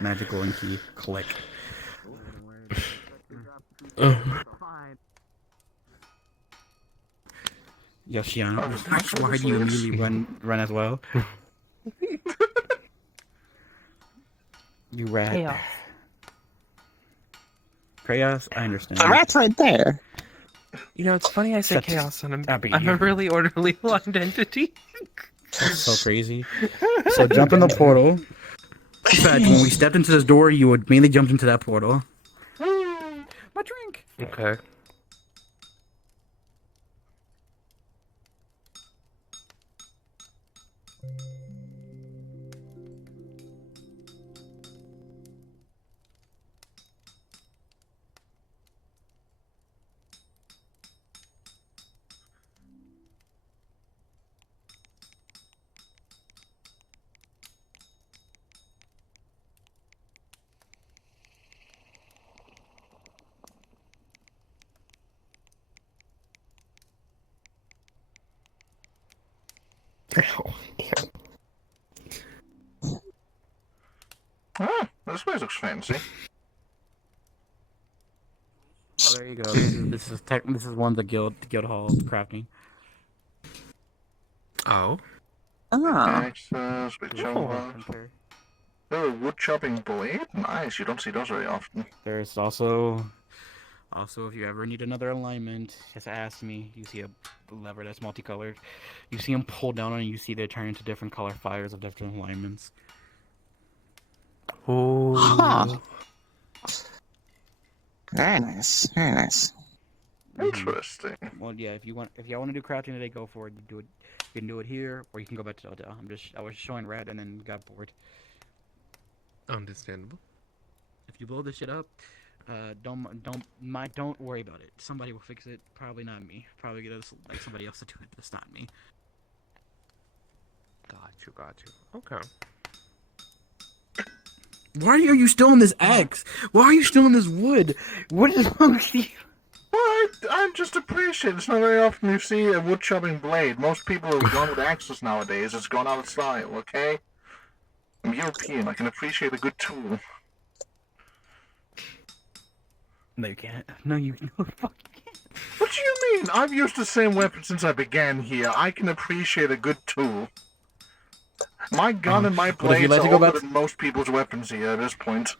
Magic golden key. Click. Yoshian, why do you immediately run as well? You rat. Chaos. Chaos? I understand. The rat's right there. You know, it's funny I say chaos, and I'm a really orderly blind entity. That's so crazy. So jump in the portal. In fact, when we stepped into this door, you would mainly jump into that portal. My drink. Okay. Ah, this place looks fancy. Oh, there you go. This is one of the guild hall crafting. Oh. Access, big Oh, wood chopping blade? Nice, you don't see those very often. There's also if you ever need another alignment, just ask me. You see a lever that's multicolored. You see them pull down on it, you see they turn into different color fires of different alignments. Oh. Huh. Very nice. Very nice. Interesting. Well, yeah. If y'all want to do crafting today, go for it. You do it. You can do it here, or you can go back to the hotel. I was showing red and then got bored. Understandable. If you blow this shit up, don't worry about it. Somebody will fix it. Probably not me. Probably get like somebody else to do it. It's not me. Got you. Okay. Why are you still in this axe? Why are you still in this wood? What is wrong with you? Well, I just appreciate it. It's not very often you see a wood chopping blade. Most people have gone with axes nowadays. It's gone out of style, okay? I'm European. I can appreciate a good tool. No, you can't. No, you fuck. What do you mean? I've used the same weapon since I began here. I can appreciate a good tool. My gun and my blades are older than most people's weapons here at this point.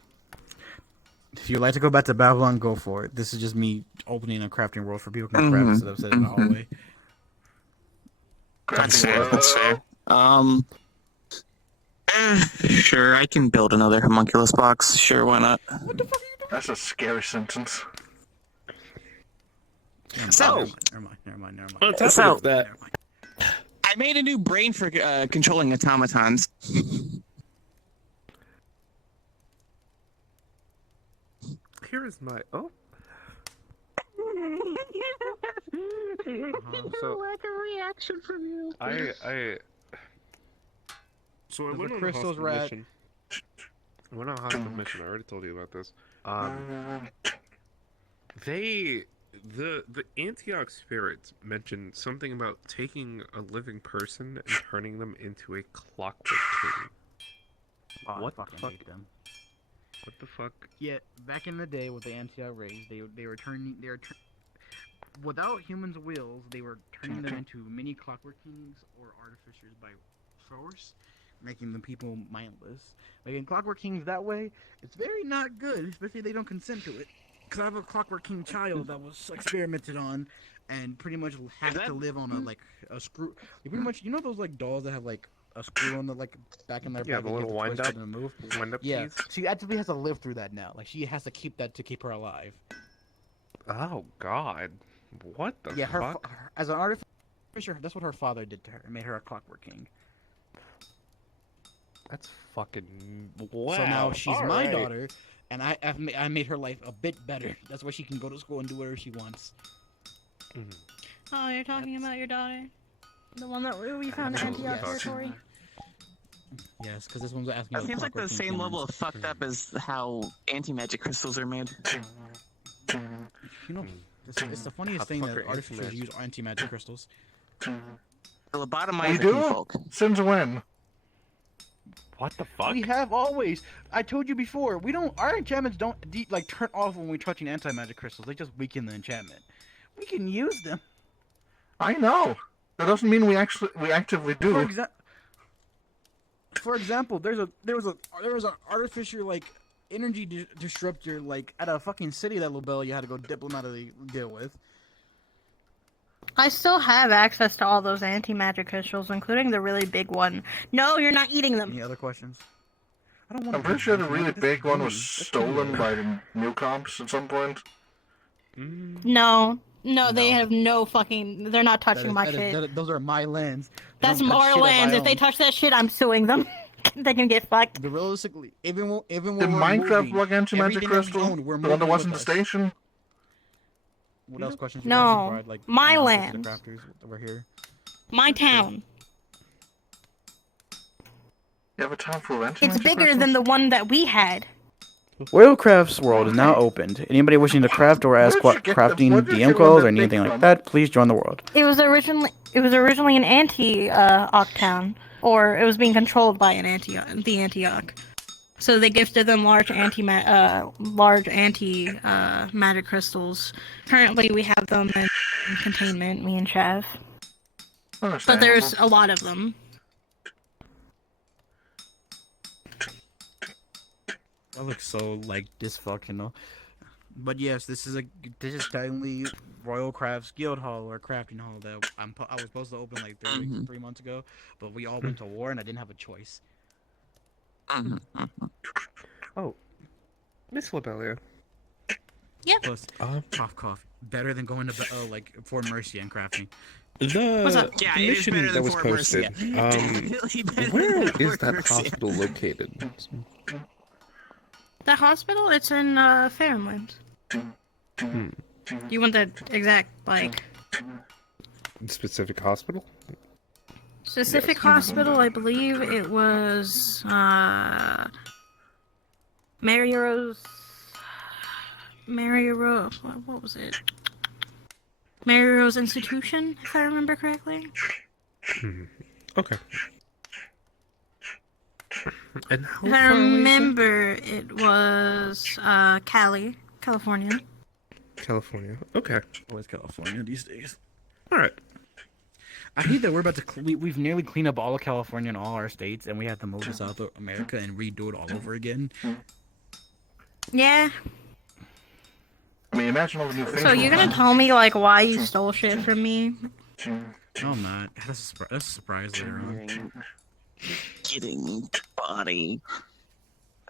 If you'd like to go back to Babylon, go for it. This is just me opening a crafting world for people who can craft instead of sitting in the hallway. That's fair. Sure, I can build another homunculus box. Sure, why not? What the fuck are you doing? That's a scary sentence. So, never mind. So, I made a new brain for controlling automatons. Here is my So like a reaction from you. So I went on a crystal's hospital rat. mission. I went on a hospital mission. I already told you about this. The Antioch spirits mentioned something about taking a living person and turning them into a clockwork king. What the fuck? What the fuck? Yeah, back in the day with the Antioch race, they were without humans' wills, they were turning them into mini clockwork kings or artificers by force, making the people mindless. Making clockwork kings that way, it's very not good, especially if they don't consent to it. Cause I have a clockwork king child that was experimented on, and pretty much has to live on a screw. Pretty much, you know those like dolls that have like a screw on the like back in their back. The little wind up. Yeah, she actually has to live through that now. Like she has to keep that to keep her alive. Oh God, what the fuck? As an artificer, that's what her father did to her. It made her a clockwork king. That's fucking wow. So now she's my daughter, and I made her life a bit better. That's why she can go to school and do whatever she wants. Oh, you're talking about your daughter? The one that we found in Antioch territory? Yes, because this one's asking. It seems like the same level of fucked up as how anti-magic crystals are made. You know, it's the funniest thing that artificers use anti-magic crystals. The lobotomized folk. Since when? What the fuck? We have always. I told you before. Our enchantments don't turn off when we're touching anti-magic crystals. They just weaken the enchantment. We can use them. I know. That doesn't mean we actively do. For example, there was an artificial energy disruptor at a fucking city that Lobel you had to go diplomatically deal with. I still have access to all those anti-magic crystals, including the really big one. No, you're not eating them. Any other questions? I'm pretty sure the really big one was stolen by the new comps at some point. No, they have no fucking. They're not touching my shit. Those are my lands. That's our lands. If they touch that shit, I'm suing them. They can get fucked. But realistically, even when Did we're Minecraft moving, plug anti-magic crystal? The one that was in the station? What else questions? No, my land. The crafters over here. My town. You have a town full of anti-magic It's bigger crystals? than the one that we had. Royalcraft's world is now opened. Anybody wishing to craft or ask crafting DM calls or anything like that, please join the world. It was originally an anti-Octown, or it was being controlled by the anti-Oc. So they gifted them large anti-matter crystals. Currently, we have them in containment. Me and Chav. But there's a lot of them. I look so like dysfunctional. But yes, this is technically Royalcraft's Guild Hall or Crafting Hall that I was supposed to open like 3 months ago, but we all went to war and I didn't have a choice. Oh, Miss Labelia. Yep. Plus, cough. Better than going to like Fort Mercy and crafting. What's up? The mission that was posted. Where is that hospital located? The hospital? It's in Fairland. You want the exact specific hospital? Specific hospital? I believe it was Mary Rose. What was it? Mary Rose Institution, if I remember correctly. Okay. And how If I remember, it was California. California. Okay. Always California these days. All right. I hate that we're about to. We've nearly cleaned up all of California and all our states, and we have to move to South America and redo it all over again. Yeah. I mean, imagine all the new things. So you're gonna tell me why you stole shit from me? No, I'm not. That's a surprise later on. Getting body.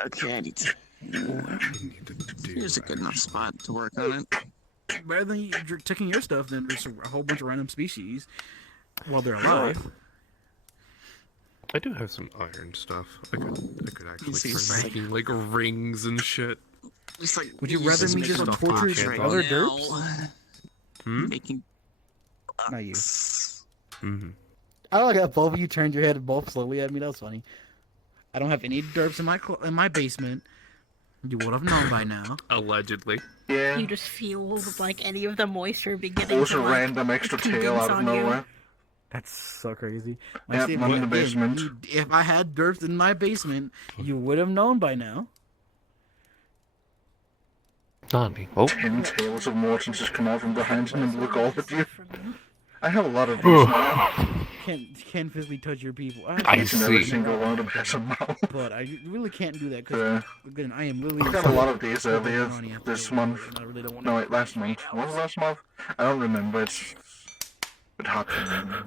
Okay, I need to. Here's a good enough spot to work on it. Rather than you taking your stuff, then there's a whole bunch of random species while they're alive. I do have some iron stuff. I could actually start making like rings and shit. Would you rather me just torture other derps? Making. Not you. I like how both of you turned your head both slowly at me. That was funny. I don't have any derps in my basement. You would have known by now. Allegedly. Yeah. You just feel like any of the moisture beginning Pulls to a random extra tail condense out of on nowhere. you. That's so crazy. Yep, I'm in the basement. If I had derps in my basement, you would have known by now. Donnie. 10 tails of Mortons just come out from behind him and look all at you. I have a lot of these now. Can't physically touch your people. I see. Every single one of them has a mouth. But I really can't do that because again, I am really. I got a lot of these earlier this month. No, wait, last month. What was last month? I don't remember. It's hard to remember.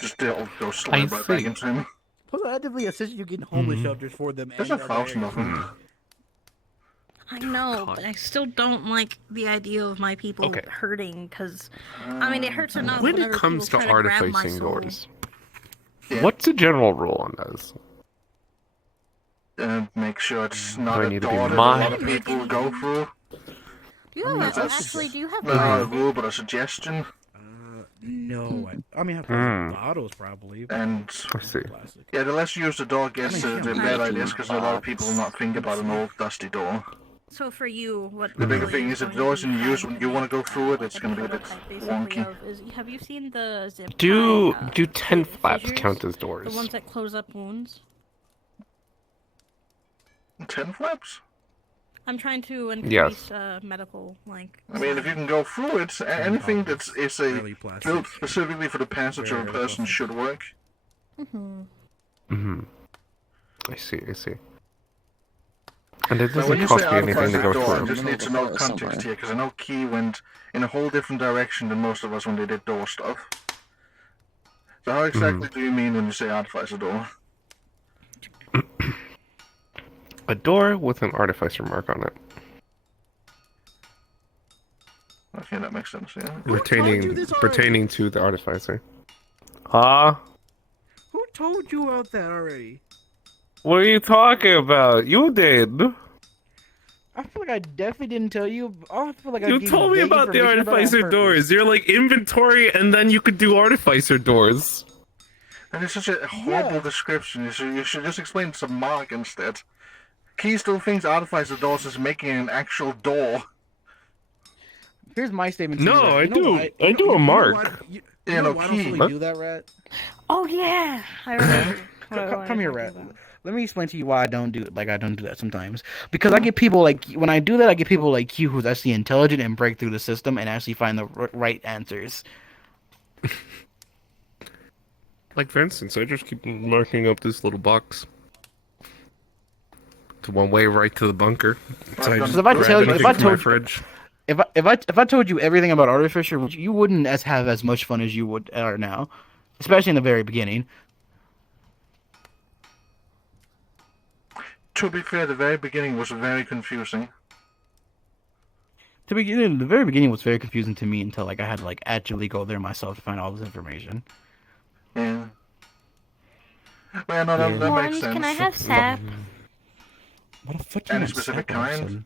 Just go slide right back into him. Positively, essentially, you get homeless shelters for them. There's 1,000 of them. I know, but I still don't like the idea of my people hurting, because, I mean, it hurts enough When it whenever comes to people try grab my artificing soul. doors, what's the general rule on those? Make sure it's not I a need to be door that a mine? lot of people go through. Do you have do you have Not a rule, but a suggestion. No, I mean, bottles probably. And I see. yeah, the less used the door gets, the better it is, because a lot of people will not think about an old dusty door. So for you, what The bigger thing is, if the door's in use when you want to go through it, it's going to be a bit wonky. Have you seen the zip Do tie, 10 flaps fissures? count as doors? The ones that close up wounds? 10 flaps? I'm trying to increase Yes. medical, I mean, if you can go through it, anything that's built specifically for the passage of a person should work. I see. And it Now, doesn't when you cost say me anything to artifact go door, I through. just need to know context here, because I know Key went in a whole different direction than most of us when they did door stuff. So how exactly do you mean when you say artificer door? A door with an artificer mark on it. Okay, that makes sense, yeah. Pertaining to the artificer. Who told you about that already? What are you talking about? You did. I feel like I definitely didn't tell you. I feel like You told me about the artificer doors. You're like inventory, and then you could do artificer doors. That is such a horrible description. You should just explain some mark instead. Key still thinks artificer doors is making an actual door. Here's my statement to No, you, Rat. I You know do. why- I you do know- a you know mark. why- You Yeah, know no why don't key. really do that, Rat? Oh yeah, I remember. Come here, Rat. Let me explain to you why I don't do it. Like I don't do that sometimes. Because I get people like when I do that, I get people like you who's actually intelligent and break through the system and actually find the right answers. Like for instance, I just keep marking up this little box. It's one way right to the bunker. So I just If I grab tell you, anything if I from my told fridge. if I told you everything about Artificer, you wouldn't have as much fun as you would are now, especially in the very beginning. To be fair, the very beginning was very confusing. The very beginning was very confusing to me until like I had to like actually go there myself to find all this information. Yeah. Well, no, that makes Orange, sense. can I have sap? What the fuck? Any specific kind?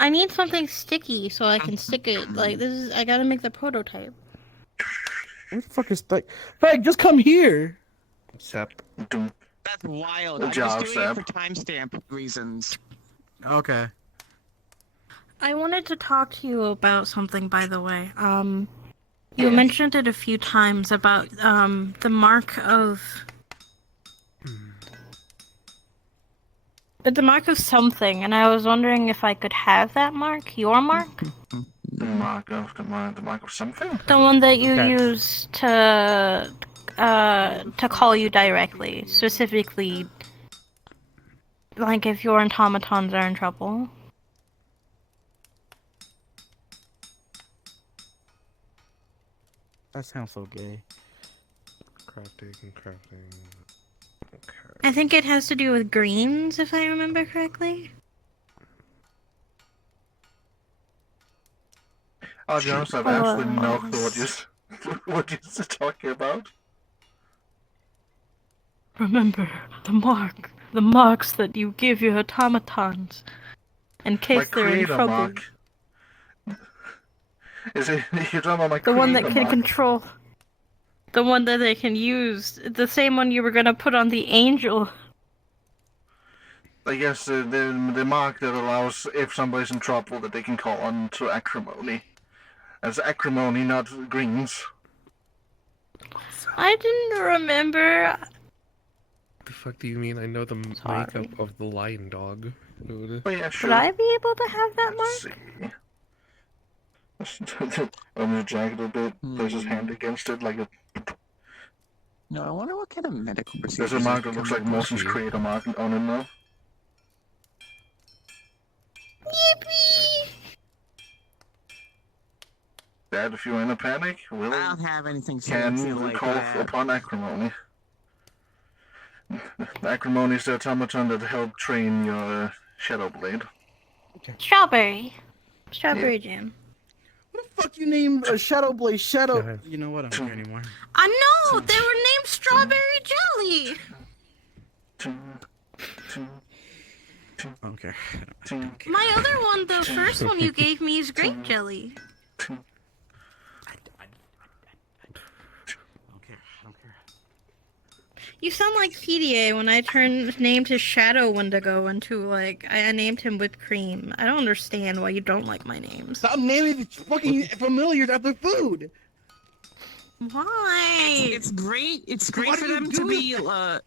I need something sticky so I can stick it. Like this is, I gotta make the prototype. What the fuck is that? Fag, just come here. Sap. That's wild. I'm job, just doing it Sap. for timestamp reasons. Okay. I wanted to talk to you about something, by the way. You Yes. mentioned it a few times about the mark of the mark of something, and I was wondering if I could have that mark, your mark, The mark of something? the one that you Okay. use to call you directly, specifically, like if your automatons are in trouble. That sounds so gay. Crafting. Okay. I think it has to do with greens, if I remember correctly. I'll be honest, I have absolutely no clue what you're talking about. Remember the marks that you give your automatons, in case My they're in creator trouble. mark. Is it you're talking about my The one that creator can mark? control. The one that they can use. The same one you were gonna put on the angel. I guess the mark that allows, if somebody's in trouble, that they can call on to acrimony. As acrimony, not greens. I didn't remember. The fuck do you mean? I know the makeup of the lion dog. Oh yeah, sure. Would I be able to have that mark? I'm gonna drag it a bit, place his hand against it like a... No, I wonder what kind of medical procedures. There's a mark that looks like Mortison's creator mark on it now. Yippee! Dad, if you're in a panic, will I don't have anything can fancy like call that. upon acrimony. Acrimony is the automaton that helped train your Shadow Blade. Strawberry jam. What the fuck you name a Shadow Blade Shadow? You know what? I don't care anymore. I know they were named Strawberry Jelly. Okay. My other one, the first one you gave me, is Grape Jelly. You sound like PDA when I named his Shadow Wendigo into, like, I named him Whipped Cream. I don't understand why you don't like my names. Stop naming fucking familiars after food. Why? It's great. It's great Why for do you them do to be. that?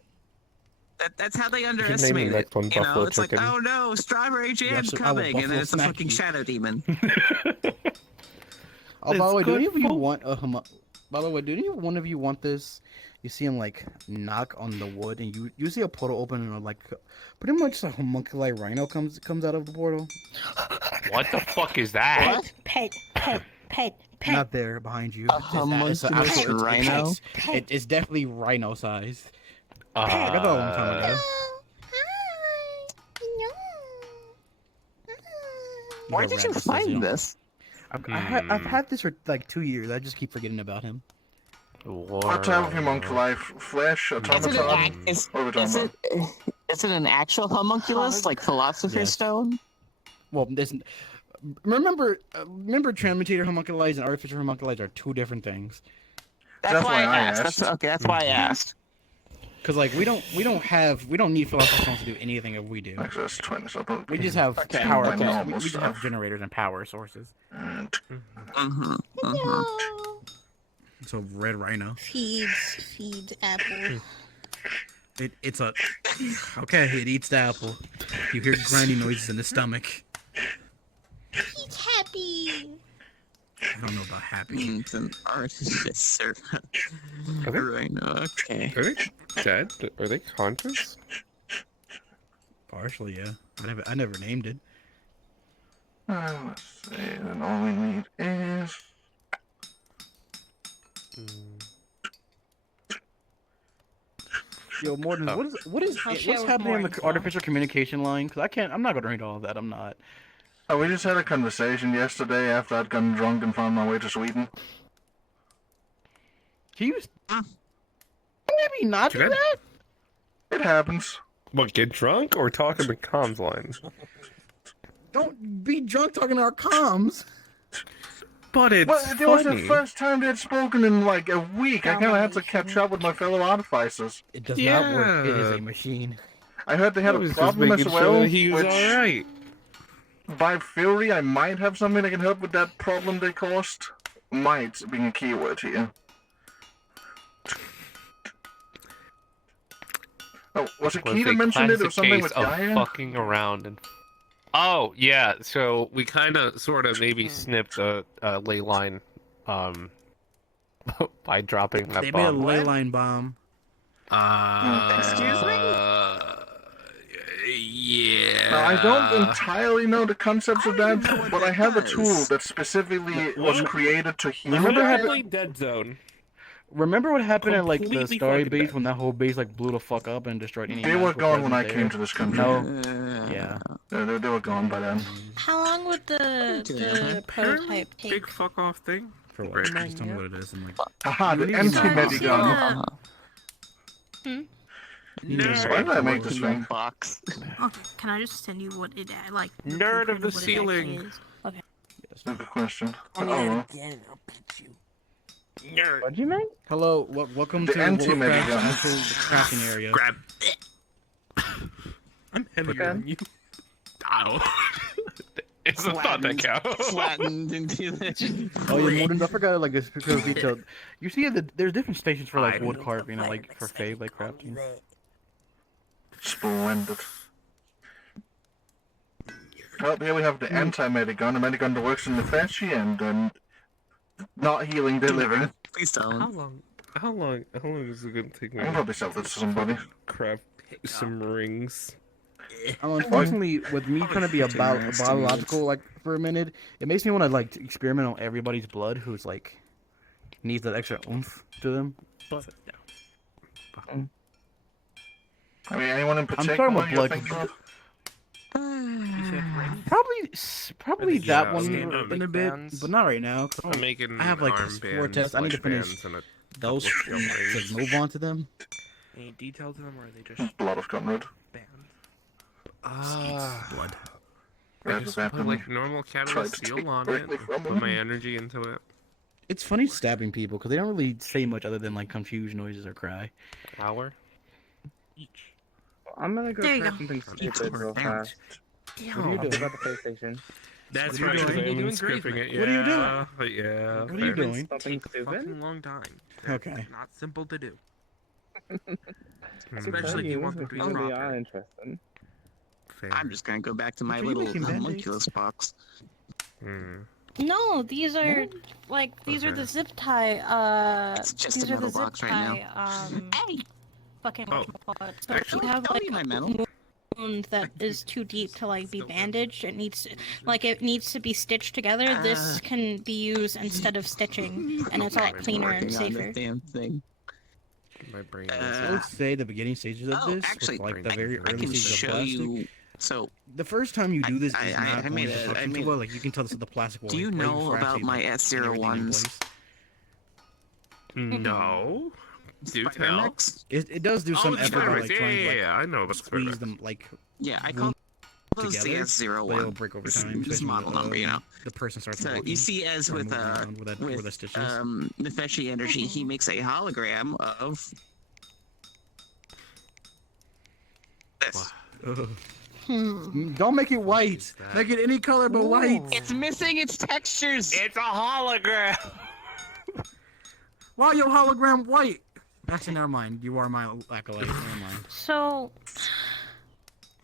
That's how they name underestimate him it. like from You know, Buffalo it's like, Chicken. oh no, strawberry jam's Yes, I will coming, and then buffalo it's a smack fucking you. shadow demon. Oh, by the way, do any of you good want a By the way, do any one of you want this? You see him like knock on the wood, and you see a portal open, and like pretty much a homunculi rhino comes out of the portal. What the fuck is that? Pet. Not there behind you. A homunculus rhino? It's definitely rhino sized. I got that a long time ago. Where did you find this? I've had this for like 2 years. I just keep forgetting about him. What type of homunculi? Flesh, automaton? Is it an actual homunculus, like Philosopher's Yes. Stone? Well, remember transmutator homunculi and artificial homunculi are two different things. That's why I asked. That's why I asked. Because like we don't need philosopher stones to do anything if we do. Access 20, so We just have power. my normal We just have stuff. generators and power sources. So red rhino. Feeds apple. It's a okay. It eats the apple. You hear grinding noises in the stomach. He's happy. I don't know about happy. It's an artificer. Rhino. Okay. Are they dead? Are they conscious? Partially, yeah. I never named it. Let's see. Then all we need is. Yo, Morton, what's happening in the artificial communication line? Because I'm not gonna read all of that. I'm not. Oh, we just had a conversation yesterday after I'd gotten drunk and found my way to Sweden. He was. Maybe not do that. It happens. What, get drunk or talk in the comms line? Don't be drunk talking to our comms. But it's Well, it was the first time they'd spoken in like a week. I kind of had to catch up with my fellow artificers. It does not work. It is a machine. I heard they had a problem as well. Sure he was alright. By theory, I might have something that can help with that problem they caused. Might being a keyword here. Oh, was it Key that mentioned it or something with Gaia? Fucking around and. Oh yeah, so we kind of, sort of, maybe snipped a ley line, by dropping that They bomb. made a ley line bomb. Excuse me? Yeah. Now, I don't entirely know the concepts of that, but I have a tool that specifically was created to heal. Dead zone. Remember what happened at like the Completely Starry fucking base dead. when that whole base like blew the fuck up and destroyed any? They were magical gone when I presence came there? to this country. No. Yeah. They were gone by then. How long would the prototype take? Big fuck off thing. For what? Just tell me what it is. I'm like, Haha, the anti-medi gun. Why did I make this thing? Box. Okay, can I just send you what it like? Nerd of the what it actually ceiling. is? Okay. That's a question. Again, I'll beat you. Nerd. What'd you make? hello, welcome The to anti-medi Wolfcraft gun. Central crafting area. Grab. I'm heavier than you. Ow. It's a thought that counts. Flattened into the. Oh yeah, Morton, I forgot like this because detailed. You see, there's different stations for like wood carving, you know, like for fave, like crafting. Splendid. Well, here we have the anti-medi gun, a medi gun that works in the fetchy and not healing, delivering. Please don't. How long is it gonna take me I can probably sell this to somebody. craft some rings? Unfortunately, with me trying to be a biological like for a minute, it makes me want to like experiment on everybody's blood who's like needs that extra oomph to them. I mean, anyone in I'm particular talking about you're blood. thinking of? Probably that one Yeah, in a bit, but not right now. I'm making I have like armbands, 4 tests. I need to finish flesh bands, and those couple of to rings. move on to them. Any detail to them, or are they just Blood of Conrad. bands? Blood. I just put like normal catalyst seal on it, put my energy into it. It's funny stabbing people because they don't really say much other than like confused noises or cry. Hour? I'm gonna go There you try go. something stupid real fast. What are you doing? About the PlayStation. That's What are right, you 'cause doing? I'm You're doing skipping great, it. What are you Yeah, What are you doing? Something Take a stupid? fucking long time. They're Okay. Not simple to do. Hmm. Especially if you want them to be They proper. are interesting. Fair. I'm just gonna go back to my Are you little making Band-Aids? homunculus box. Hmm. No, these are like these are the zip tie. It's just These a are the metal zip box right tie. Hey! Fucking Oh, whatchamacallit. So actually- if you have Tell like me my metal. wound that is too deep to like be bandaged. It needs to be stitched together. This can be used instead of stitching, and it's a lot cleaner and Working on safer. this damn thing. My brain I would say the beginning stages of this, actually, with like the very I early can stages of show plastic. you. So, The first time you do this is I not made going to a- function I too made- well. Like you can tell this is the plastic. do you know about my S01s? No. Do tell. Spider-Mechs? It does do Oh, some the effort, but Spider-Mechs. like Yeah, trying yeah, to yeah, like I know about the squeeze Spider-Mechs. them like Yeah, I glue call those the together, S01. but it'll break over time. This especially model when, number, you know. The person starts So walking you see, as or with moving around with the stitches. Nefeshi energy, he makes a hologram of this. Don't make it white. Make it any color but white. It's missing its textures. It's a hologram. Why your hologram white? Actually, never mind. You are my acolyte. Never mind. So,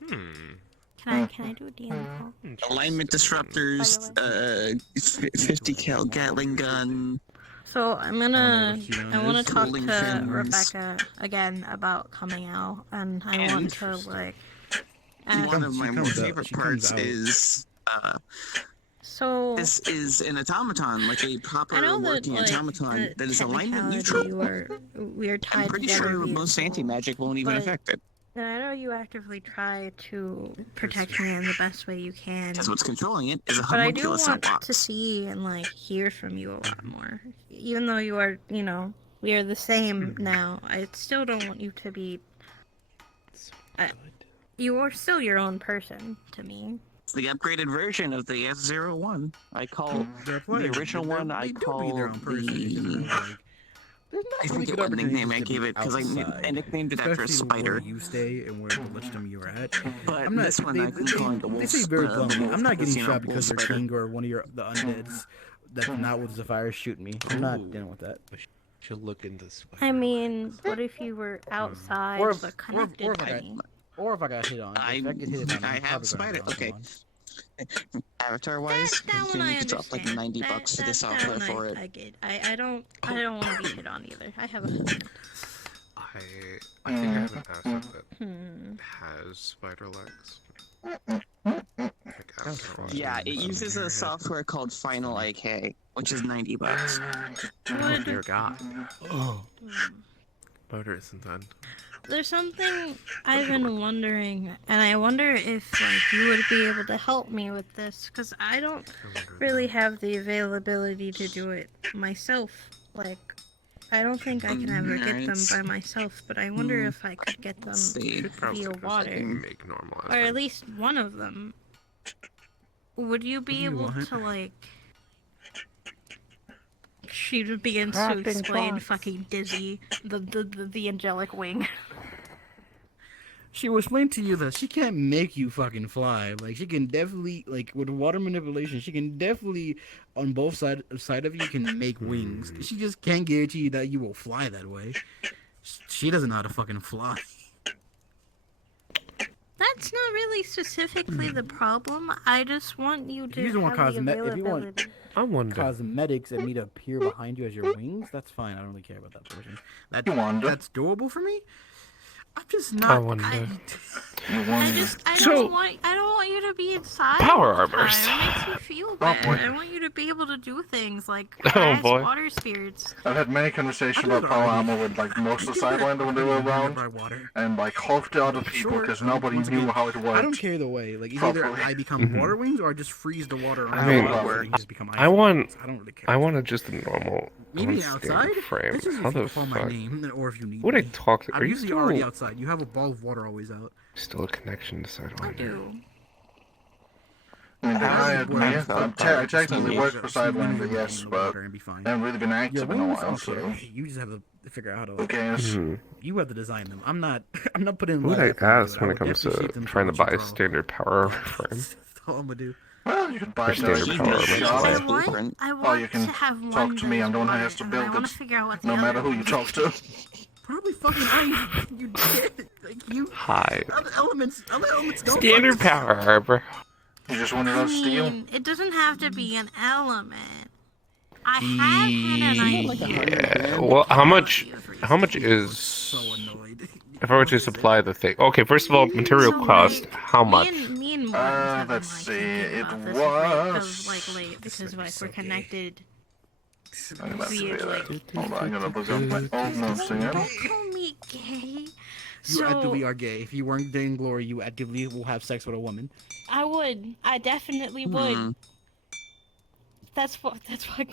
Hmm. can I do a DM call? Alignment disruptors, 50 cal Gatling gun. So I want to talk Cooling to fins. Rebecca again about coming out, and I want to like. One of my more comes out. favorite She comes parts out. is So this is an automaton, like a proper I know that working like automaton that is alignment technicality neutral. we are tied I'm pretty together sure via most soul, anti-magic won't even but- affect it. And I know you actively try to protect me in the best way you can. Because what's controlling it is a But I do homunculus cell want box. to see and like hear from you a lot more. Even though you are, we are the same now. I still don't want you to be. You are still your own person to me. It's the upgraded version of the S01. I call the original one. I call the. I forget what nickname I gave it because I nicknamed it after a spider. Where you stay and where the lichdom you are at. But this one I can call it the wolf. They say very bluntly, I'm not getting you know, shot because wolf they're spider. king or one of the undeads that's not with Zephyr shoot me. I'm not dealing with that. Should look into spider. I mean, what if you were outside Or if- but connected or if I to got- me? Or if I got hit on. If I get hit on, I I'm have probably spider. gonna Okay. run. Avatar wise, you need to drop like $90 to the software for it. I get. I don't want to be hit on either. I have a husband. I think I have a passive that has spider legs. Like Avatar. Yeah, it uses a software called Final AK, which is $90. Oh dear God. Oh. Spider isn't done. There's something I've been wondering, and I wonder if like you would be able to help me with this, because I don't really have the availability to do it myself. Like, I don't think I can ever get them by myself, but I wonder if I could get them via water, Make normal. or at least one of them. Would you be able to like? She begins to Crafting explain clocks. fucking Dizzy, the angelic wing. She will explain to you that she can't make you fucking fly. Like she can definitely, like with water manipulation, she can definitely on both side of you can make wings. She just can't guarantee you that you will fly that way. She doesn't know how to fucking fly. That's not really specifically the problem. I just want you to If you want have the if you want availability. cosmetics and me to appear behind you as your wings, that's fine. I don't really care about that portion. That's doable for me. I'm just not. I wonder. I So- don't want you to be inside. Power all the time. armors. It makes me feel bad. I want you to be able to do things like Oh, cast boy. water spirits. I've had many conversations about power armor with like most of the Sidewinder when they were around, and like half the other people because nobody knew how it worked. I don't care the way. Like it's either properly. I become water wings or I just freeze the water around I mean, the water and just become ice. I want. I don't really care. I want just a normal. Maybe unstable outside. frame. It's just How if you the call fuck? my name, or if you need Would I me. talk? I'm Are you usually still already outside. You have a ball of water always out. still a connection to Sidewinder? I mean, I admit, I technically work for Sidewinder, yes, but I haven't really been active in a while, so. You just have to figure out how to. Who cares? You have to design them. I'm not. I'm not putting. Who would I effort into ask it. when I it would comes definitely to shape them trying to what you buy a draw. standard power frame? That's all I'm gonna do. Well, you can buy Or standard power armor. I Or want you can to have talk one to me, I'm the one who has to and build I want it, to figure out what the no other matter who you one talk to. Probably fucking I. You did. Like you. Hi. Other elements don't. Standard power armor. You just wanted I us to steal? mean, it doesn't have to be an element. I have had an idea. Yeah. Well, how much? How much is? If I were to supply the thing. Okay, first of all, material cost. How much? Me and Morton have been, Let's see, it about this was. of late because we're connected I'm about to via say like. that. Hold on, I'm gonna look up my old notes again. Don't call me gay. You actively are gay. If you weren't dating Glory, you actively will have sex with a woman. I would. I definitely would. That's why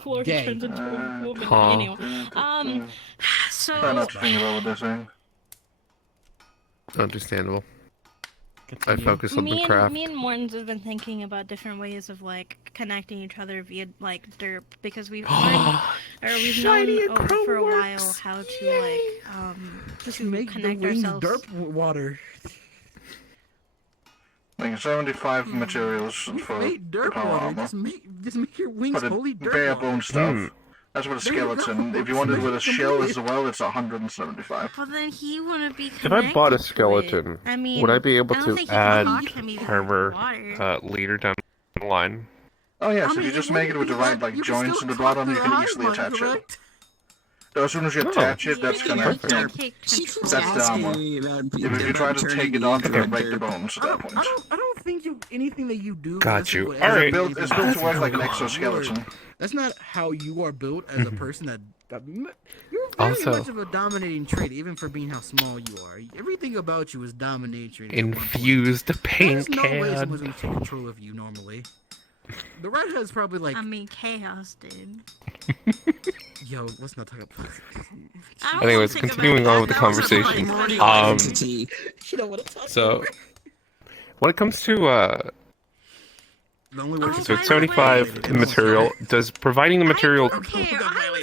Glory Gay. turns into a woman. Huh. Anyway, so. Try not to think about what they're saying. Understandable. I focus on the craft. Me and Mortons have been thinking about different ways of like connecting each other via like derp because we've learned or we've known for a while how to like to make connect the wings ourselves. derp water. Making 75 materials for the power armor. Just make your wings For fully the bare bone stuff. That's with a There you go. skeleton. If you wanted with a shell as well, it's 175. Well, then he wouldn't be If I bought a skeleton, I mean, would I be able I don't to think you can add talk to me with armor water. later down the line? Oh yes, if you just make it with the right like joints in the bottom, you can easily attach it. So as soon as you attach it, that's gonna that's the armor. If you try to take it off, you're gonna break the bones at that point. I don't think anything that you do. Got you. All Alright. It's built to work like an exoskeleton. That's not how you are built as a person. You're very Also- much of a dominating trait, even for being how small you are. Everything about you is dominating. Infused paint There's no way can. someone's gonna take control of you normally. The redhead's probably like, I mean, chaos, dude. yo, let's not talk about Anyways, continuing on with the conversation. So, when it comes to so it's 75 in material. Does providing the material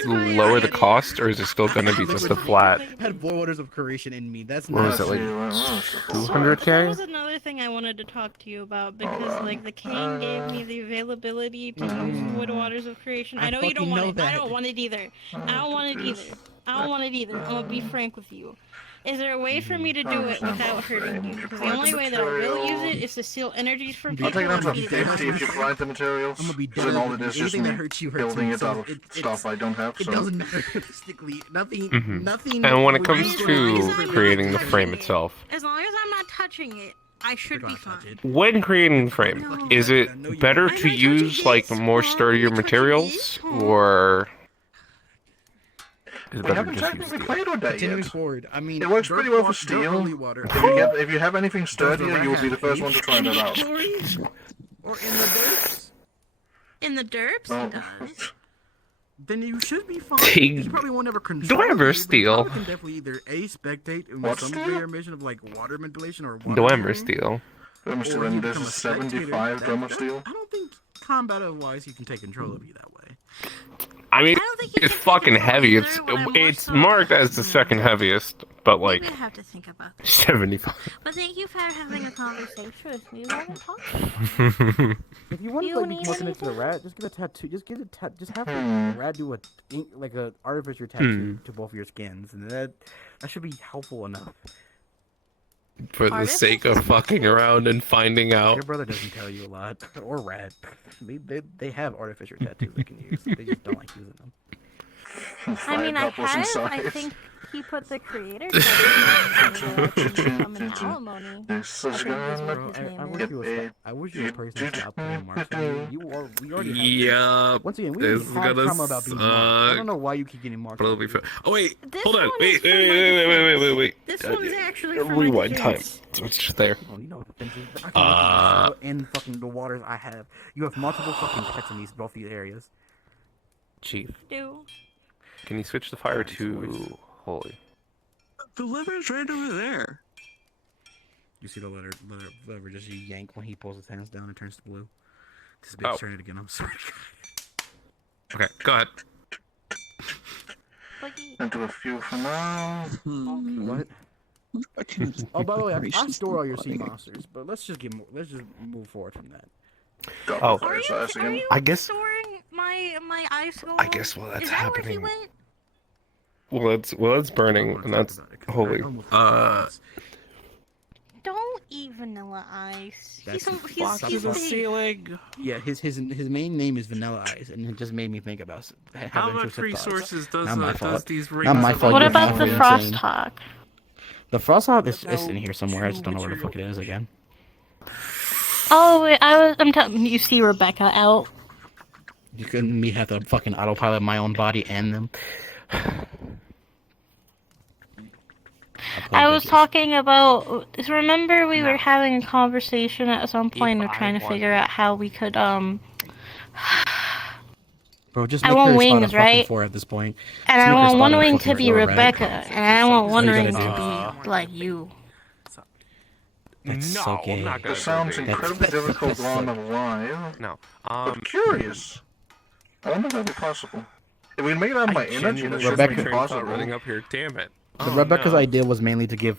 lower the cost, or is it still going to be just a flat? I had boil waters of creation in me. That's What was it, like That 200k? was another thing I wanted to talk to you about because, like, the king gave me the availability to use wood waters of creation. I know you don't want it. I don't want it either. I don't want it either. I don't want it either. I'm gonna be frank with you. Is there a way for me to do it without hurting you? Because the only way that I will use it is to steal energies from people. I'll take it down to and feed 50 if you provide the materials. I'm gonna be Then all it is just anything me that hurts you hurts building me. it out of stuff I don't have. It So doesn't matter realistically. Nothing. Mhm. Nothing. And when it would comes be- to creating the frame itself, As long as I'm not touching it, I should be fine. when creating the frame, is it better to use like more sturdier materials, or is it we better haven't to just use technically steel? played with that Continuing yet. forward, I mean, It works pretty well for dirt steel. water. If you have anything sturdier, you'll be the first one to try that out. Or in the derps. In the derps, Oh. it does. Then you should be fine. Dang. You probably won't ever control. Do I ever it, but you steal? probably can definitely either spectate in What some steal? degree or mission of like water manipulation or water. November management, steel. Drummer steel, or you and this become is a spectator. 75 drummer steel. I don't think combat-wise you can take control of you that way. I mean, it's fucking heavy. It's marked as the second heaviest, but like Maybe I have to think about that. 75. But thank you for having a conversation with me. If you want You to like need be looking into the rat, just get a tattoo. Just get a just have the rat do like a artificial tattoo to both of your skins, and that should be helpful enough. For the sake of fucking around and finding out. Your brother doesn't tell you a lot, or rat. They have artificial tattoos they can use. They just don't like using them. I mean, I have. I think he put the creator from an alimony. I wish you were a person to stop putting marks on you. We already have. Yup. Once again, we This already is have gonna trauma about being marked. I don't suck. know why you keep getting marked. But it'll be fun. Oh wait, hold on. one Wait, is for my wait. This one's actually for my Rewind time. defense. So it's just there. Oh, you know the fences. I can look at the and fucking the waters I have. You have multiple fucking pets in both these areas. Chief, Do. can you switch the fire to holy? The lever's right over there. You see the lever just you yank when he pulls his hands down and turns to blue. This Oh. bitch turn it again. I'm sorry. Okay, go ahead. Into a few for now. What? Oh, by the way, I store all your sea monsters, but let's just move forward from that. Oh, Are you I guess. storing my ice golem? I guess while that's Is that where he happening, went? well, it's burning, and that's holy. Don't eat vanilla ice. That's He's big. ceiling. Yeah, his main name is Vanilla Ice, and it just made me think about How having much intrusive thoughts. resources does Not my fault. these Not rings my of fault. What you're about the halfway frost insane. hawk? The frost hawk is in here somewhere. I just don't know where the fuck it is again. Oh, wait, I'm telling you. See Rebecca out. You couldn't me have to fucking autopilot my own body and them. I was talking about. Remember, we were having a conversation at some point of trying to figure out how we could Bro, just I make want her wings, spot a fucking right? 4 at this point. And Just I make her want spot one a wing fucking to be 4, right? Rebecca, and I want one That's what you wing gotta to be like you. That's No, so gay. I'm not gonna This sounds do that. incredibly difficult on a while. No. But curious. I wonder if that'd be possible. If we can make it out of my energy, that should Rebecca- be possible. Running up here, damn it. The Rebecca's idea was mainly to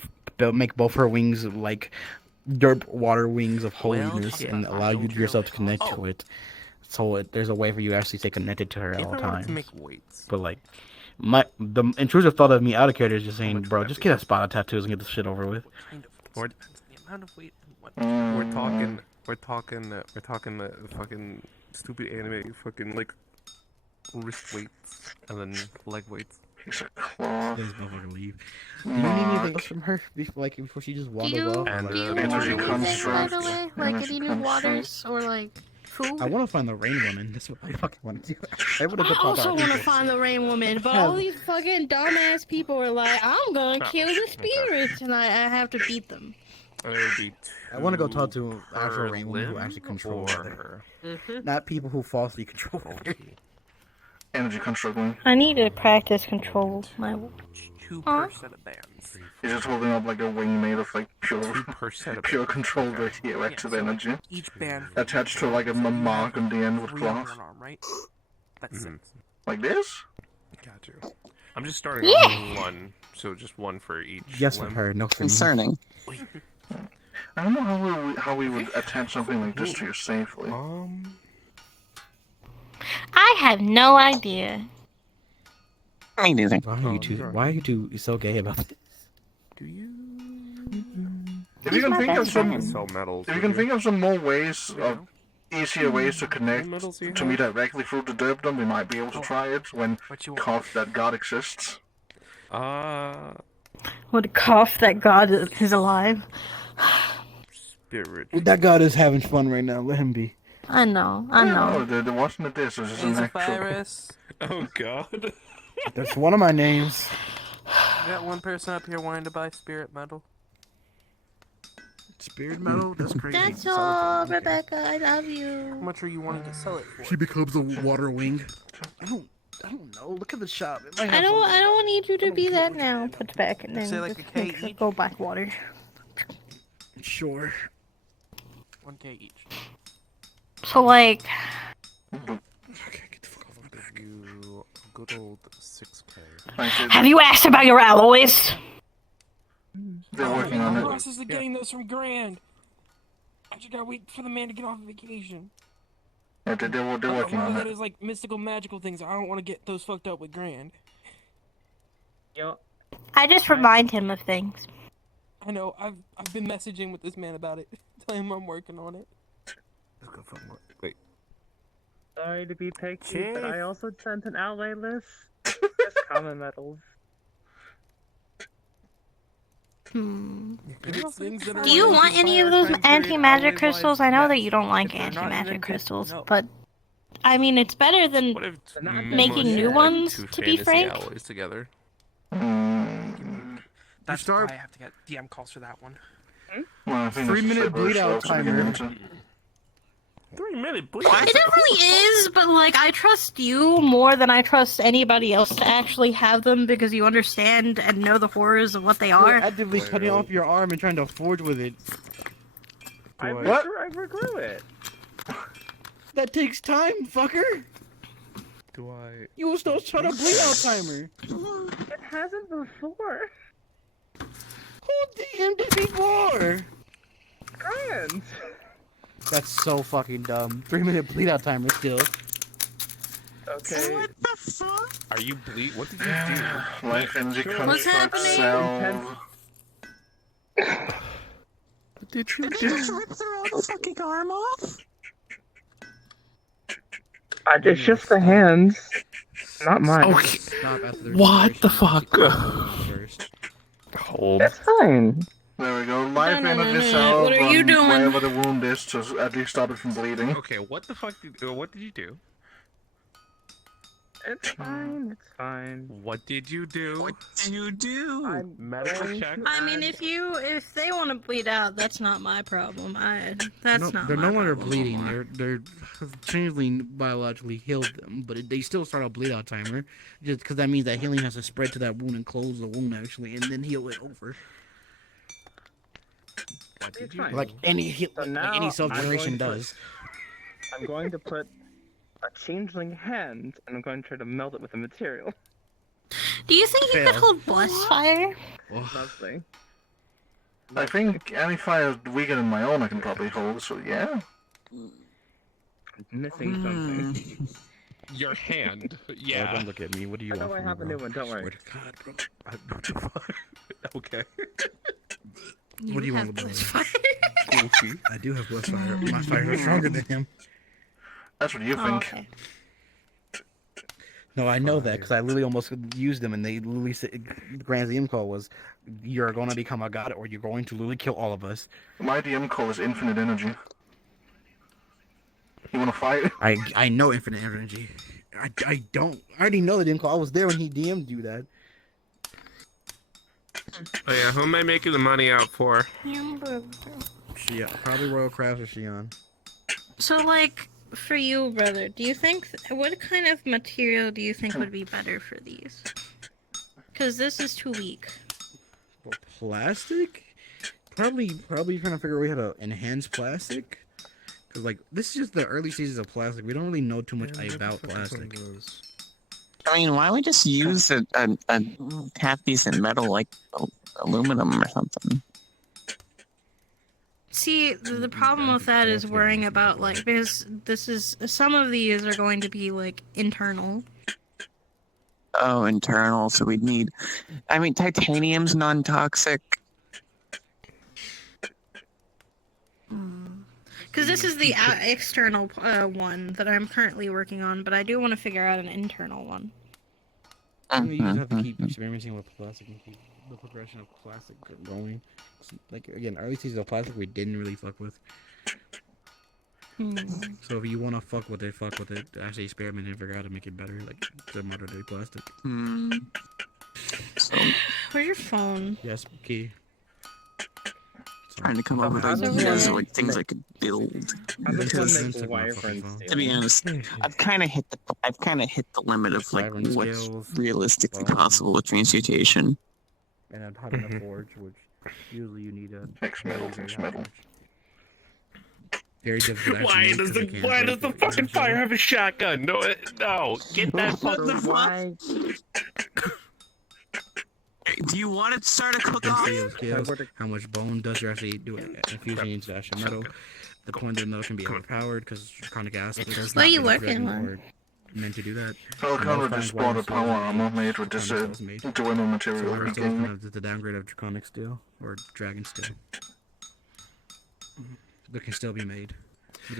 make both her wings like derp water wings of holiness and allow you yourself to connect to it. So there's a way for you to actually stay connected to her at all times. But like, the intrusive thought of me out of character is just saying, bro, just get a spot of tattoos and get this shit over with. Or the amount of weight. We're talking the fucking stupid anime fucking like wrist weights and then leg weights. He's a claw. This motherfucker leave. Do you need anything else from her before she just wanders off? Do you want anything, by the way? Like any new waters or like food? I want to find the rain woman. That's what I fucking want to do. I also want to find the rain woman, but all these fucking dumbass people are like, I'm gonna kill the spirits, and I have to beat them. I want to go talk to actual rain woman who actually control her. Not people who falsely control her. Energy construct. I need to practice control my. 2% of bands. He's just holding up like a wing made of like pure controlled radioactive energy. Each band attached to like a mark on the end with cloth. Right? That's it. Like this? Got you. I'm just starting off with one, so just one for each. Yes, for her, no for me. Concerning. I don't know how we would attach something like this to you safely. I have no idea. Me neither. Why are you two so gay about this? If you can think of some more ways of easier ways to connect to me directly through the derpdom, we might be able to try it when cough that God exists. Would cough that God is alive. Spirit. That God is having fun right now. Let him be. I know. No, they're watching it this. It's an actual... virus. Oh God. That's one of my names. You got one person up here wanting to buy spirit metal. Spirit metal? That's crazy. That's all, Rebecca. I love you. How much are you wanting to sell it for? She becomes a water wing. I don't know. Look at the shop. I don't need you to be that now. Put it back and then say like just a K make each? go back water. Sure. 1K each. So like. You good old 6K. Have you asked about your alloys? They're working on it. The process of getting those from Grand. I just gotta wait for the man to get off vacation. Yeah, they're working on that it. is like mystical, magical things. I don't want to get those fucked up with Grand. Yo. I just remind him of things. I know. I've been messaging with this man about it. Tell him I'm working on it. Let's go fuck more. Wait. Sorry to be picky, but I also sent an outlay list. Just common metals. Do you want any of those anti-magic crystals? I know that you don't like anti-magic crystals, but I mean, it's better than making new ones, to be frank. Alloys together. That's why I have to get DM calls for that one. Well, I think 3-minute bleed out timer. 3-minute bleed It definitely is, but like, I trust you more than I trust anybody else to actually have them because you understand and know the horrors of what they are. You're actively cutting off your arm and trying to forge with it. I regrew it. That takes time, fucker. Do I? You will still try to bleed out timer. It hasn't before. Who DM'd it before? Grand. That's so fucking dumb. 3-minute bleed out timer still. Okay. What the fuck? Are you bleed? What did you do? Life energy What's construct happening? cell. What did you Did do? you rip their own fucking arm off? It's just the hands, not mine. Okay. What the fuck? Hold. It's fine. There we go. Life No, energy no, cell what are you from doing? wherever the wound is to at least stop it from bleeding. Okay, what the fuck what did you do? It's fine. It's fine. What did you do? What did you do? I'm Medical check? I mean, if they want to bleed out, that's not my problem. That's not. They're my no longer problem. bleeding. They're changeling biologically healed them, but they still start a bleed out timer, just because that means that healing has to spread to that wound and close the wound actually, and then heal it over. What did you Like any like any self-generation does. I'm going to put a changeling hand, and I'm going to try to melt it with a material. Do you think you could Fail. hold blessed fire? Lovely. I think any fire weaker than my own I can probably hold, so yeah. Missing something. Your hand. Oh, Yeah. don't look at me. What do you I want know I from me, have a bro? new one, don't worry. Swear to God, bro. Okay. What do you want, LeBron? Goofy. I do have blood fire. My fire is stronger than him. That's what you think. Okay. No, I know that because I literally almost used them, and they literally said, the Grand DM call was, "You're going to become a god, or you're going to literally kill all of us." My DM call is infinite energy. You wanna fight? I know infinite energy. I don't. I already know the DM call. I was there when he DM'd you that. Oh yeah, who am I making the money out for? She probably Royal Crafts or Shion. So, like, for you, brother, do you think what kind of material do you think would be better for these? Because this is too weak. Well, plastic? Probably trying to figure out how to enhance plastic. Cause like this is just the early stages of plastic. We don't really know too much about plastic. I mean, why don't we just use a half decent metal like aluminum or something? See, the problem with that is worrying about, like, because some of these are going to be, like, internal. Oh, internal, so we'd need... I mean, titanium's non-toxic. Because this is the external one that I'm currently working on, but I do want to figure out an internal one. You just have to keep experimenting with plastic and keep the progression of plastic going. Like, again, early stages of plastic we didn't really fuck with. So if you want to fuck with it, actually experiment and figure out how to make it better, like the modern day plastic. Where's your phone? Yes, key. Trying to come up with ideas or like things I could build. Because, to be honest, I've kind of hit the limit of like what's realistically possible with transmutation. And I'm talking a forge, which usually you need a very difficult. Why does the fucking fire have a shotgun? No, get that fucking Do you want to start a cook-off? How much bone does you actually do it? Infusion into actual metal. The point of the metal can be overpowered because draconic acid. What are you working on? Meant to do that. Falcon just bought a power armor made with this enjoyable material. So we're still kind of the downgrade of draconic steel or dragon steel. That can still be made.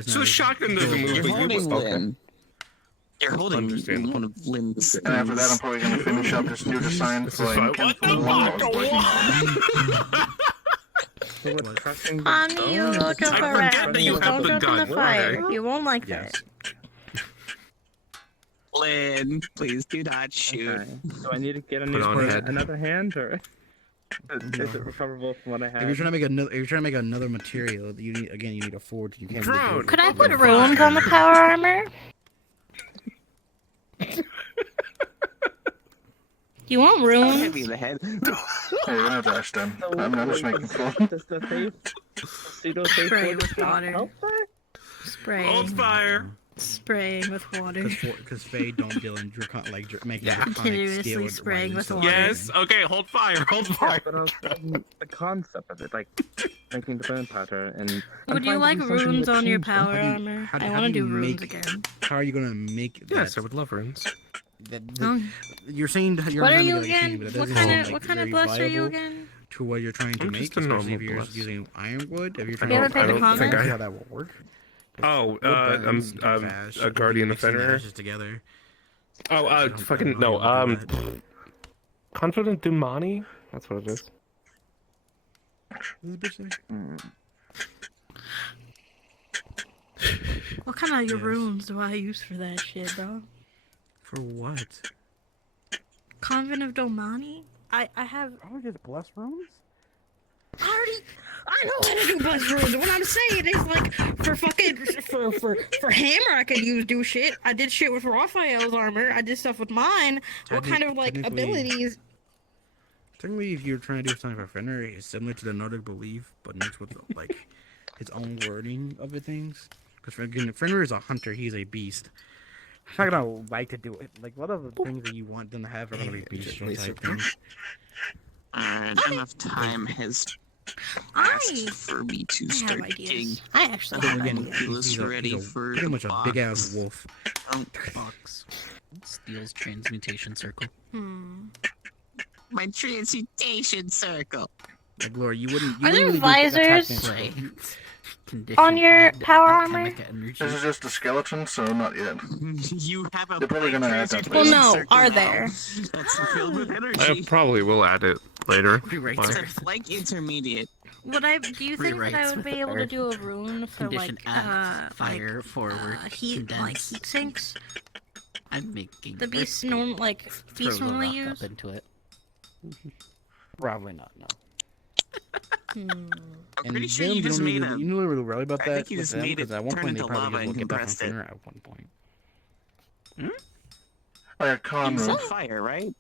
So the shotgun doesn't move, but You're holding one of Lynn's. And after that, I'm probably going to finish up this new design for What Mommy, you go jump around. that you have Don't the jump in gun. the fire. Okay. You won't like that. Lynn, please do not shoot. Okay. Do I need to get another hand, or is it recoverable from what I have? If you're trying to make another material, you need a forge. You can't. Could I put runes on the power armor? You want runes? Hit me in the head. Hey, you're not dash them. I'm just making fun. Does the pseudo-safe Spray with water. Spray. Hold fire. Spraying with water. Because Faye don't deal in making draconic Continuously steel spraying with water. Yes. Okay. Hold fire. Hold fire. But I was thinking the concept of it, like making the burn powder, and Would you like runes on your power armor? I want to do runes again. How are you gonna make that? Yes, I would love runes. You're saying you're What are you having a again? change, but What kind of bless are you again? To what you're trying to I'm make, just a especially normal if you're bless. using ironwood. If you're You ever trying played to the comic? how that will work. Oh, I'm a guardian of Fenrir. Together. Oh, fucking no. Confident Dumani. That's what it is. What kind of runes do I use for that shit, bro? For what? Convent of Domani? I have. Oh, just bless runes? I know how to do bless runes. What I'm saying is, like, for fucking for hammer, I could do shit. I did shit with Raphael's armor. I did stuff with mine. What kind of like abilities? Technically, if you're trying to do something for Fenrir, it's similar to the Nordic belief, but mixed with like his own wording of the things. Because Fenrir is a hunter; he's a beast. I'm not gonna like to do it. Like, what are the things that you want them to have are gonna be bestial type things? Enough time has asked for me to start digging. I actually have Ridiculous ready for pretty much a big ass wolf. Fox steals transmutation circle. My transmutation circle. Like, Glory, you wouldn't. You Are there wouldn't visors Condition on your add power armor? alchemic energy. This is just a skeleton, so not yet. You have a They're probably gonna add that Well, later. no, are there? That's filled with I energy. probably will add it later. It's a like intermediate. Do you think that I would be able to do a rune for Condition like add fire forward heat condense. heat sinks? I'm making The beasts beasts throw the normally rock use. up into it. Probably not. No. I'm And pretty sure them, you just don't made even- a. You know really worried about I that think you with just them, made it 'cause at one turn point they into probably lava just and looked at that compressed from it. thinner at one point. Oh yeah, calm It's room. on fire, right?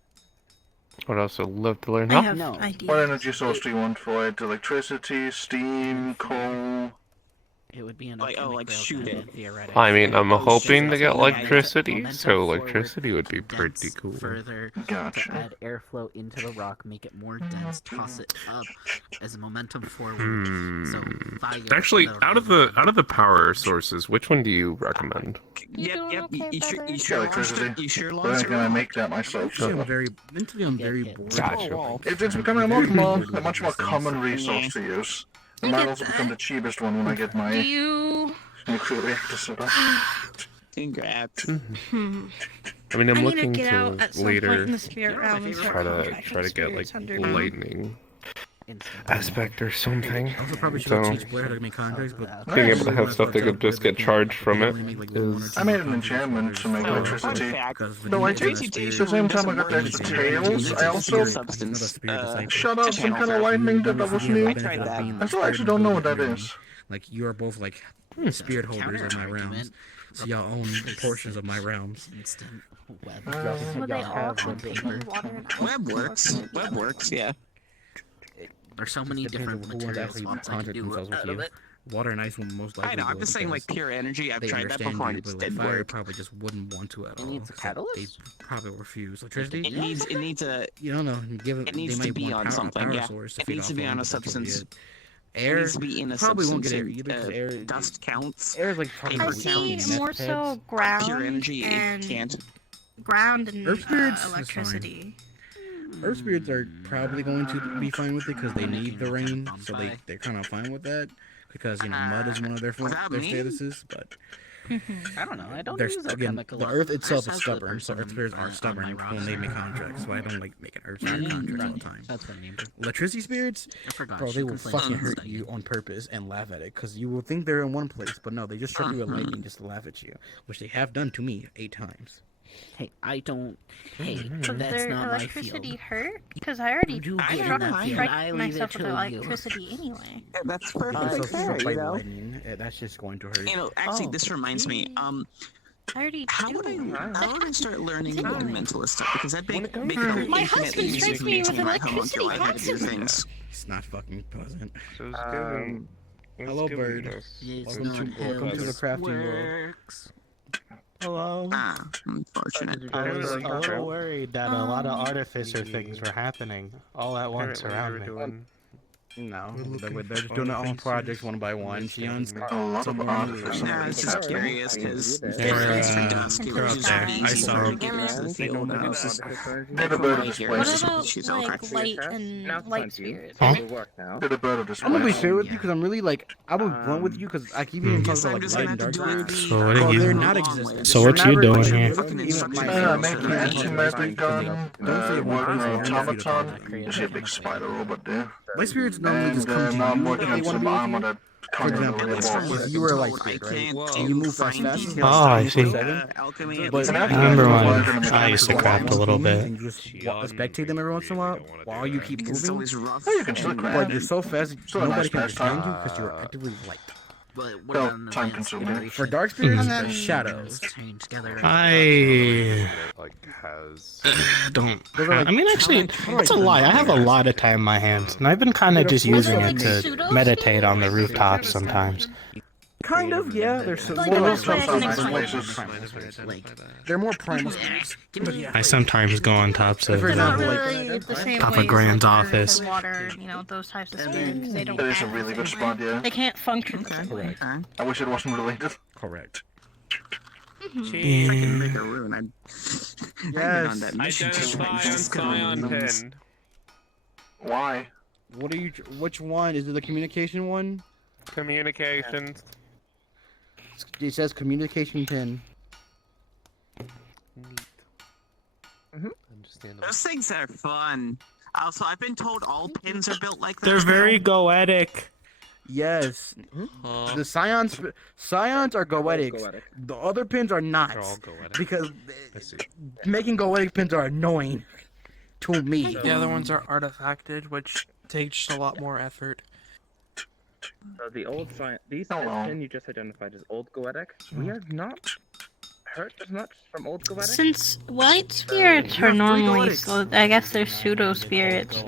What else would love to learn? I Huh? have No. ideas. What energy source do you want for it? Electricity, steam, coal? It would be an Like, oh, like shoot it. theoretic. I mean, I'm hoping to get Momentum electricity, so forward, electricity would be dense pretty cool. Further Gotcha. to add airflow into the rock, make it more dense, toss it up as a momentum forward. So fire. Actually, that'll out of the power sources, which one do you recommend? Yep. You Electricity. sure But lost I'm gonna make that myself. Mentally, So. I'm very bored. Gotcha. It's becoming a much more common resource to use. It might also become the cheapest one when I get my nuclear reactor set up. Congrats. I mean, I'm I need looking to get out to at some point later in the spirit realm and start try contracting to get like spirits underground. lightning aspect or something. Also, probably should So teach Blair how to make contracts, but being able to have stuff that could just get charged from it is. I made an enchantment to make electricity. No, I take at the same time I got the extra tails, I also shut off some kind of lightning that was new. I still actually don't know what that is. Like, you are both like spirit holders of my realms, so y'all own portions of my realms. Instant web. Would they all contain water and Web works. Web works. Yeah. There's so many different material swaps I can do out of it. Water and ice will most likely. I know. I'm will just saying, like because pure energy. I've they tried that understand before, you, and it's but, like, dead fire work. probably just wouldn't want to at all. needs a catalyst? They probably refuse. Electricity. It needs a. You don't know. Give it. It needs they to might be want on power, something. Power Yeah. source to It feed needs to off be of, on a but that's really substance. it. Air It needs to be in a probably won't substance. get it either because air. Dust counts. Air is like Paper I probably counts. see more so ground Pure energy. It and can't. ground and Earth spirits is electricity. Earth spirits are probably going to be fine with it because they need the rain, so they're kind of fine with that. Because mud is one of their statuses, but I don't know. I don't they're use again alchemical. the Earth itself is Ours has stubborn, the so Earth spirits are stubborn when they make contracts. So I don't like making Earth spirit contracts all the time. That's what I named it. Electricity spirits, I forgot. bro, she they will complains fucking about hurt studying. you on purpose and laugh at it because you will think they're in one place, but no, they just strike you with lightning just to laugh at you, which they have done to me 8 times. Hey, I don't. Hey, Does that's their not my electricity field. hurt? Because I already You get struck in that field. I strike leave myself it with to you. electricity anyway. Yeah, that's So perfectly fair. struck by You know. lightning, that's just going to hurt. You know, actually, this reminds me. I already How do. would I start learning elementalist stuff? Because that'd make it My infinitely husband easier strikes for me me with to learn how to electricity how to do constantly. things. It's not fucking pleasant. So it's giving. Hello, bird. Welcome to the crafting world. Hello. Ah, unfortunate. I was a little worried that a lot of artificer things were happening all at once around me. No, they're just doing their own projects one by one. Shion's A lot of artifice. Nah, it's just curious because They're they're up there. I saw them. Did a bird of display. What about like light and light spirits? Huh? Did a bird of display. I'm gonna be fair with you because I'm really like I was blunt with you because I keep even talking about like light and dark spirits. So what are Well, you- they're not existent. So what They're you not doing really- here? even my- Making an anti-magic gun, Don't say one working person, on one feet automaton. apart. You see a big spider robot there. Light spirits normally just come And to now I'm you working if they on want to some be armor with you. that For comes example, with the if you were a light spirit, right? And you move fast, you Oh, I see. But I remember when I used to craft a little bit. and you just spectate them every once in a while you keep moving. Oh, you can still craft. But you're so fast, Still a nobody nice can understand you pastime. because you're actively light. But what Well, about an time advanced consuming. iteration? For dark spirits, And they're then- shadows. Change together. I don't. I mean, actually, it's a lie. I have a lot of time in my hands, and I've been kind of just using it to meditate on the rooftops sometimes. Kind of, yeah. There's some Like, more that's why I can They're more primal spirits. But yeah. I sometimes go on tops of For They're not example, really the same Papa way as, Grand's like, earth office. and water, you know, those types of spirits, 'cause they don't That is a act really the good same spot, way. yeah. They can't function the same way. I wish it wasn't related. Correct. If I can make a rune, I'd Yes. on that mission. Identify on Scion 10. Why? What are you? Which one is it? The communication one? Communications. It says communication 10. Understandable. Those things are fun. Also, I've been told all pins are built like that. They're very goetic. Yes. The scions are goetics. The other pins are not. They're all goetic. Because I see. making goetic pins are annoying to me. The other ones are artifacted, which takes a lot more effort. So the old science, these pin you just identified as old goetic, we are not hurt as much from old goetic. Since white spirits are normally, so I guess they're pseudo spirits.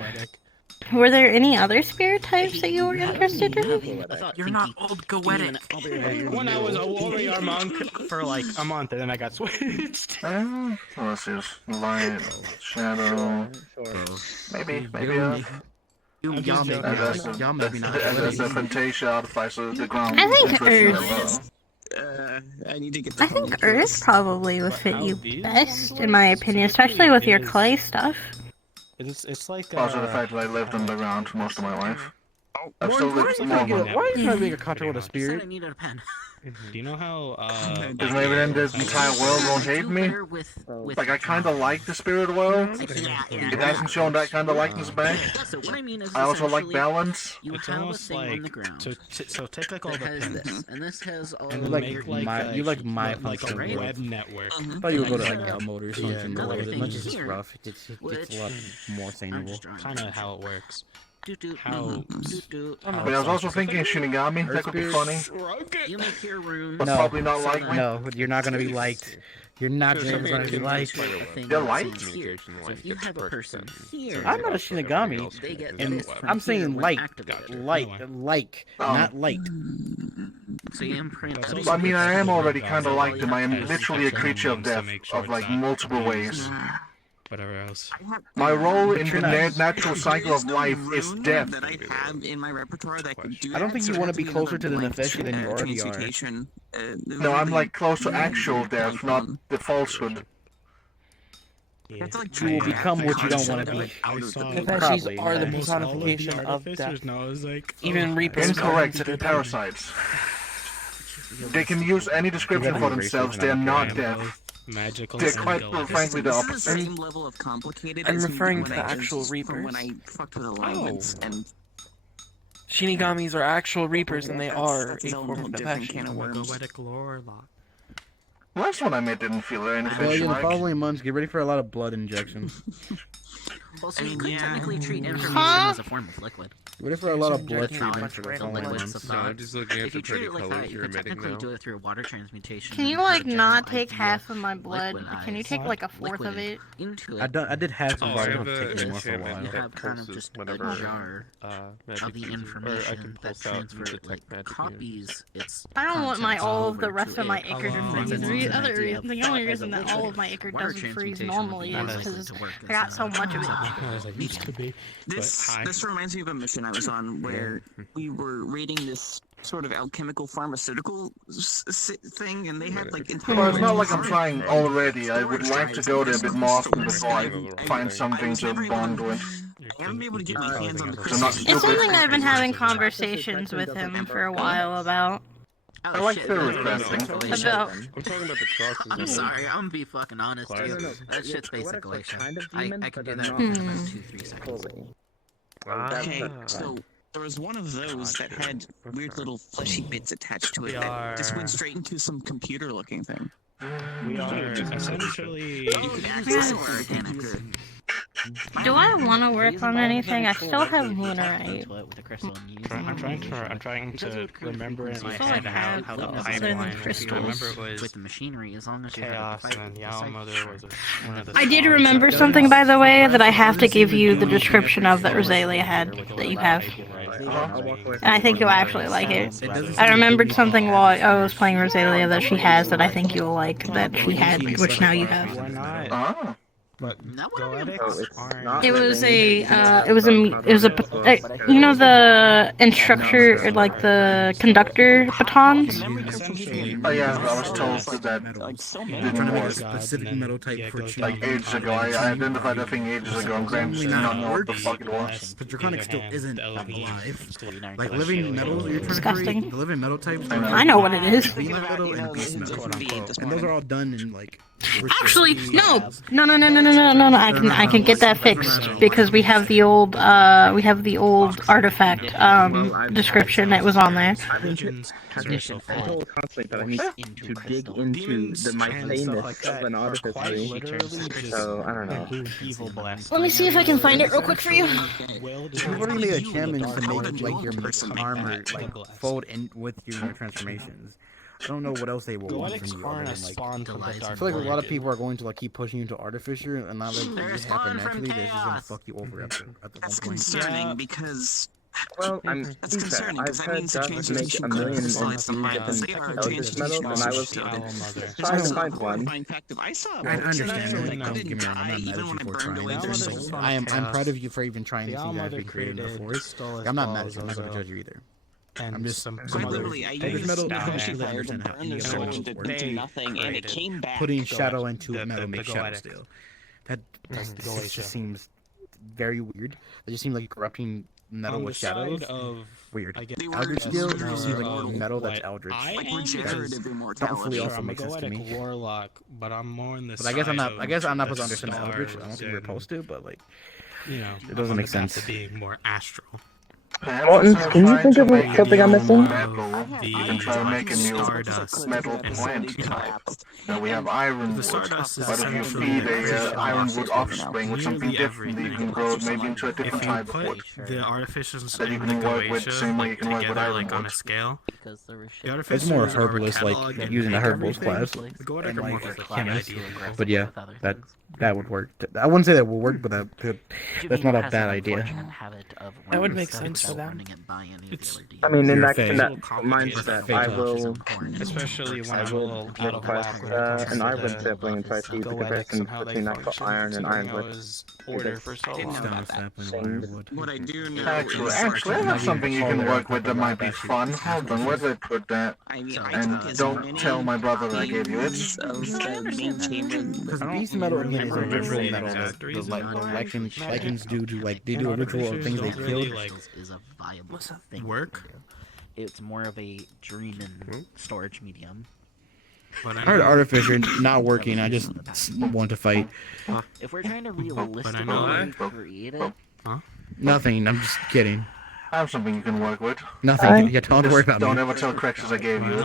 Were there any other spirit types that you were interested in? You're not old goetic. When I was a warrior monk for like a month, and then I got switched. Let's see. Light, shadow. Maybe. Y'all maybe not. As a Fantasia artifice of the ground. I think Earth. I need to get. I think Earth probably would fit you best, in my opinion, especially with your clay stuff. It's like Also the fact that I lived underground for most of my life. I've Why still are lived you more. trying to make a contract with a spirit? I needed a pen. Do you know how? Because maybe then the entire world won't hate me. Like I kind of like the spirit world. It hasn't shown that kind of likeness back. So what I mean is, I also like essentially, balance. You It's have a almost thing on like the ground so take like all that the has pins. this, and this has all And of then your make like you like my like a function. web network. I thought you would go to like Elmode or something. Yeah, But as thing much as it's here, rough, it's a lot more sustainable. Kind of how it works. But I was also thinking Shinigami. That could be funny. You make your rune. But probably not likely. No, you're not gonna be liked. You're not gonna be liked. You're liked? Here. So if you have a person here, I'm not a Shinigami, they get and this from I'm saying here like, activated. not liked. So you imprint. I mean, I am already kind of like them. I am literally a creature of death, of like multiple ways. Whatever else. My role in the natural cycle of life is death. That I have in my repertoire that could do I don't that, think so you it want has to be be closer another to the blank, Nefeshi than you already are. transmutation, No, I'm like close to actual death, not the falsehood. That's like You will become what you don't want to be. Nefeshis are the personification of death. Even Reapers. Incorrect, they're parasites. They can use any description for themselves, they're not death. Magical. They're quite frankly the This is opposite. the same level of complicated I'm as referring when to I the actual just- from when Reapers. I fucked with alignments and Shinigamis are actual Reapers, and they are that's a its own form of different Nefeshi. can of worms. Goetic lore lock. Last one I made didn't feel very Well, in Nefeshi the like. following months, get ready for a lot of blood injections. Well, so you could technically treat information Huh? as a form of liquid. Get ready for a lot of blood Inject treatment for the the following liquids months. of No, I'm thought. just looking at If the you treat pretty it like colors that, you you're could emitting technically now. do it through a water transmutation. Can you and like put a not general take idea half of my blood? liquid Can you eyes take like a fourth of liquid it? into I it. did half of Oh, it. I I'm have gonna a take more for a enchantment while. You that have kind of pulses just a whenever jar magic of the uses, or I information can that pulse out and transfers detect like magic copies its I don't want my contents all of the over rest to of my it. Ichor to freeze. Since it's an Other idea reason, of the thought only as a reason that all liquid, of my Ichor water doesn't freeze transmutation would normally be is more likely because to work I got as so a- much of it. As I used to be. This reminds me of a mission I was on where we were reading this sort of alchemical pharmaceutical thing, and they had like entire. Well, it's not like I'm trying already. I would like to go there a bit more often before I find something to bond with. I haven't been able to get my hands on the I'm not It's stupid. something I've been having conversations with him for a while about. I like theory crafting. About. I'm talking about the crosses. I'm sorry, I'm gonna be fucking honest, dude. Classes. That shit's basic Glacier. I can do that Hmm. in about 2-3 seconds. Okay, so there was one of those that had weird little fleshy bits attached to it that just went straight into some computer-looking thing. We are essentially. You could access it for organic. Do I want to work on anything? I still have Lunarite. I'm trying to remember in my I feel like head I have how the those pipeline and was. I crystals. remember it was with the machinery, as long as you chaos, have and Yalmother was one of the I did stars remember of it. something, by the way, that I have to give you the description of that Rosalia had that you have. And I think you'll actually like it. I remembered something while I was playing Rosalia that she has that I think you'll like that she had, which now you have. Oh. But It was you know the instructor, or like the conductor batons? Oh yeah, I was told that didn't work. Specific metal type for cheese. Like ages ago, I identified that thing ages ago and Graham did not know what the fuck it was. But Draconic still isn't alive. Like living metals, you're trying Disgusting. to create the living metal types. I know what it is. Beam metal and beast metal, and those are all done in like. Actually, no. I can get that fixed because we have the old artifact description that was on there. I'm told constantly that I need to dig into the mycenaeus of an artifice. So I don't know. Let me see if I can find it real quick for you. You've already made enchantments to make like your armor like fold in with your transformations. I don't know what else they will want from you. Other than, like, I feel like a lot of people are going to like keep pushing you into Artificer, and not like it just happen naturally. They're just gonna fuck you over at the one point. Concerning because. Well, that's concerning I've heard Doug make a million and two different eldritch metals, and I was trying to find one. I understand. Don't get me wrong. I'm not mad at you for trying. I'm proud of you for even trying these things that have been created before. Like, I'm not mad at you. I'm not gonna judge you either. I'm just some literally, I used fire to burn the sword into nothing, and it came back. Putting shadow into metal makes shadow steel. That just seems very weird. It just seems like corrupting metal with shadows. Weird. Eldritch steel just seems like metal that's eldritch. Hopefully also makes sense to me. Warlock, but I'm more in the. But I guess I'm not supposed to understand the eldritch. I don't think we're supposed to, but like, it doesn't make sense. To be more astral. Mortons, can you think of something I'm missing? You can try to make a new metal plant type. Now we have iron wood, but if you feed a ironwood offspring with something different, you can grow it maybe into a different type of wood. The artificers that you can work with the same way you can work with ironwood. on a scale. It's more herbalist, like using a herbalist class, and like chemist. But yeah, that would work. I wouldn't say that would work, but that's not a bad idea. That would make sense for them. I mean, in that mindset, I will, especially when I will request an iron sapling and try to see the comparison between actual iron and ironwood. Order for so long. What I do know Actually, I have something you can work with that might be fun. Hold on, where did I put that? And don't tell my brother that I gave you it. Because beast metal again is a ritual metal that the Lycans do to like they do a ritual of things they killed. Is a viable thing. Work? It's more of a dream and storage medium. I heard Artificer not working. I just want to fight. If we're trying to realistically create it, Nothing. I'm just kidding. I have something you can work with. Nothing. Yeah, don't worry about me. Don't ever tell Crexus I gave you it.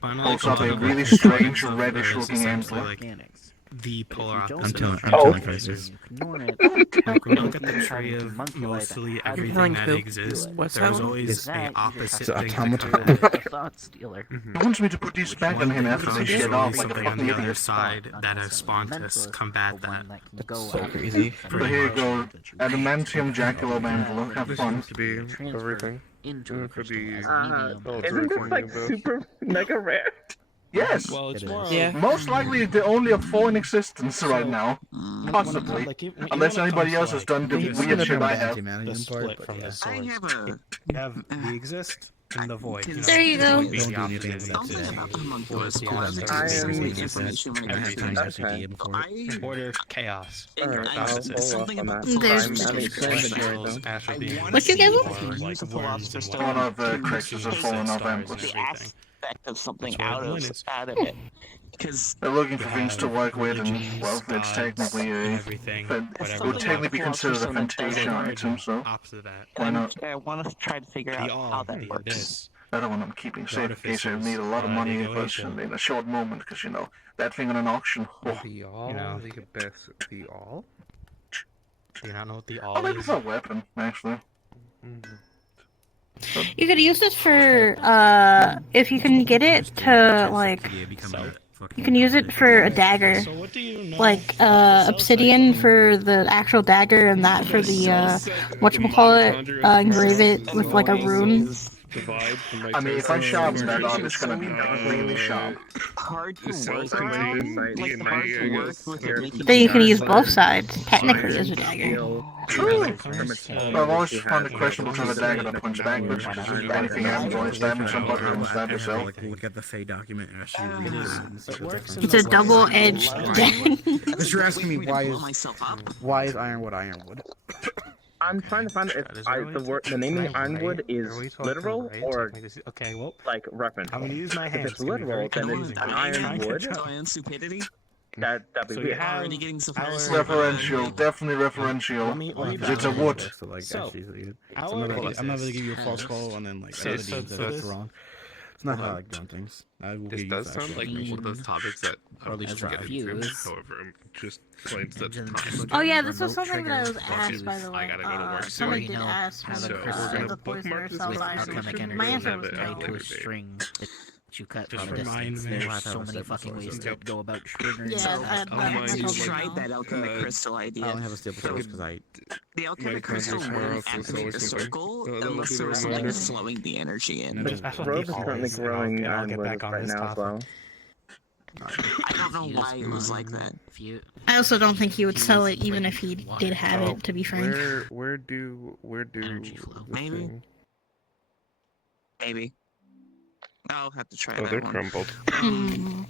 Final, Holds up a really strange reddish-looking antler. The polar opposite. I'm telling Crexus. Like when you look at the tree of mostly everything that exists, there's always a opposite thing that He wants me to put these back on him after they shit off like a something on fucking the other idiot. side that has spawned to combat that. That's so crazy. So here you go. Adamantium jackalope antler. Have fun. To be everything. Could be. Isn't this like super mega rare? Yes. Well, it's more. Most likely the only of 4 in existence right now. Possibly. Unless anybody else has done the weird shit I have. The split from the swords. You have the exist and the void. There you go. Don't do anything with that. Order chaos. What you give him? One of the Crexus has fallen off ambush. Of something out of it, because they're looking for things to work with, and well, it's technically it would technically be considered a Fantasia item, so why not? I want to try to figure out how that works. Another one I'm keeping safe in case I need a lot of money in a short moment, because you know that thing on an auction. The all, the abyss, the all. Do you not know what the Oh, all maybe is? it's a weapon, actually. You could use this for, if you can get it to, like, you can use it for a dagger. Like, obsidian for the actual dagger, and that for the, whatchamacallit, engrave it with, like, a rune. I mean, if I sharpen that up, it's gonna be really sharp. Hard to cells work contain around, like the hard to DNA, I work guess. with it making Then you can use sharp, both sides, technically, as a fire, dagger. steel, I've always found it questionable to have a dagger that points backwards, because if anything else will stab somebody or stab yourself. Look at the Fey document and actually read it and see what difference. It's a double-edged dagger. But you're asking me why is ironwood ironwood? I'm trying to find if the naming ironwood is literal or like reference. I'm gonna use my If hands. it's literal, then it's ironwood. Stupidity. That'd be So weird. you have Already getting so far. Referential, definitely referential. Because it's a wood. So like actually, I'm not gonna give you a false call and then like that's wrong. It's not how I like doing things. I will This give does you sound like one of those topics that or at least should try. get into. However, I'm just claims that time. Oh yeah, this was something that I was asked, by the way. I gotta go to work soon. Somebody did ask So when we're gonna the poisoner bookmark this sells conversation. iron. My answer was tied no. to a string that you cut Just from a remind distance. me. There's so many fucking ways to go about triggering. Yeah, So, I you told them tried no. that alchemic crystal idea. I only have a staple source because I. The alchemic crystal won't activate the circle unless there's something flowing the energy in. The grove is currently growing ironwood right now as well. I don't know why it was like that. I also don't think he would sell it even if he did have it, to be frank. Where do Maybe. Maybe. I'll have to try Oh, that they're one. crumbled.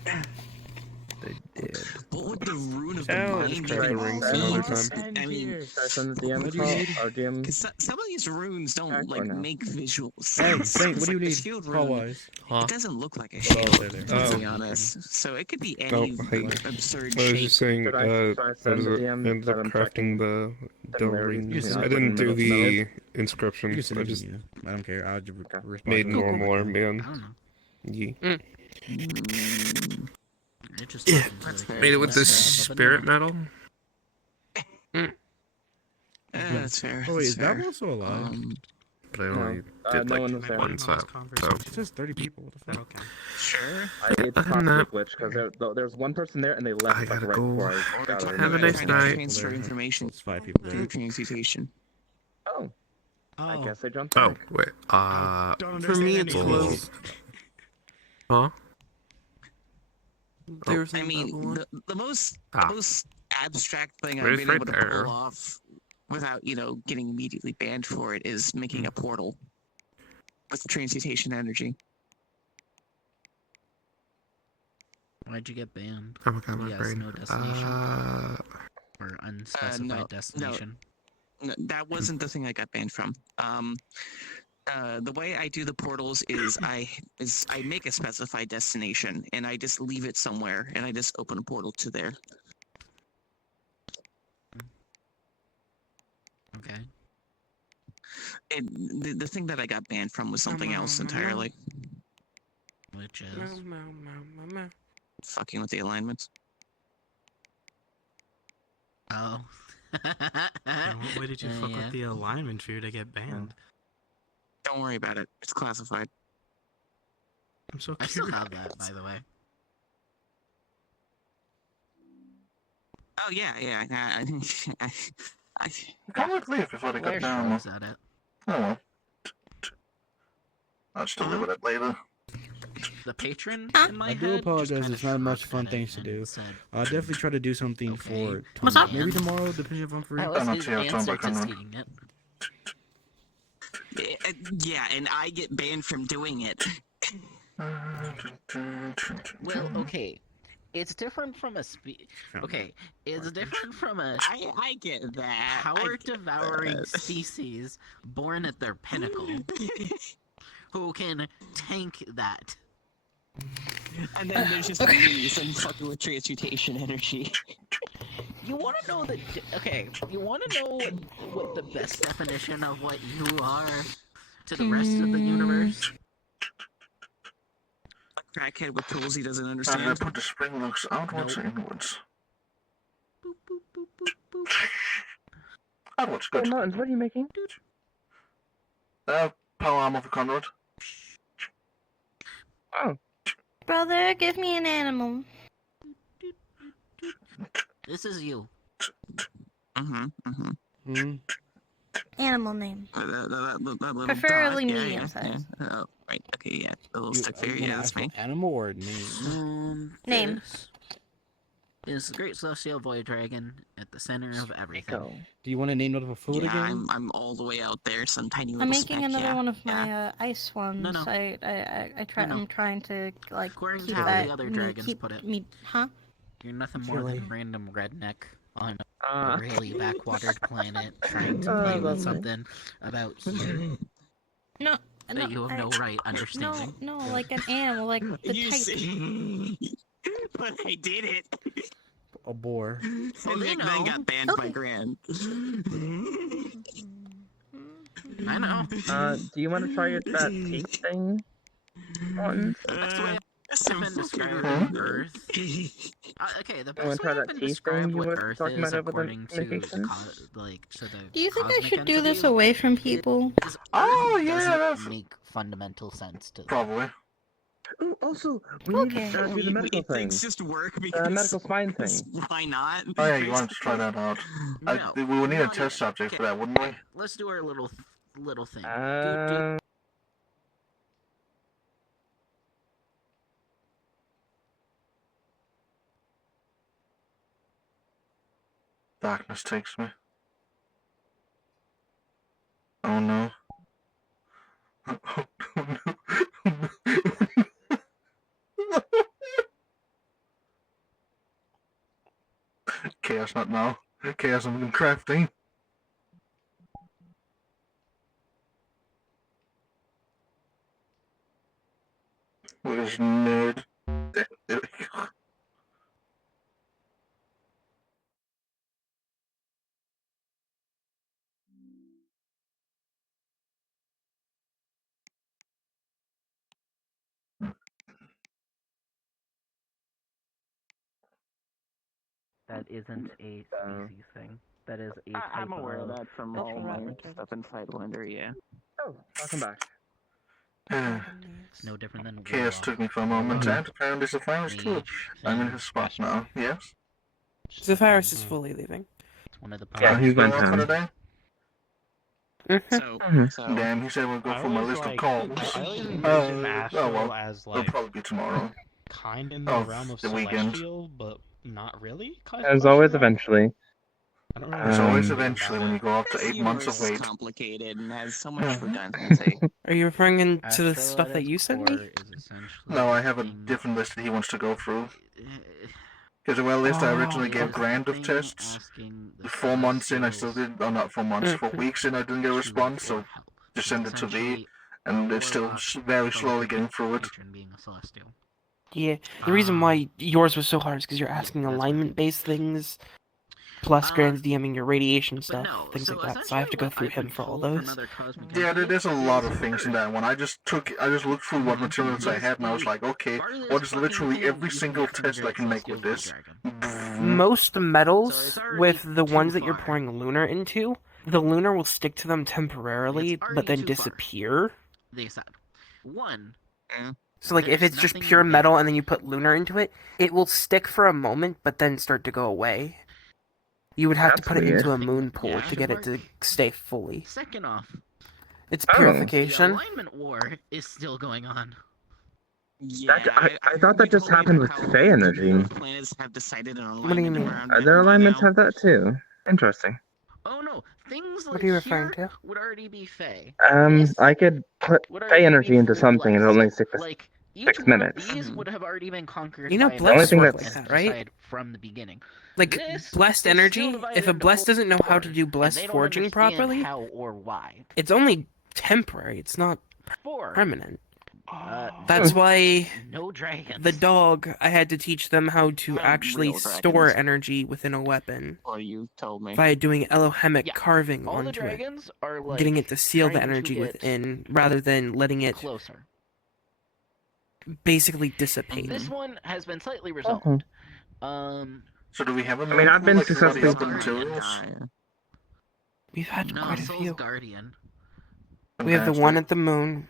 They did. What would the rune of the Let's mind try the ring some other time. I mean, Send the DM call or DM. because some of these runes don't like make visual Hey, sense. Saint, what do you Like, the need? shield Call rune, wise. it doesn't look like a shield, Oh. to be honest. So it could be Oh, any hey. absurd I was shape. just saying, Should I send the DM ended up that I'm crafting the similarities ring. between I didn't do the the inscription. You can I send it just to me. I don't care. I'll just respond made to it. normal army on. Yeah. Made it with this spirit metal. That's fair. Oh wait, is that's that fair. one still alive? But I only did no like one was there. one side. So It says 30 people. What the fuck? Sure. It's possibly a glitch because there's one person there and they left like gotta right go. before I got Have a there. nice night. Transfer information It's 5 people through there. transmutation. Oh. I guess I jumped Oh back. wait. For me, it's closed. Huh? I mean, the most abstract thing I've Where's been right able to there? pull off without, getting immediately banned for it is making a portal with transmutation energy. Why'd you get banned? Oh my god, my Yes, brain. no destination. Or unspecified destination. No, that wasn't the thing I got banned from. The way I do the portals is I make a specified destination and I just leave it somewhere and I just open a portal to there. Okay. And the thing that I got banned from was something else entirely. Which is Fucking with the alignments. oh. What way did you fuck with the alignment for you to get banned? Don't worry about it. It's classified. I'm so I curious. still have that, by the way. Oh yeah. I Can't wait to leave before they cut down. Is that it? Oh well. I'll still live with it later. The patron in my I head do just apologize. kinda There's not much shrugged fun at it things to do. and said, I'll definitely try to do something Okay. for What's up? maybe tomorrow, depending if I'm free. That was not his sure if I'm answer back to on that. seeing it. Yeah, and I get banned from doing it. Well, okay. It's different from a Okay, it's different from a I get that. power-devouring species born at their pinnacle who can tank that. And then there's just me, some fucking with transmutation energy. You want to know the... Okay, you want to know what the best definition of what you are to the rest of the universe? A crackhead with tools he doesn't I'm gonna understand. put the spring looks outwards or inwards. That looks good. Martins, what are you making? Power armor for Conrad. Oh. Brother, give me an animal. This is you. Animal name. That little Preferably dog, medium size. Oh, right. Okay, yeah. The little stick figure. Yeah, that's me. Animal or name? Name. Is the Great Celestial Void Dragon at the center of everything. Do you want to name it of a food Yeah, again? I'm all the way out there, some tiny little I'm making speck, another yeah. one of my ice ones. No. I'm trying to like According keep to how that. the other dragons keep put it. me, huh? You're nothing more than a random redneck on a really backwatered planet trying to play with something about here No. that you have no right understanding. No, like an animal, like the You type. see? But I did it. A boar. And Nick then got banned by Gran. I know. Do you want to try that teeth thing? Martins? That's the way I've been describing Earth. Okay, the best way I've been described what Earth is according to the Do you think I should do this away from people? Oh yeah, doesn't make fundamental sense to probably. Ooh, also, we need to do the medical thing. Just work because medical spine thing. Why not? Oh yeah, you wanted to try that out. We would need a test subject for that, wouldn't we? Let's do our little thing. Darkness takes me. Oh no. Chaos not now. Chaos I'm crafting. Where's nerd? There we go. That isn't a species thing. That is a type I'm aware of of that from all my stuff in Sidewinder, yeah. Oh, welcome back. It's no different than Chaos took me for a moment, and apparently Zephyrus too. I'm in his spot now, yes? Zephyrus is fully leaving. It's one of the Yeah, he's going going out for the home. day? So, Damn, he said we'll go I for my always list of like- calls. I always envision Astral well, as it'll like probably be tomorrow. kind in the Oh, realm of the weekend. celestial, but not really. Kind As of always, celestial? eventually. I don't know. There's always about eventually when you go up to this 8 months universe of wait. is complicated and has so much redundancy. Are you referring to the Astral stuff at that its you sent core me? is essentially No, I have a thing- different list that he wants to go through. Because the list I originally gave Grand of thing tests. asking the 4 months in, I still Celestials did. Oh, not 4 months. 4 weeks in, I didn't get a response. So for help. just send it to V, Essentially, and it's still very for slowly like a getting through it. patron being a celestial. Yeah, the reason why yours was so hard is because you're asking alignment-based things, plus Grand's DMing your radiation stuff, things like that. So I have to go through him for all those. Yeah, there's a lot of things in that one. I just looked through what materials I had, and I was like, okay, what is literally every single test I can make with this? Most metals, with the ones that you're pouring lunar into, the lunar will stick to them temporarily, but then disappear. They said one. So like if it's just pure metal and then you put lunar into it, it will stick for a moment, but then start to go away. You would have to put it into a moon pool to get it to stay fully. Second off, It's purification. the alignment war is still going on. Yeah, I thought that just happened with Fey energy. planets have decided on What do you mean? Other alignments have that too. Interesting. Oh no, things like What are you referring here to? would already be Fey. I could put Fey energy into something and it'll only stick for Like, each 6 one of minutes. these would have already been conquered. You know by blessed thing work that's- like that, right? aside from the beginning. Like This blessed is still energy, divided if a into blessed doesn't know how to do and blessed they don't forging understand properly, how or why. it's only temporary. It's not 4. permanent. That's why no dragons. the dog, I had to teach them how to actually real store dragons. energy within a weapon Or you told me. by doing Elohemic carving All the onto it, dragons are like getting it to seal the trying to energy get within rather than letting it closer. basically dissipate. This one has been slightly resolved. So do we have a I mean, I've been like everybody successfully- else with materials? We've had quite a few. Guardian. We have the one at the moon.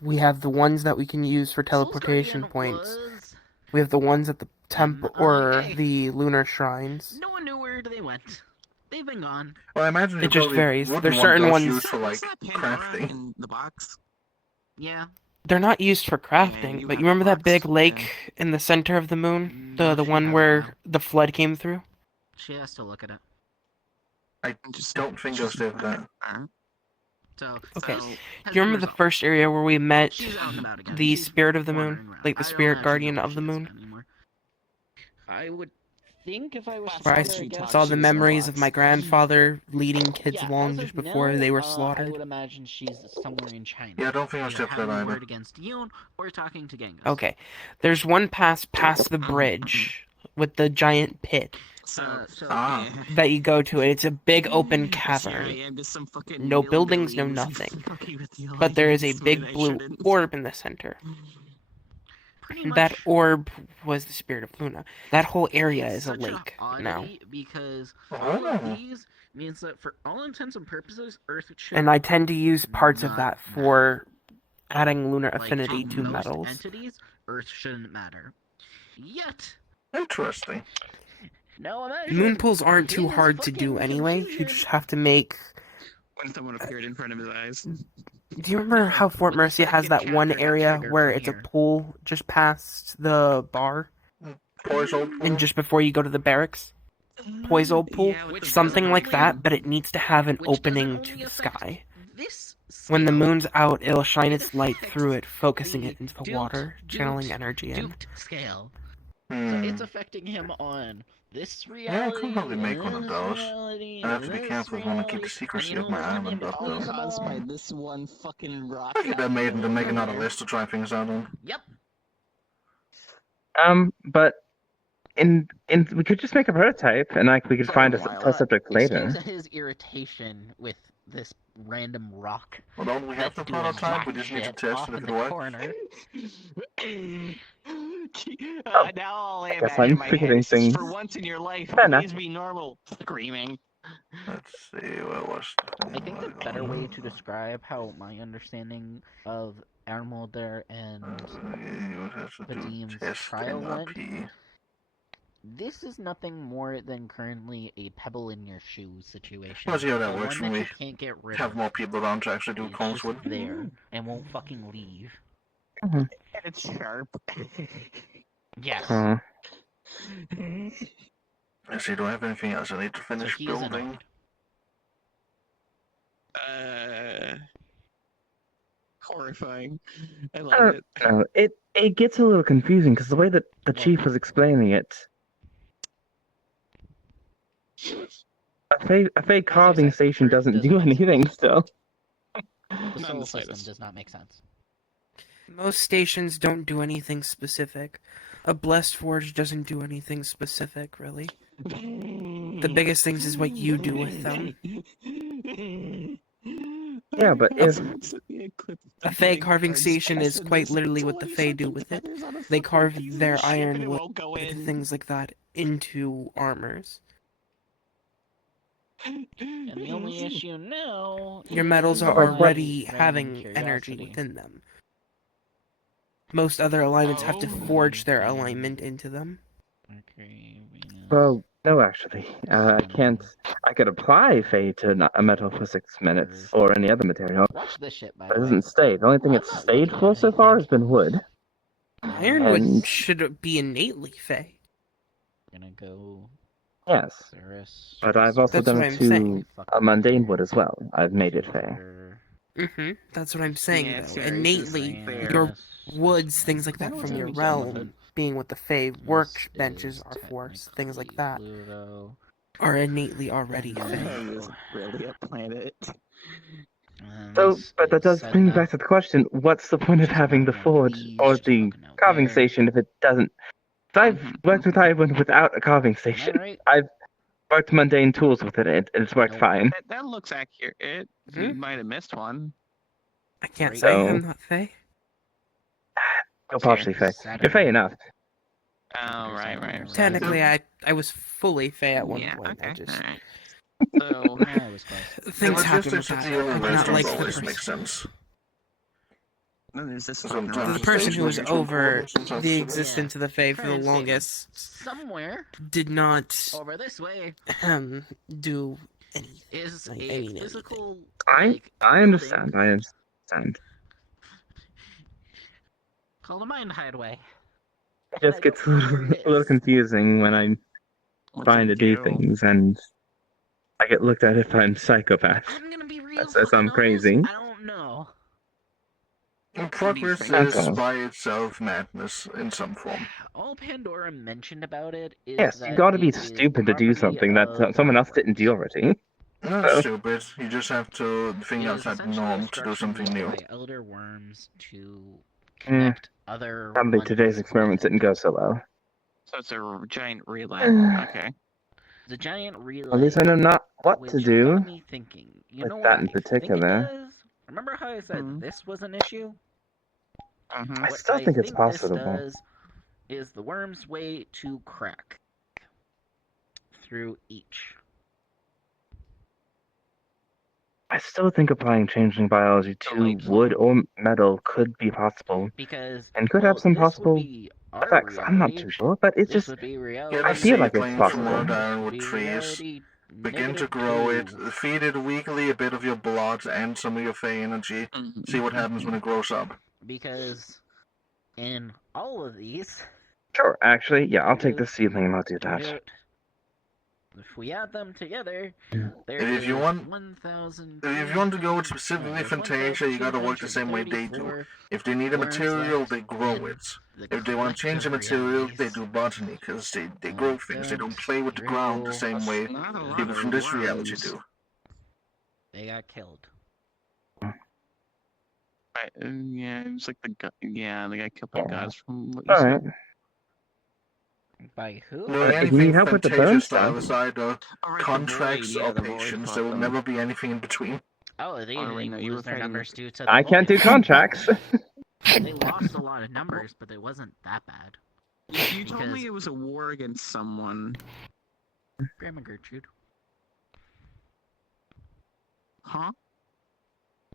We have the ones that we can use for teleportation points. We have the ones at the temple or the lunar shrines. No one knew where they went. They've been gone. Well, I imagine it just varies. There's certain ones used for like crafting. In the box. Yeah. They're not used for crafting, but you remember that big lake in the center of the moon? The one where the flood came through? She has to look at it. I don't think I've saved that. So, okay. Do you remember the first area where we met the spirit of the moon? Like the spirit guardian of the moon? I would think if I was where I saw the memories of my grandfather leading kids along just before they were slaughtered. I would imagine she's somewhere in China. Yeah, I don't think I was there for that either. Word against Yoon or talking to Genghis. Okay. There's one past the bridge with the giant pit. That you go to it. It's a big open cavern. No buildings, no nothing. But there is a big blue orb in the center. That orb was the spirit of Luna. That whole area is a lake now. Because all of these means that for all intents and purposes, Earth should. And I tend to use parts of that for adding lunar affinity to metals. Entities, Earth shouldn't matter. Yet. Interesting. No, moon pools aren't too hard to do anyway. You just have to make. When someone appeared in front of his eyes. Do you remember how Fort Mercia has that one area where it's a pool just past the bar? And just before you go to the barracks? Poisol pool? Something like that, but it needs to have an opening to the sky. When the moon's out, it'll shine its light through it, focusing it into the water, channeling energy in. Scale. So it's affecting him on this reality. Yeah, I could probably make one of those. I have to be careful when I keep the secrecy of my island up though. Caused by this one fucking rock. I get that made to make another list to try things out on. Yep. But we could just make a prototype, and we could find a test subject later. His irritation with this random rock. Well, don't we have the prototype? We just need to test it if it works. Now all I guess imagine I'm my forgetting head is, things. for once in your life, Fair enough. please be normal. Screaming. Let's see, what was I think the better way to describe how my understanding of Armolder and Vadim's trial went. This is nothing more than currently a pebble in your shoe situation. Let's see how that works when we can't get rid have of. more people around to actually do calls with. There and won't fucking leave. And it's sharp. Yes. Let's see, do I have anything else I need to finish building? Horrifying. I love it. No, it gets a little confusing because the way that the chief was explaining it. A fake carving station doesn't do anything still. The soul system does not make sense. Most stations don't do anything specific. A blessed forge doesn't do anything specific, really. The biggest things is what you do with them. Yeah, but if a Fae carving station is quite literally what the Fae do with it. They carve their iron with things like that into armors. And the only issue now. Your metals are already having energy within them. Most other alignments have to forge their alignment into them. Well, no, actually, I can't. I could apply Fae to a metal for 6 minutes or any other material. Watch this shit, by but it doesn't stay. The only thing it's stayed for so far has been wood. Ironwood should be innately Fae. Gonna go. Yes, but I've also done it to a mundane wood as well. I've made it Fae. That's what I'm saying, though. Innately, your woods, things like that from your realm, being what the Fae workbenches are for, things like that, are innately already Fae. Really a planet. So, but that does bring me back to the question, what's the point of having the forge or the carving station if it doesn't... I've worked with Iron without a carving station. I've worked mundane tools with it, and it's worked fine. That looks accurate. You might have missed one. I can't say I'm not Fae. You're partially Fae. You're Fae enough. Oh, right. Technically, I was fully Fae at one point. Okay. So Nah, it was close. Things happen with that. Not like the always person. make sense. The person who was over the existence of the Fae for the longest somewhere did not over this way do any. is like, a any physical. I understand. I understand. Called a mind hideaway. It just gets a little confusing when I'm trying to do things and I get looked at if I'm psychopath. I'm gonna be real. That's I'm crazy. I don't know. Progress is by itself madness in some form. All Pandora mentioned about it is Yes, that you gotta be it is stupid to do something that someone else didn't do already. Not So- stupid. You just have to think It is outside the essentially a norm to do structure something used new. by elder worms to connect other Probably ones today's with experiments didn't go so well. So it's a giant relay. Okay. The giant relay. At least I know not what to which do got me thinking. You with know that what in I think it particular. does? Remember how I said this was an issue? I What still think it's this possible. does is the worm's way to crack through each. I still think applying changeling biology to wood or metal could be possible. Because and could have some possible effects. I'm not reality. too sure, but it's This just would be Get reality. I a feel like it's seedling from one of the possible. ironwood trees. Begin to grow it. Feed it weekly a bit of your blood and some of your Fey energy. See what happens when it grows up. Because in all of these, Sure, actually, yeah, I'll take the seedling and I'll do that. if we add them together, there And if you is want, 1,000. if you want to go with specifically Fantasia, you gotta work the same way they do. If they need a material, they grow it. If they want to change the material, they do botany, because they grow things. They don't play with the ground the same way people from this reality do. They got killed. Yeah, it was like the they got killed by gods from what you Alright. said. By who? No, If you need anything help with the Fantasia bone style stuff. is either contracts void, yeah, or the void patience. fucked There will them. never be anything in between. Oh, they Oh, wait, didn't no, you were lose their fighting numbers due to the I can't do void. contracts. They lost a lot of numbers, but it wasn't that bad. You told me it was a war against someone. Grandma Gertrude. Huh?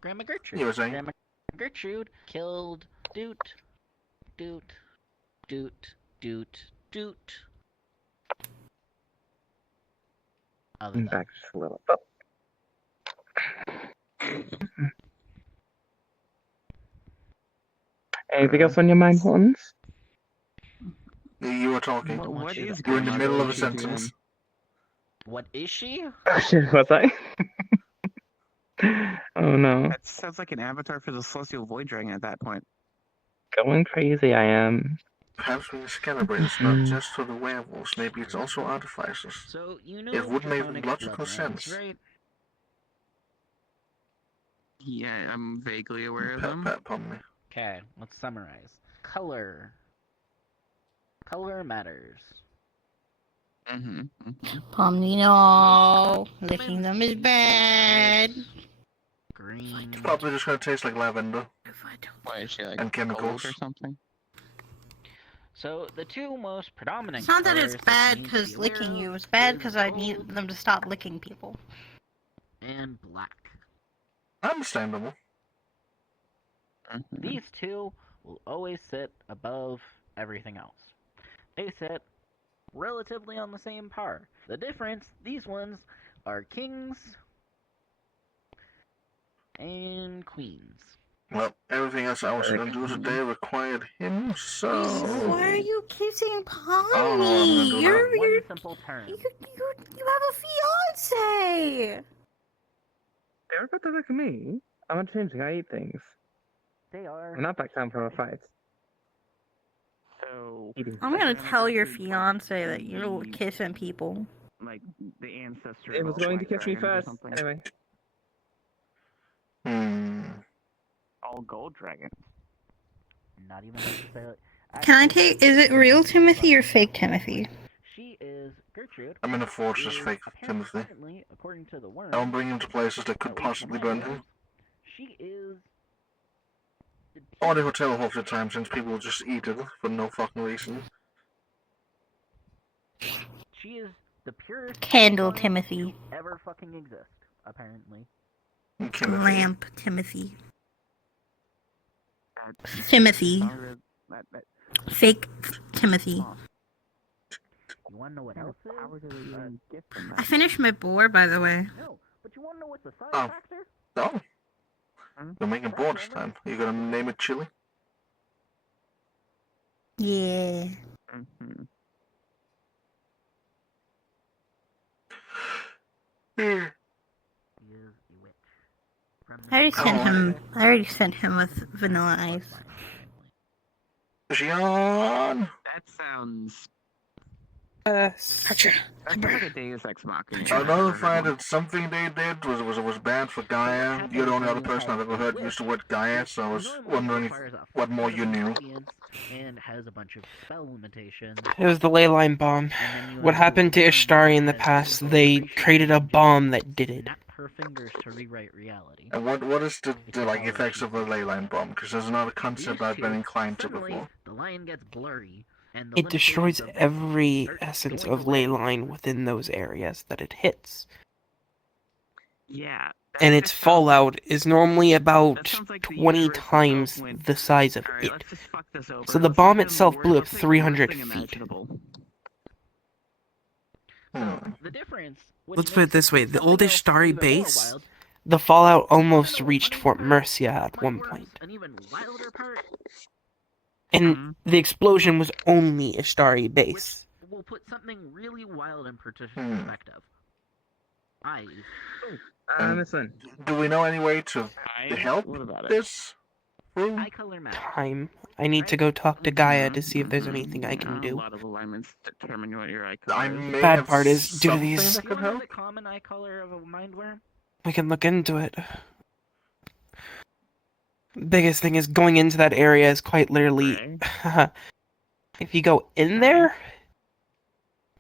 Grandma Gertrude. You were saying? Grandma Gertrude killed Doot. Other Back just a little. Anything else on your mind, Horns? You were talking. What is You're in the middle of a Gertrude sentence. doing? What is she? Oh shit, was I? Oh no. That sounds like an avatar for the Celestial Void Dragon at that point. Going crazy I am. Perhaps when the Scalabrine is not just for the werewolves, maybe it's also artificers. So you know It would make draconic logical bloodlines, sense. right? Yeah, I'm vaguely aware of Pat, them. pat, pardon me. Okay, let's summarize. Color. Color matters. No, licking them is bad. Green. It's probably just gonna taste like lavender. Why is she like And chemicals. gold or something? So the two most predominant. It's not that it's colors bad we need to because be aware licking you. of It's bad is because I gold need them to stop licking people. and black. Understandable. These two will always sit above everything else. They sit relatively on the same par. The difference, these ones are kings and queens. Well, everything else I was gonna do today required him, so... Why are you keep saying I don't know what I'm gonna do now. One simple term. You have a fiance. They were about to look at me. I'm not changing. I eat things. They are. I'm not back down from a fight. So I'm gonna tell your fiance that you're kissing people. like the ancestor. It was of all going to black catch me dragons or first. something. Anyway. All gold dragon. Not even necessarily. Can I take? Is it real Timothy or fake Timothy? She is Gertrude. I'm gonna forge this fake Timothy. Apparently, according to the worm, I won't bring him to places that could possibly burn him. she is. Or the hotel half the time, since people just eat it for no fucking reason. She is The purest Candle Timothy. ever fucking exist, apparently. Lamp Timothy. Timothy. Fake Timothy. You wanna know what else is? I finished my board, by the way. No, but you wanna know what's the side Oh. factor? Oh. You're making board this time. Are you gonna name it Chili? Yeah. I already sent him with vanilla ice. Gian! That sounds. Gotcha. Like a Deus Ex Machina. Another fact that something they did was bad for Gaia. You're the only other person I've ever heard use the word Gaia, so I was wondering what more you knew. And has a bunch of spell limitations. It was the ley line bomb. What happened to Ishtari in the past? They created a bomb that did it. Her fingers to rewrite reality. And what is the like effects of a ley line bomb? Because there's another concept I've been inclined to before. The line gets blurry, and It destroys every essence of ley line within those areas that it hits. Yeah. And its fallout is normally about 20 times the size of it. So the bomb itself blew up 300 feet. The difference. Let's put it this way: the old Ishtari base. The fallout almost reached Fort Mercia at one point. An even wilder part. And the explosion was only Ishtari base. We'll put something really wild in perspective. Eyes. Listen. Do we know any way to help this? Eye color matters. Time. I need to go talk to Gaia to see if there's anything I can A do. lot of alignments determine what your eye color is. Bad part is, due to these, Do you know the common eye color of a mind worm? we can look into it. Biggest thing is going into that area is quite literally, if you go in there,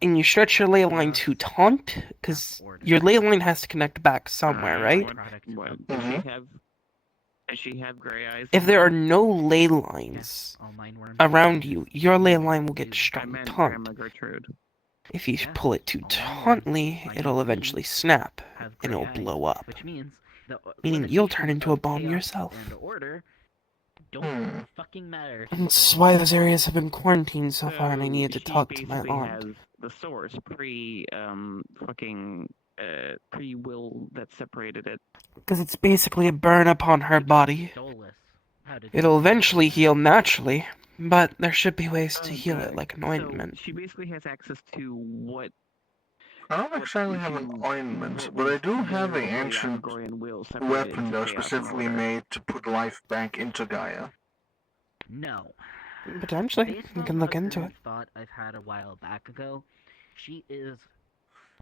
and you stretch your ley line to taunt, because your ley line has to connect back somewhere, right? Does she have gray eyes? If there are no ley lines around you, your ley line will get strung taunt. If you pull it too tauntly, it'll eventually snap, and it'll blow up. Meaning you'll turn into a bomb yourself. Don't fucking matter. That's why those areas have been quarantined so far, and I needed to talk to my aunt. The source pre-will that separated it. Because it's basically a burn upon her body. It'll eventually heal naturally, but there should be ways to heal it like an ointment. She basically has access to what. I don't actually have an ointment, but I do have an ancient weapon that was specifically made to put life back into Gaia. No. Potentially, we can look into it. Thought I've had a while back ago. She is.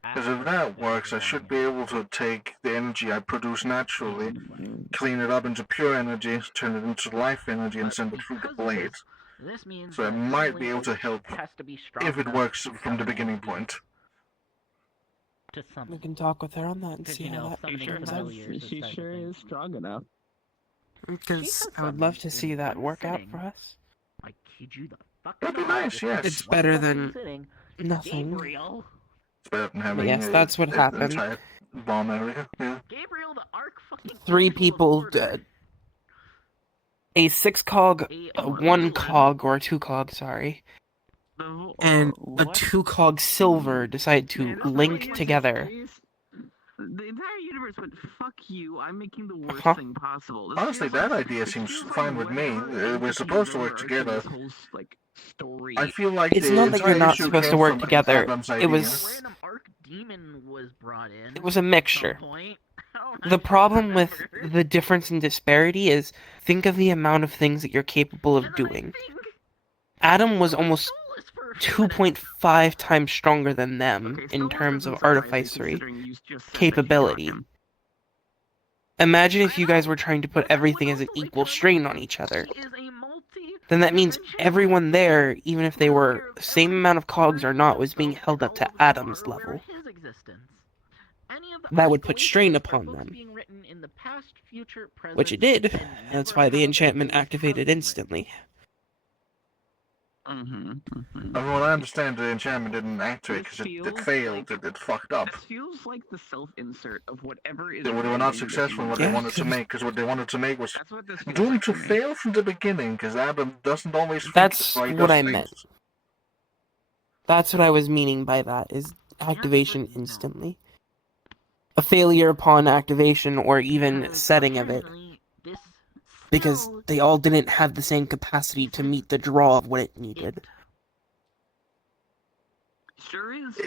Because if that works, I should be able to take the energy I produce naturally, clean it up into pure energy, turn it into life energy, and send it through the blades. So I might be able to help if it works from the beginning point. We can talk with her on that and see how that turns out. She sure is strong enough. Because I would love to see that work out for us. I kid you the fuck. That'd be nice, yes. It's better than nothing. It's better than having Yes, that's what happened. Entire bomb area. Yeah. Gabriel, the arc fucking 3 people dead. A 6 cog, a 1 cog, or a 2 cog, sorry. And a 2 cog silver decided to link together. The entire universe went, fuck you, I'm making the worst Huh? thing possible. Honestly, that idea seems fine with me. We're supposed to work together. I feel like It's the not that you're entire not issue supposed to came work from together. Adam's It idea. was demon was brought in. It was a mixture. The problem with the difference in disparity is, think of the amount of things that you're capable of doing. Adam was almost 2.5 times stronger than them in terms of artificery capability. Imagine if you guys were trying to put everything as an equal strain on each other. Then that means everyone there, even if they were the same amount of cogs or not, was being held up to Adam's level. That would put strain upon them. Which it did. That's why the enchantment activated instantly. I mean, I understand the enchantment didn't activate because it failed. It fucked up. This feels like the self-insert of whatever is. They were not successful in what they wanted to make, because what they wanted to make was doomed to fail from the beginning, because Adam doesn't always think That's right what I things. meant. That's what I was meaning by that, is activation instantly. A failure upon activation or even setting of it. Because they all didn't have the same capacity to meet the draw of what it needed. Sure is.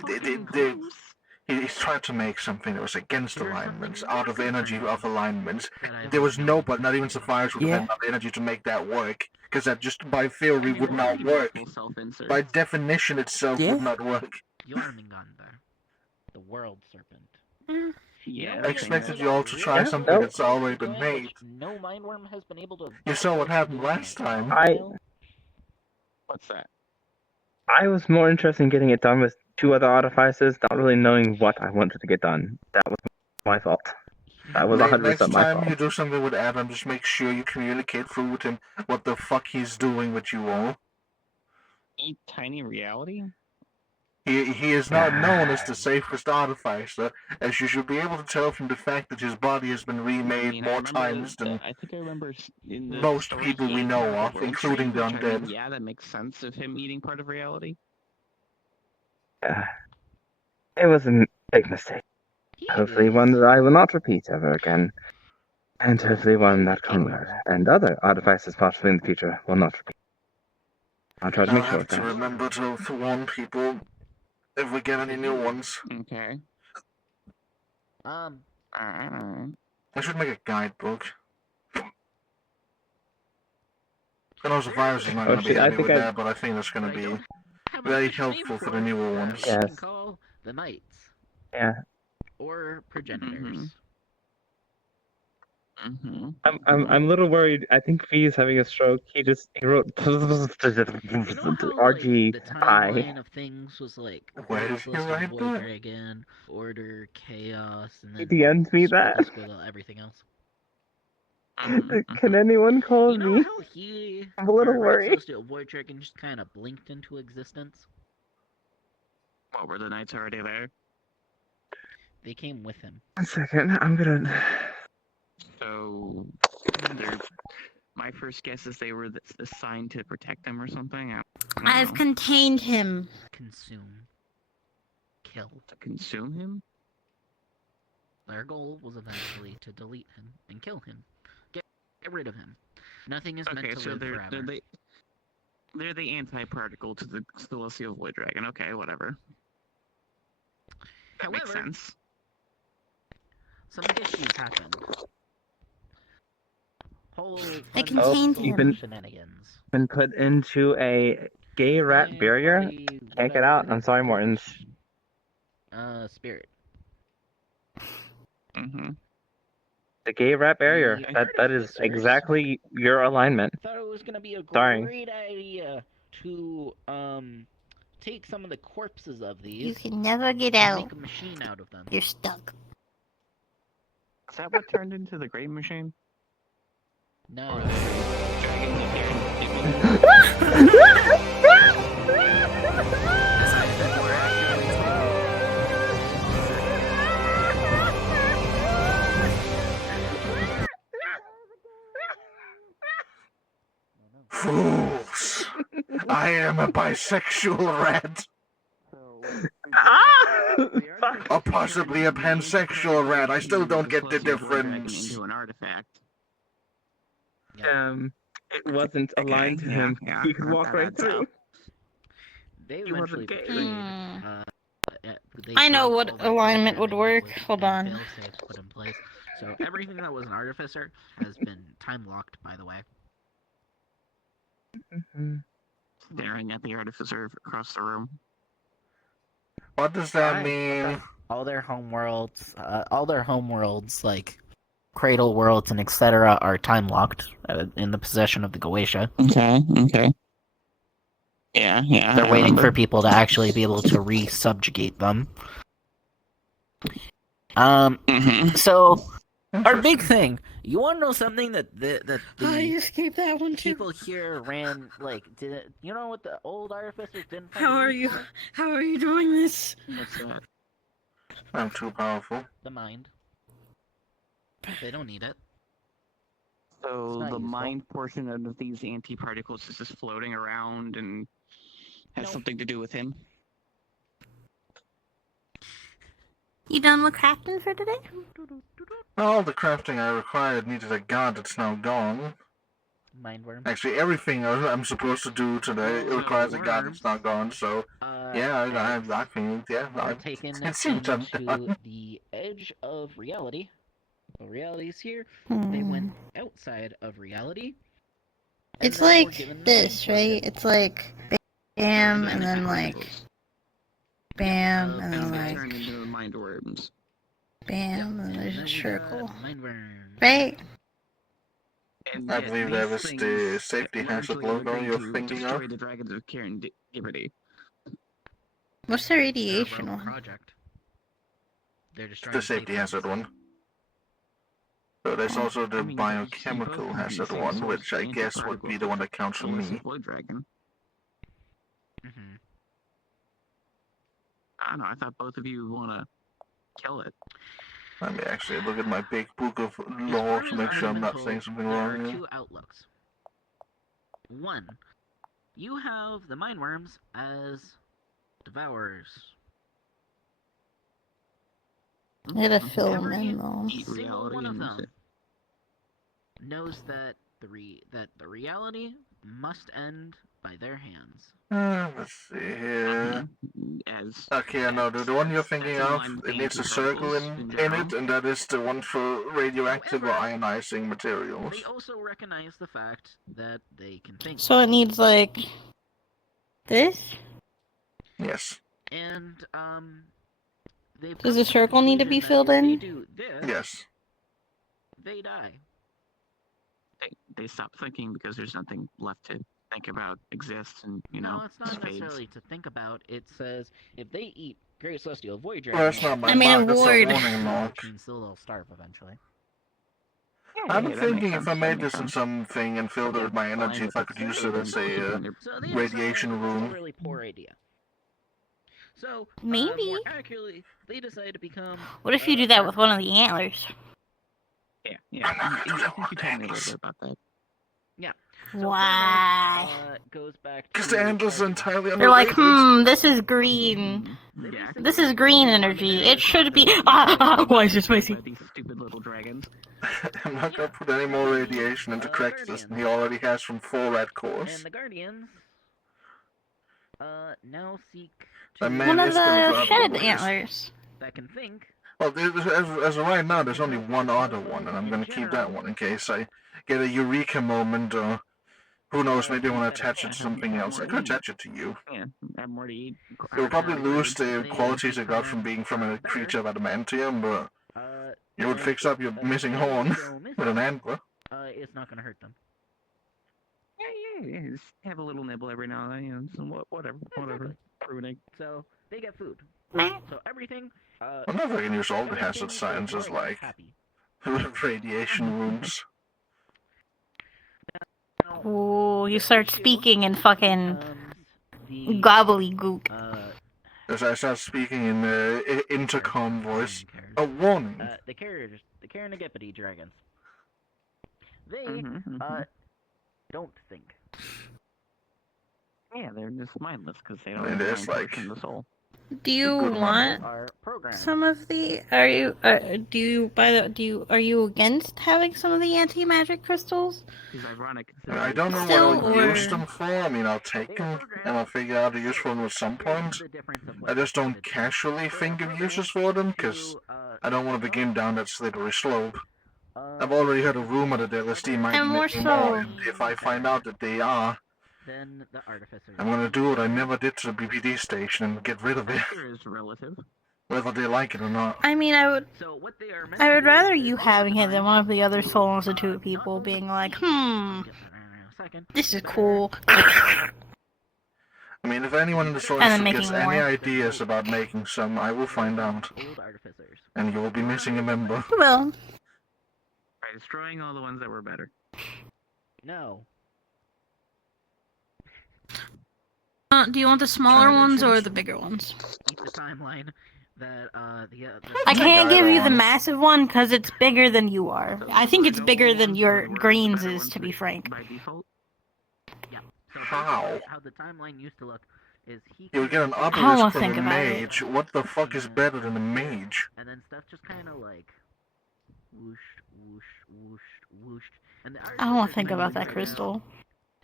He's trying to make something that was against alignments, out of the energy of alignments. There was nobody, not even Sapphires, would have had enough energy to make that work, because that just by theory would not work. By definition itself would not work. Jormungandr, the world serpent. I expected you all to try something that's already been made. No mindworm has been able to. You saw what happened last time. What's that? I was more interested in getting it done with 2 other artifices, not really knowing what I wanted to get done. That was my fault. That was 100% Next my fault. time you do something with Adam, just make sure you communicate through with him what the fuck he's doing with you all. Eat tiny reality? He is not known as the safest artificer, as you should be able to tell from the fact that his body has been remade more times than I think I remember in the most story people we he know ate of, part including the which I mean, undead. yeah, that makes sense of him eating part of reality. It was a big mistake. Hopefully one that I will not repeat ever again. And hopefully one that Conrad and other artificers possibly in the future will not repeat. I'll try to make I'll sure have of to that. remember to warn people if we get any new ones. Okay. I should make a guidebook. I know the virus is not going to be happy with that, but I think that's going to be very helpful for the newer ones. You can call the knights. Yeah. Or progenitors. I'm a little worried. I think Fee's having a stroke. He wrote RGI. The timeline of things was like Where did you write Void that? Dragon, Order, Chaos, and He then DM'd me that. everything else. Can anyone call me? He, I'm a little worried. Celestial Void Dragon just kind of blinked into existence. What, were the knights already there? They came with him. 1 second, I'm gonna. So, my first guess is they were assigned to protect them or something. I've contained him. Consume. Kill. To consume him? Their goal was eventually to delete him and kill him. Get rid of him. Nothing is meant to live forever. They're the anti-particle to the Celestial Void Dragon. Okay, whatever. That makes sense. Some issues happened. I contained him. Shenanigans. Been put into a gay rat barrier. Can't get out. I'm sorry, Mortons. Spirit. The gay rat barrier. That is exactly your alignment. I thought it was gonna be a Sorry. great idea to take some of the corpses of these. You can never get and out. Make a machine out of them. You're stuck. Is that what turned into the Great Machine? No. Fools! I am a bisexual rat. Or possibly a pansexual rat. I still don't get the difference. Into an artifact. It wasn't aligned to him. He could walk right through. They eventually I know what alignment would work. Hold on. Fail-safes put in place. So everything that was an artificer has been time locked, by the way. Staring at the artificer across the room. What does that mean? All their homeworlds, like Cradle Worlds and etc., are time locked in the possession of the Goetia. Okay. Yeah. They're waiting for people to actually be able to re-subjugate them. So, our big thing You want to know something that the I escaped that one too. people here ran like did you know what the old artificers didn't? How are you? How are you doing this? What's that? I'm too powerful. The mind. They don't need it. So the mind portion of these anti-particles is just floating around and has something to do with him. You done with crafting for today? All the crafting I required needed a god that's now gone. Mindworm. Actually, everything I'm supposed to do today requires a god that's not gone, so yeah, I think, yeah, I've taken it seems I'm into done. the edge of reality. The reality's here. They went outside of reality. It's like this, right? It's like bam, and then like bam, and then like Turn into mind worms. bam, and there's a circle. Mindworm. Right? And I believe that was the safety hazard logo you're thinking of. Destroy the dragons of Liberty. What's the radiation one? Project. They're destroying The safety hazard one. So there's also the biochemical hazard one, which I guess would be the one that counts for me. Dragon. Mm-hmm. I don't know, I thought both of you would want to kill it. Let me actually look at my big book of lore to make sure I'm not saying something wrong There are here. two outlooks. One, you have the mindworms as devourers. I gotta fill them in though. Single one of them knows that the reality must end by their hands. Let's see here. Okay, I know, the one you're thinking of, it needs a circle in it, and that is the one for radioactive or ionizing materials. They also recognize the fact that they can think. So it needs like this? Yes. And Does the circle need to be filled in? do this, yes. They die. They stop thinking because there's nothing left to think about, exists, and No, it's not necessarily to think about. It says if they eat Great Celestial Void Well, Dragon, that's not my mark, that's a warning mark. which means they'll starve eventually. I'm thinking if I made this in something and filled it with my energy, if I could use it as a radiation It's a room. really poor idea. So Maybe. More accurately, they decide to become. What if you do that with one of the antlers? Yeah. I think you told me a little bit about that. Yeah. Why? Goes back Because the antlers are entirely They're like, unrelated. this is green. This is green energy. It should be. Why is it spicy? These stupid little dragons. I'm not gonna put any more radiation into Crexus than he already has from 4 red cores. And the Guardians now seek That man One of is gonna the grab shed the boys. antlers. that can think. Well, as of right now, there's only one other one, and I'm gonna keep that one in case I get a eureka moment, or who knows, maybe I want to attach it to something else. I could attach it to you. Yeah, add more to eat. It will probably lose the qualities it got from being from a creature of adamantium, but you would fix up your missing horn with an antler. It's not gonna hurt them. Yeah, just have a little nibble every now and then, whatever. Pruning. So they get food. So everything. I wonder if I can use all the hazard sciences like radiation wounds. Ooh, you start speaking in fucking gobbledygook. As I start speaking in intercom voice, a warning. The Caranagipity dragons. They don't think. Yeah, they're just mindless because they don't It have is mind like in the soul. Do you want some of the? Are you? Are you against having some of the anti-magic crystals? It's ironic. I don't know Still, what I'll or- use them for. I mean, I'll take them and I'll figure out a use for them at some point. I just don't casually think of uses for them because I don't want to begin down that slippery slope. I've already heard a rumor that LSD might And be more making so- more, and if I find out that they are, Then the artificers. I'm gonna do what I never did to the BPD station and get rid of it, There is relative. whether they like it or not. I mean, I would rather you having it than one of the other Soul Institute people being like, this is cool. I mean, if anyone in the source And then gets making any more. ideas about making some, I will find out. And you will be missing a member. Well, destroying all the ones that were better. No. Do you want the smaller ones or the bigger ones? Keep the timeline that I can't give you the massive one because it's bigger than you are. I think it's bigger than your greens is, to be frank. By default. Yeah. So How? how the timeline used to look is he. You would get an I obelisk wanna from think a about it. mage. What the fuck is better than a mage? And then stuff just kind of like whoosh, whoosh, whoosh, whoosh. And the I don't want to think about that, Crystal.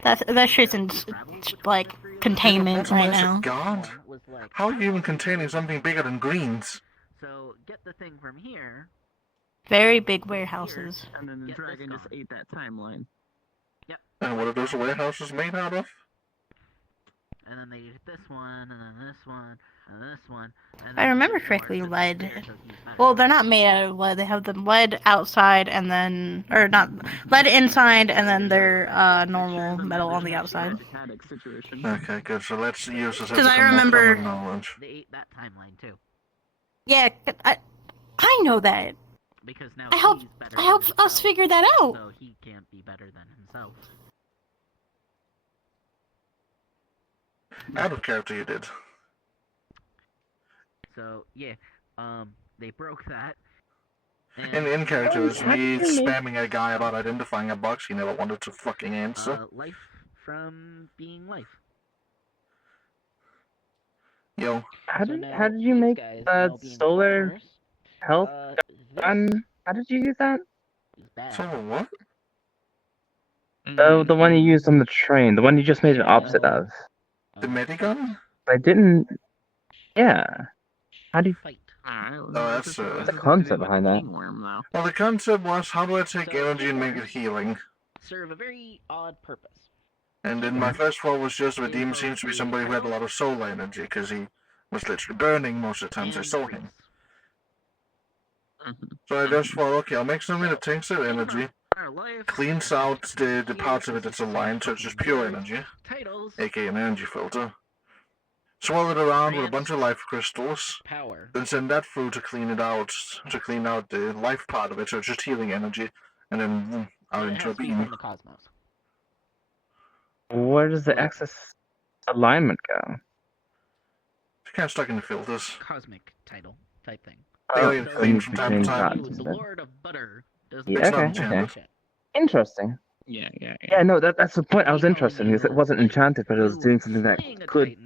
That shit's in, like, containment right now. God, how are you even containing something bigger than greens? So get the thing from here. Very big warehouses. And then the dragon just ate that timeline. Yep. And what are those warehouses made out of? And then they ate this one, and then this one, and this one. And If I remember correctly, lead. Well, they're not made out of lead. They have the lead outside and then, or not, lead inside and then their normal metal on the outside. Okay, good. So let's use this as Because I remember. knowledge. They ate that timeline too. Yeah, I know that. Because now I helped us figure that out. So he can't be better than himself. Out of character, you did. So yeah, they broke that. And in character, it was me spamming a guy about identifying a box he never wanted to fucking answer. Life from being life. Yo. How did you make solar health gun? How did you use that? Solar what? The one you used on the train, the one you just made an opposite of. The medigun? I didn't. Yeah. How do you? Oh, that's What's the concept behind that? Well, the concept was, how do I take energy and make it healing? Serve a very odd purpose. And then my first thought was just the demon seems to be somebody who had a lot of solar energy, because he was literally burning most of the times I saw him. So I just thought, okay, I'll make something that takes that energy, cleans out the parts of it that's aligned, so it's just pure energy, aka an energy filter. Swirl it around with a bunch of life crystals, then send that through to clean it out, to clean out the life part of it, so it's just healing energy, and then out into a beam. Where does the excess alignment go? It's kind of stuck in the filters. Cosmic title type thing. They get cleaned from time to time. The Lord of Butter does Yeah, okay. Interesting. Yeah. Yeah, no, that's the point. I was interested because it wasn't enchanted, but it was doing something that could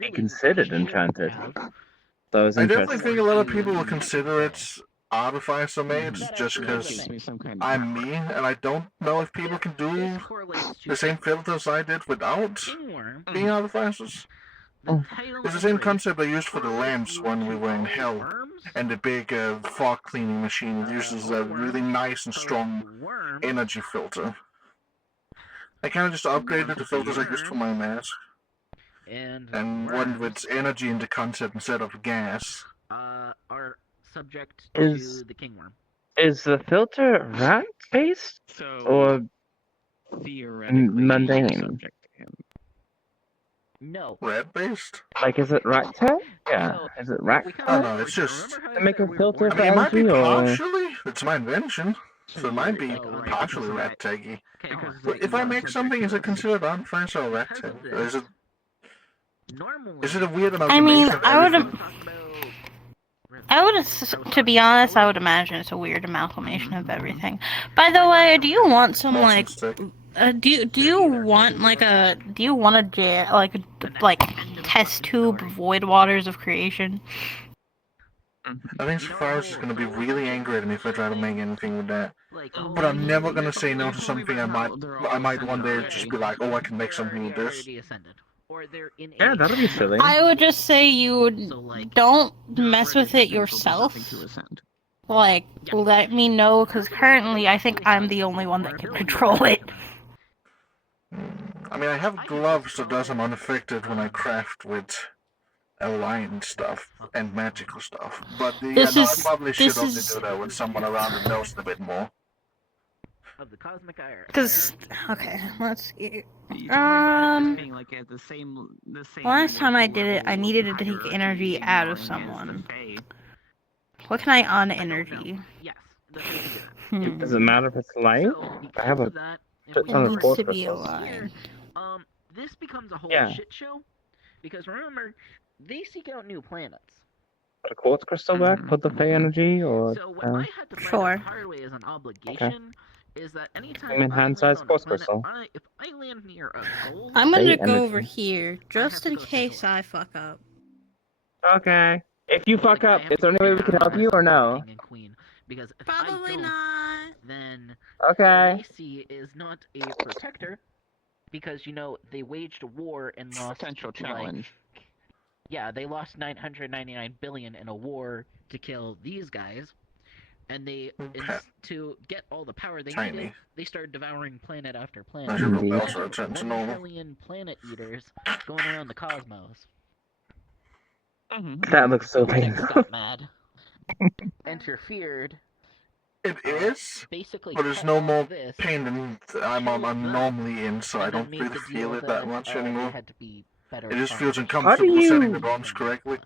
be considered enchanted. So I was I interested. definitely think a lot of people will consider it artificer made just because I'm me, and I don't know if people can do the same filters I did without being artificers. It's the same concept I used for the lamps when we were in hell, and the big fog cleaning machine. It uses a really nice and strong energy filter. I kind of just upgraded the filters I used for my mask, and went with energy in the concept instead of gas. Are subject Is- to the kingworm. Is the filter rat based or mundane? No. Rat based? Like, is it rat tail? Yeah. Is it rat Oh no, it's just to make a filter I for mean, it might be energy, or? partially. It's my invention, so it might be partially rat taggy. But if I make something, is it considered artificer or rat tag? Or is it a weird I amalgamation mean, of I would everything? to be honest, I would imagine it's a weird amalgamation of everything. By the way, do you want some like, do you want like a like test tube of void waters of creation? I think Sapphira's is going to be really angry at me if I try to make anything with that. But I'm never going to say no to something I might one day just be like, oh, I can make something with this. Yeah, that'll be silly. I would just say you don't mess with it yourself. Like, let me know, because currently I think I'm the only one that can control it. I mean, I have gloves that does them unaffected when I craft with aligned stuff and magical stuff. But I probably should only do that with someone around that knows a bit more. Of the cosmic ire. Because, okay, let's see. Like at the same Last time I did it, I needed to take energy out of someone. What can I unenergy? Yes. Does it matter if it's light? I have a ton of quartz crystals. This becomes a whole shit show because remember, they seek out new planets. Put a quartz crystal back? Put the Fey energy or So what I had to find out the hard way as an obligation is that anytime I land on a planet, if I land near a gold, I'm gonna go over here just in case I fuck up. Okay. If you fuck up, is there any way we can help you or no? Because if Probably I don't, not. then Okay. Lacey is not a protector because they waged a war and lost potential challenge. Yeah, they lost 999 billion in a war to kill these guys, and they to get all the power they needed, they started devouring planet after planet. 1 trillion planet eaters going around the cosmos. That looks so painful. Got mad. Interfered. It is, basically, but there's no more pain than I'm normally in, so I don't really feel it that much anymore. It just feels uncomfortable setting the bombs correctly.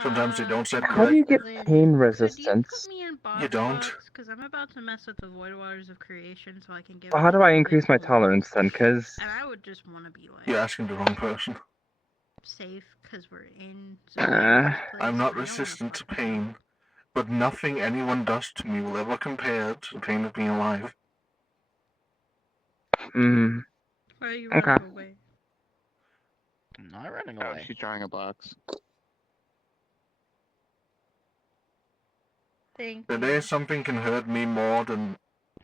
Sometimes they don't set correctly. How do you get pain resistance? You don't. Because I'm about to mess with the void waters of creation, so I can get. Well, how do I increase my tolerance then? Because And I would just want to be like. You're asking the wrong person. Safe, because we're in. I'm not resistant to pain, but nothing anyone does to me will ever compare to the pain of being alive. Why are you running away? I'm not running away. She's drawing a box. Thank the day something can hurt me more than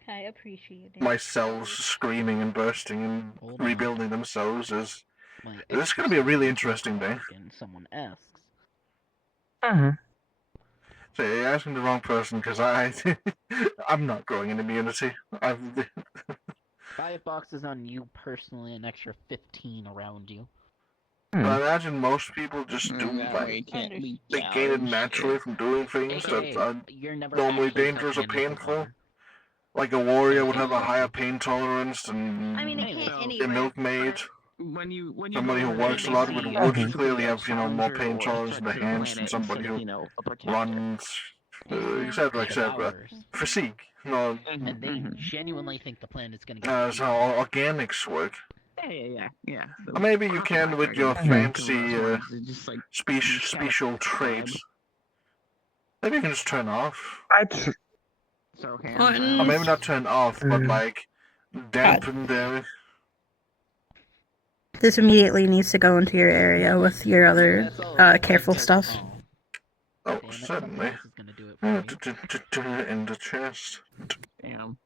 I appreciate it. my cells screaming and bursting and rebuilding themselves is. This is going to be a really interesting day. Someone asks. So you're asking the wrong person because I'm not growing an immunity. 5 boxes on you personally, an extra 15 around you. I imagine most people just do they gain it naturally from doing things that are normally dangerous or painful. Like a warrior would have a higher pain tolerance than a milkmaid. Somebody who works a lot would clearly have more pain tolerance in the hands than somebody who runs, etc., etc. Physique. No. And they genuinely think the planet's gonna get. That's how organics work. Yeah. Or maybe you can with your fancy special traits. Maybe you can just turn off. Or maybe not turn off, but like dampen the. This immediately needs to go into your area with your other careful stuff. Oh, certainly. In the chest. Damn.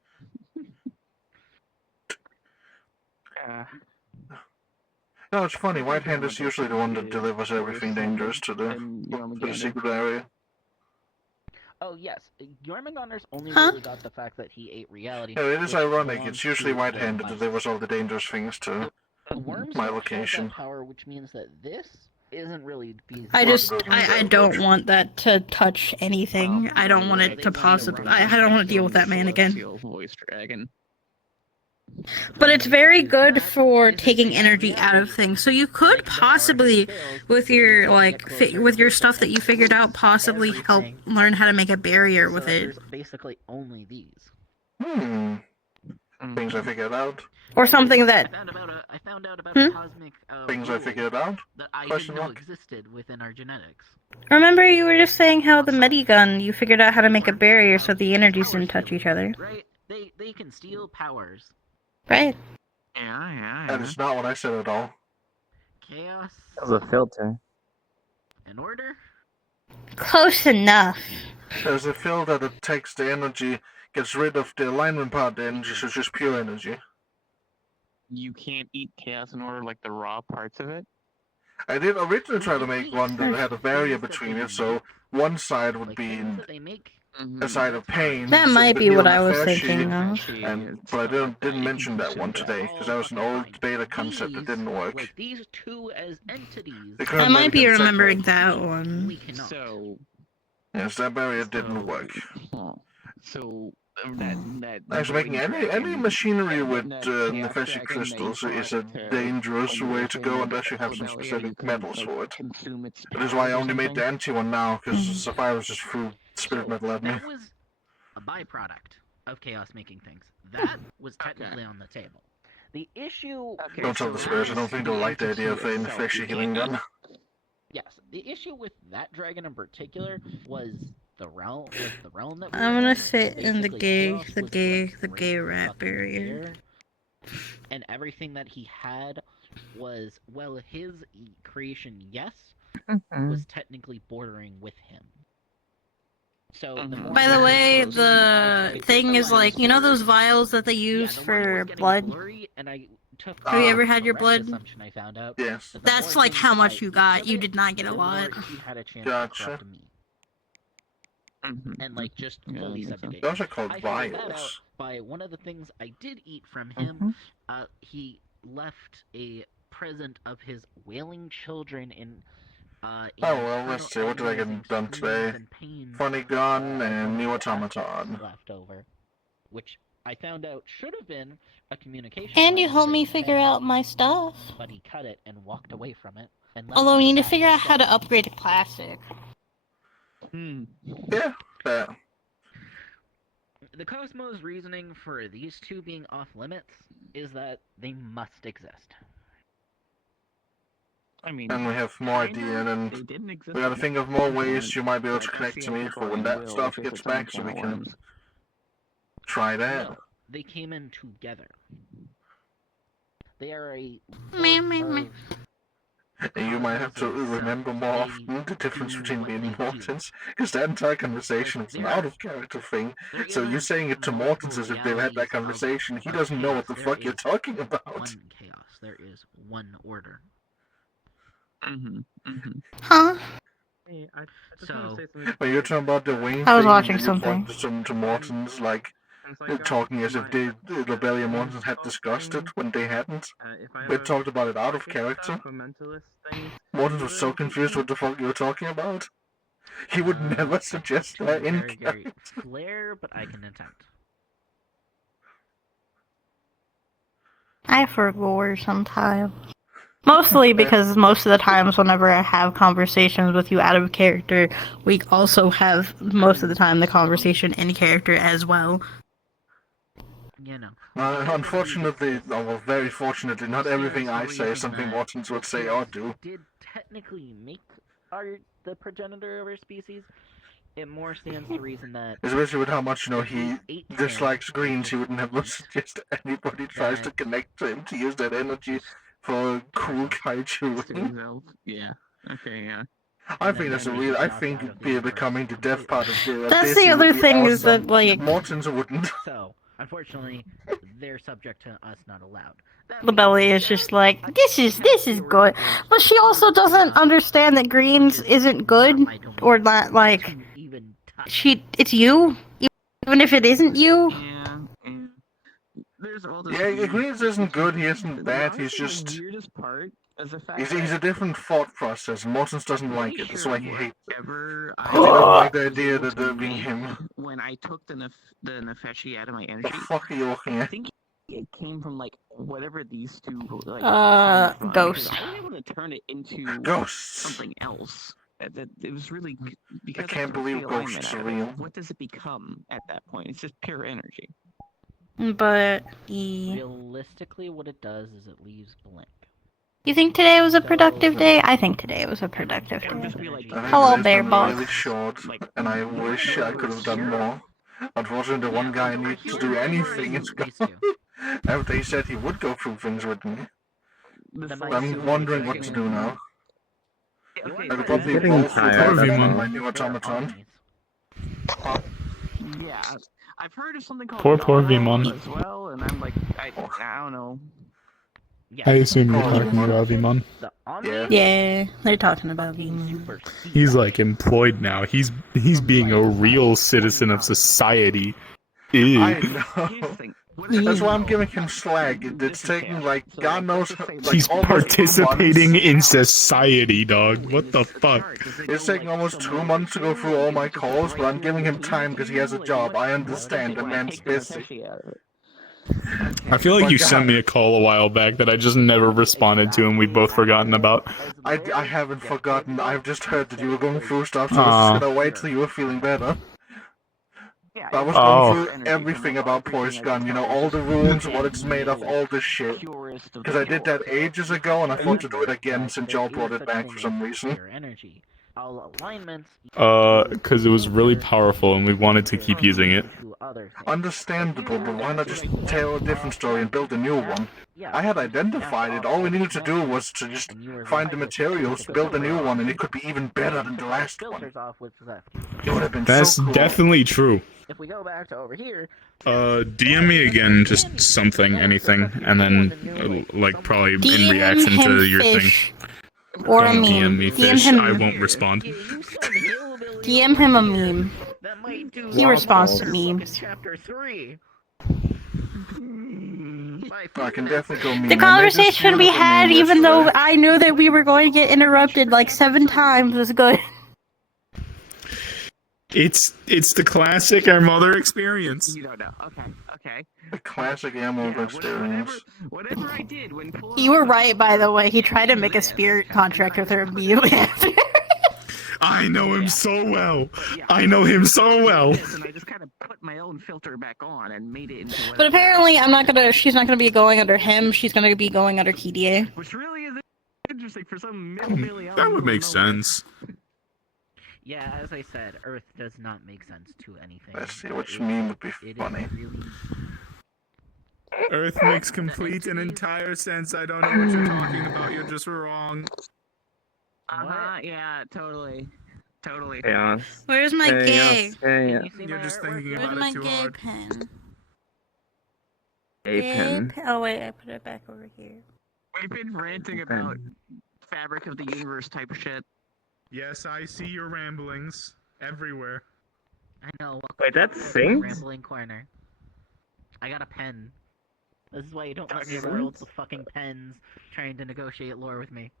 No, it's funny. White Hand is usually the one that delivers everything dangerous to the secret area. Oh yes, Jormungandr's only really got the fact that he ate reality. Yeah, it is ironic. It's usually White Hand that delivers all the dangerous things to my location. Power, which means that this isn't really feasible. I don't want that to touch anything. I don't want it to possibly. I don't want to deal with that man again. Voice dragon. But it's very good for taking energy out of things. So you could possibly, with your with your stuff that you figured out, possibly help learn how to make a barrier with it. Basically, only these. Things I figured out. Or something that. I found out about cosmic. Things I figured out. That I didn't know existed within our genetics. Remember, you were just saying how the Medigun, you figured out how to make a barrier so the energies didn't touch each other. Right? They can steal powers. Right. Yeah. That is not what I said at all. Chaos. That was a filter. In order? Close enough. There's a filter that takes the energy, gets rid of the alignment part of the energy, so it's just pure energy. You can't eat chaos in order, like the raw parts of it? I did originally try to make one that had a barrier between it, so one side would be a side of pain. That might be what I was thinking of. But I didn't mention that one today, because that was an old beta concept that didn't work. These two as entities. I might be remembering that one. So. Yes, that barrier didn't work. So. Actually, making any machinery with Nefeshi crystals is a dangerous way to go unless you have some specific metals for it. That is why I only made the anti one now, because Sapphire was just threw spirit metal at me. a byproduct of chaos making things. That was technically on the table. The issue... Don't tell the spirits, I don't think they'll like the idea of an infection healing gun. Yes, the issue with that dragon in particular was the realm that we I'm were gonna in. sit in the Basically, gay rat barrier. And everything that he had was, well, his creation, yes, was technically bordering with him. So, By the way, the thing is like, you know those vials that they use for blood? Have you ever had your blood? I found out. Yes. That's like how much you got. You did not get a lot. He had a chance Gotcha. to corrupt me. And like just fully subjugate. Those are called I figured that out vials. by one of the things I did eat from him. He left a present of his wailing children in. Oh well, let's see. What did I get done today? Funny gun and new automaton. Left over, which I found out should have been a communication. And you helped me figure out my stuff. But he cut it and walked away from it. And Although we need to figure out how to upgrade to classic. Yeah, that. The Cosmos' reasoning for these two being off limits is that they must exist. I mean, and we have more idea, and we gotta think of more ways you might be able to connect to me for when that stuff gets back, so we can try that. No, they came in together. They are a... And you might have to remember more often the difference between me and Mortons, because that entire conversation was an out-of-character thing, so you saying it to Mortons as if they've had that conversation, he doesn't know what the fuck you're talking about. One chaos, there is one order. Huh? So, but you're talking about the Wayne I was thing, watching you something. To Mortons, like, talking as if the Rebellion Mortons had discussed it when they hadn't. They talked about it out of character. Mortons was so confused what the fuck you were talking about. He would never suggest that in character. Flare, but I can attempt. I forgot sometimes. Mostly because most of the times whenever I have conversations with you out of character, we also have most of the time the conversation in character as well. You know. Unfortunately, well, very fortunately, not everything I say is something Mortons would say or do. Did technically make the progenitor of our species. It more stands to reason that... Especially with how much, he dislikes greens, he would never suggest anybody tries to connect to him to use that energy for cool kaiju. Yeah. Okay, yeah. I think that's a real. I think becoming the death part of the. That's the other thing awesome. Is that like Mortons wouldn't. So unfortunately, they're subject to us not allowed. The belly is just like this is good, but she also doesn't understand that greens isn't good or not like it's you even if it isn't you. Yeah, Greens isn't good, he isn't bad, he's just... He's a different thought process, Mortons doesn't like it, that's why he hates it. He doesn't like the idea that they're being him. When I took the Nefeshi out of my energy... What the fuck are you looking at? I think it came from, whatever these two... Ghost. I was able to turn it into... Ghosts! Something else. It was really... Because I can't believe ghosts are real. What does it become at that point? It's just pure energy. But realistically, what it does is it leaves blank. You think today was a productive day? I think today was a productive day. Hello, Bear Boss. Really short, and I wish I could have done more. Unfortunately, the one guy I need to do anything is gone. After he said he would go through things with me. I'm wondering what to do now. I'll probably go through my new automaton. Yeah. I've heard of something called poor Vimon as well, and I'm like, I don't know. I assume you're talking about Vimon. Yeah, they're talking about Vimon. He's employed now. He's being a real citizen of society. Ew. I know. That's why I'm giving him slag. It's taking God knows. He's participating in society, dog. What the fuck? It's taking almost 2 months to go through all my calls, but I'm giving him time because he has a job. I understand. The man's busy. I feel like you sent me a call a while back that I just never responded to, and we've both forgotten about. I haven't forgotten. I've just heard that you were going through stuff, so I was just gonna wait till you were feeling better. I was going through everything about Poison Gun, you know, all the runes, what it's made of, all this shit. Because I did that ages ago, and I thought to do it again since y'all brought it back for some reason. Because it was really powerful and we wanted to keep using it. Understandable, but why not just tell a different story and build a new one? I had identified it, all we needed to do was to just find the materials, build a new one, and it could be even better than the last one. It would have been That's so cool. definitely true. If we go back to over here, DM me again, just something, anything, and then, like, probably in reaction to your thing. Or Don't a meme. DM me fish, DM him. I won't respond. DM him a meme. He responds to memes. Chapter 3. I can definitely go meme. The conversation we had, even though I knew that we were going to get interrupted like 7 times, was good. It's the classic our mother experience. You don't know. Okay. The classic Emerald experience. Whatever I did when You were right, by the way. He tried to make a spirit contract with her immediately after. I know him so well. I know him so well. And I just kind of put my own filter back on and made it into But apparently, she's not gonna be going under him. She's gonna be going under KDA. Which really is interesting for some That would make sense. Yeah, as I said, Earth does not make sense to anything. Let's see which meme would be funny. Earth makes complete and entire sense. I don't know what you're talking about. You're just wrong. Yeah, totally. Chaos. Where's my gay? You're just thinking about it too hard. Pen? Gay pen. Oh wait, I put it back over here. We've been ranting about fabric of the universe type of shit. Yes, I see your ramblings everywhere. I know. Wait, that's synced? Rambling corner. I got a pen. This is why you don't let me roll the fucking pens trying to negotiate lore with me.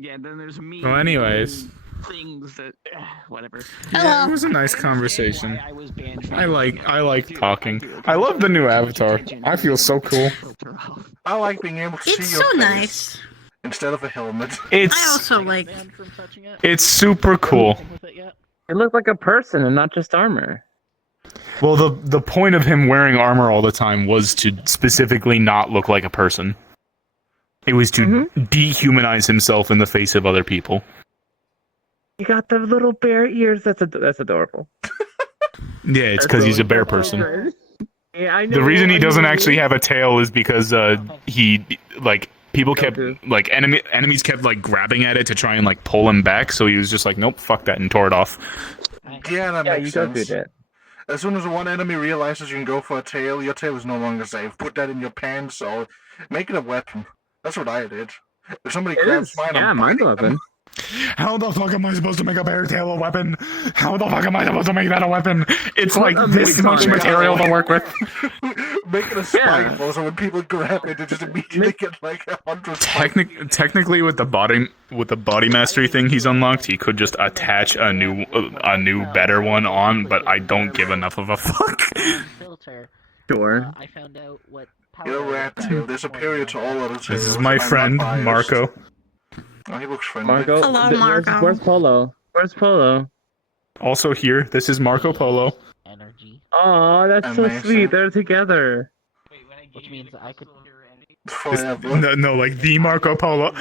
Yeah, then there's me. Well, anyways. Things that, whatever. Yeah, it was a nice conversation. I like talking. I love the new avatar. I feel so cool. I like being able to see your It's so face nice. instead of a helmet. I also like. It's super cool. It looked like a person and not just armor. Well, the point of him wearing armor all the time was to specifically not look like a person. It was to dehumanize himself in the face of other people. You got the little bear ears. That's adorable. Yeah, it's because he's a bear person. Yeah, I know. The reason he doesn't actually have a tail is because people kept enemies kept grabbing at it to try and pull him back. So he was just like, nope, fuck that, and tore it off. Yeah, that makes sense. Go through that. As soon as one enemy realizes you can go for a tail, your tail is no longer safe. Put that in your pants or make it a weapon. That's what I did. If somebody grabs mine, mine's a weapon. How the fuck am I supposed to make a bear tail a weapon? How the fuck am I supposed to make that a weapon? It's like this much material to work with. Make it a spike so when people grab it, they just immediately get 100 Technically, with the body mastery thing he's unlocked, he could just attach a new better one on. But I don't give enough of a fuck. Sure. I found out what. You're a rat tail. They're superior to all other tails. This is my friend Marco. Oh, he looks friendly. Marco. Hello, Marco. Where's Polo? Where's Polo? Also here, this is Marco Polo. Oh, that's so sweet. They're together. Which means I could. No, like the Marco Polo.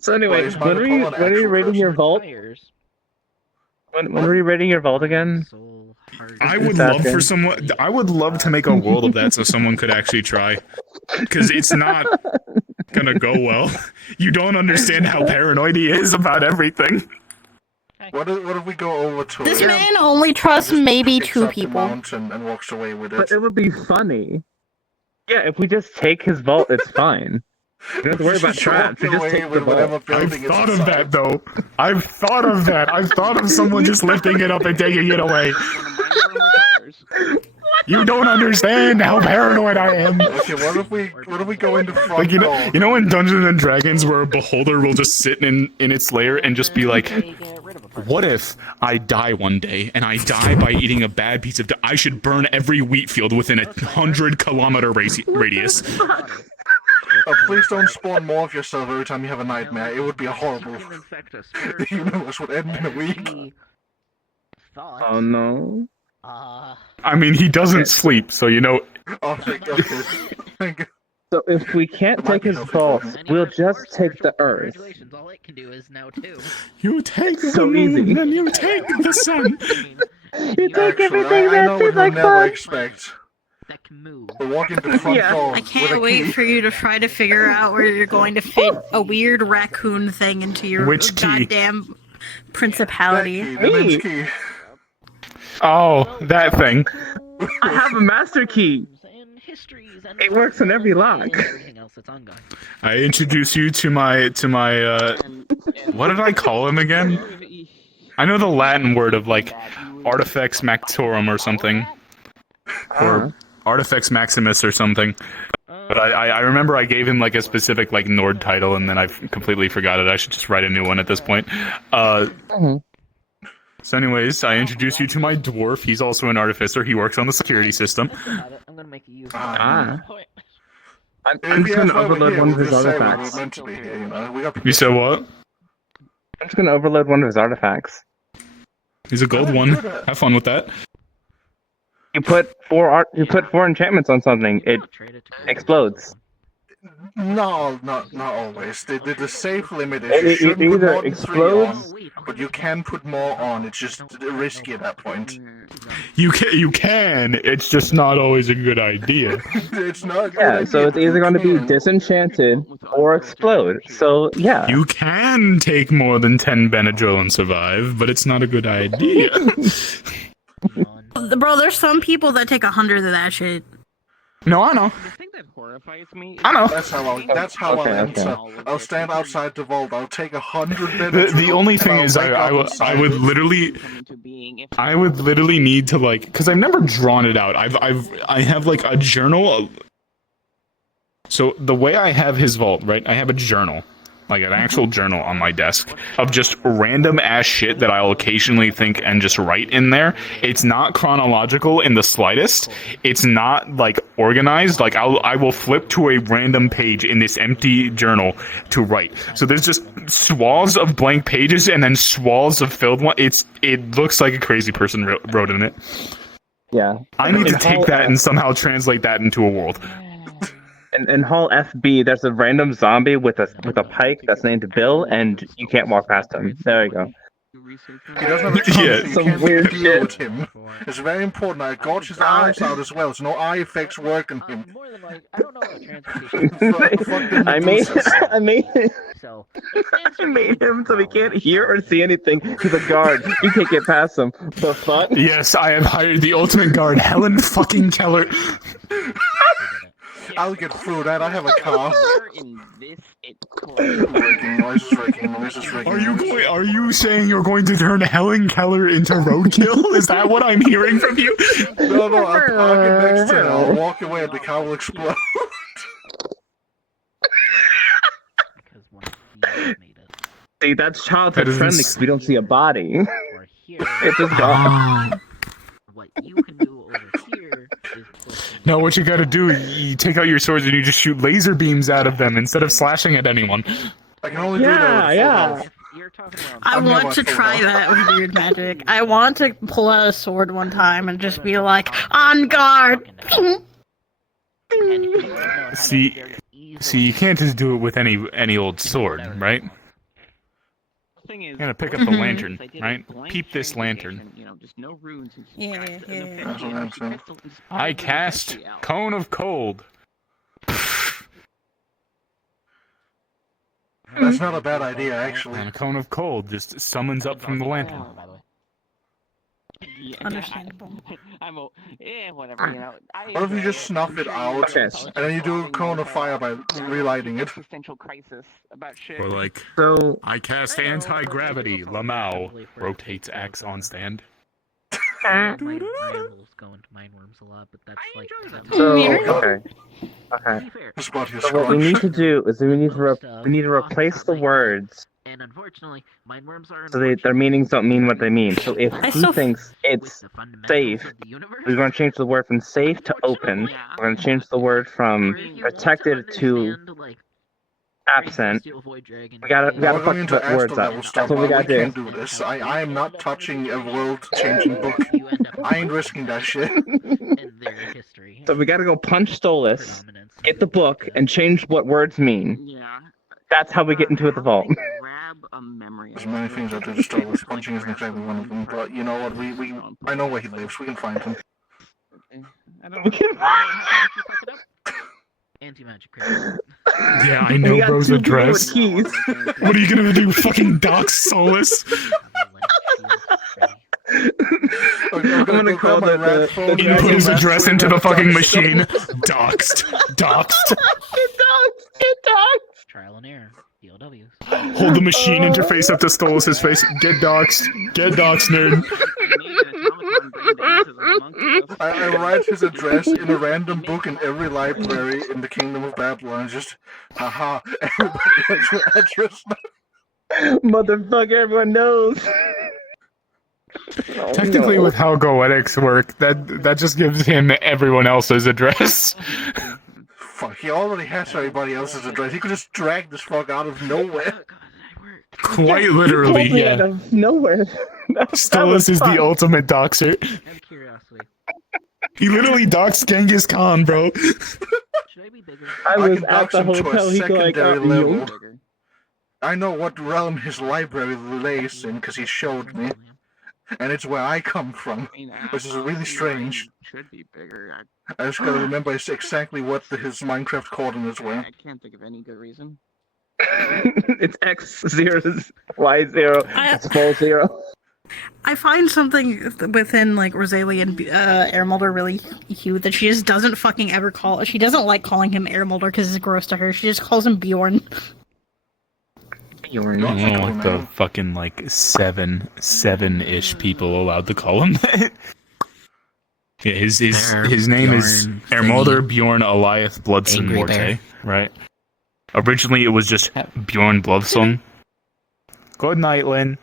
So anyway, when are you raiding your vault? When are you raiding your vault again? I would love to make a world of that so someone could actually try. Because it's not gonna go well. You don't understand how paranoid he is about everything. What if we go over to This man only trusts maybe 2 people. And walks away with it. But it would be funny. Yeah, if we just take his vault, it's fine. You don't have to worry about traps. You just take the vault. I've thought of that, though. I've thought of that. I've thought of someone just lifting it up and taking it away. You don't understand how paranoid I am. Okay, what if we go into front you know in Dungeons and Dragons where a beholder will just sit in its lair and just be like, what if I die one day and I die by eating a bad piece of I should burn every wheat field within 100-kilometer radius. Please don't spawn more of yourself every time you have a nightmare. It would be a horrible. The universe would end in a week. Oh no. I mean, he doesn't sleep, so you know. Oh, thank you. So if we can't take his faults, we'll just take the Earth. All it can do is now too. You take the So moon, easy. and you take the sun. You take everything I know that seems what you'll like never fun. expect. To walk into the front Yeah. door I with can't a wait key. for you to try to figure out where you're going to fit a weird raccoon thing into your Which key? goddamn principality. The men's key. Oh, that thing. I have a master key. It works on every lock. I introduce you to my what did I call him again? I know the Latin word of like Artifex Mactorum or something. Or Artifex Maximus or something. But I remember I gave him like a specific like Nord title and then I've completely forgot it. I should just write a new one at this point. So anyways, I introduce you to my dwarf. He's also an artificer. He works on the security system. I'm gonna make you use I'm just gonna overload one of his artifacts. You said what? I'm just gonna overload one of his artifacts. He's a gold one. Have fun with that. You put four enchantments on something, it explodes. No, not always. The safe limit is It you shouldn't put either more than 3 explodes- on, but you can put more on. It's just risky at that point. You can. It's just not always a good idea. It's not a good Yeah, idea, so it's but either you going to be can. disenchanted or explode. So yeah. You can take more than 10 Benadryl and survive, but it's not a good idea. Bro, there's some people that take 100 of that shit. No, I know. The thing that horrifies me. I know. That's how I'll enter. I'll stand outside the vault. I'll take 100 The only thing is, I would literally need to like, because I've never drawn it out. I have like a journal. So the way I have his vault, right? I have a journal, like an actual journal on my desk of just random ass shit that I'll occasionally think and just write in there. It's not chronological in the slightest. It's not like organized. Like I will flip to a random page in this empty journal to write. So there's just swaths of blank pages and then swaths of filled one. It looks like a crazy person wrote in it. Yeah. I need to take that and somehow translate that into a world. In Hall FB, there's a random zombie with a pike that's named Bill, and you can't walk past him. There you go. He doesn't have a chance, Yeah. so you Some can't weird deal shit. with him. It's very important. I got his eyes out as well, so no eye effects work on him. More than like, I don't know about transportation. I made So, I made him so he can't hear or see anything. He's a guard. You can't get past him. The fuck? Yes, I have hired the ultimate guard, Helen fucking Keller. I'll get through that. I have a car. Are you saying you're going to turn Helen Keller into roadkill? Is that what I'm hearing from you? No, I'll park it next to it. I'll walk away and the car will explode. See, that's childhood That doesn't friendly because we don't see a body. It's just gone. what you can do over here is No, what you gotta do, you take out your swords and you just shoot laser beams out of them instead of slashing at anyone. I can only do that with yeah. I want to try that with weird magic. I want to pull out a sword one time and just be like, on guard! See, you can't just do it with any old sword, right? You gotta pick up the lantern, right? Peep this lantern. Yeah. I cast Cone of Cold. That's not a bad idea, actually. And a Cone of Cold just summons up from the lantern. Understandable. Whatever, you know. What if you just snuff it out, and then you do a cone of fire by relighting it? Existential crisis about shit. Or like, So I cast anti-gravity. Lamau rotates axe on stand. my rivals go into mind worms a lot, but that's like. So okay. So what we need to do is we need to replace the words And unfortunately, mind worms are. So their meanings don't mean what they mean. So if he thinks it's safe, we're going to change the word from safe to open. We're going to change the word from protected to absent. We gotta fuck the words up. That's what we gotta do. Can't do this. I am not touching a world-changing book. I ain't risking that shit. So we gotta go punch Stolas, get the book, and change what words mean. Yeah. That's how we get into the vault. Grab a memory. There's many things I do to Stolas. Punching isn't exactly one of them. But you know what? I know where he lives. We can find him. Anti-magic. Yeah, I know bro's address. What are you gonna do? Fucking dox Solus? I'm gonna call the Input his address into the fucking machine. Doxed. Doxed. Get doxed. Trial and error. DOWs. Hold the machine interface up to Stolas' face. Get doxed. Get doxed, nerd. I write his address in a random book in every library in the Kingdom of Babylon. Just, haha, everybody has your address. Motherfucker, everyone knows. Technically, with how goetics work, that just gives him everyone else's address. Fuck, he already has everybody else's address. He could just drag this fuck out of nowhere. Quite literally, yeah. Out of nowhere. Stolas is the ultimate doxer. Out of curiosity. He literally doxed Genghis Khan, bro. Should I be bigger? I was can at dox the him to a hotel. He's like, secondary level. yo. I know what realm his library lays in because he showed me. And it's where I come from, which is really strange. Should be bigger. I just gotta remember exactly what his Minecraft coordinates were. I can't think of any good reason. It's X0, Y0, it's full 0. I find something within like Rosalie and Airmolder really cute that she just doesn't fucking ever call. She doesn't like calling him Airmolder because it's gross to her. She just calls him Bjorn. Bjorn. I don't know what the fucking like seven-ish people allowed to call him that. Yeah, his name is Airmolder Bjorn Eliath Bloodson Angry Morte, Bear. right? Originally, it was just Bjorn Bloodson. Good night, Lynn.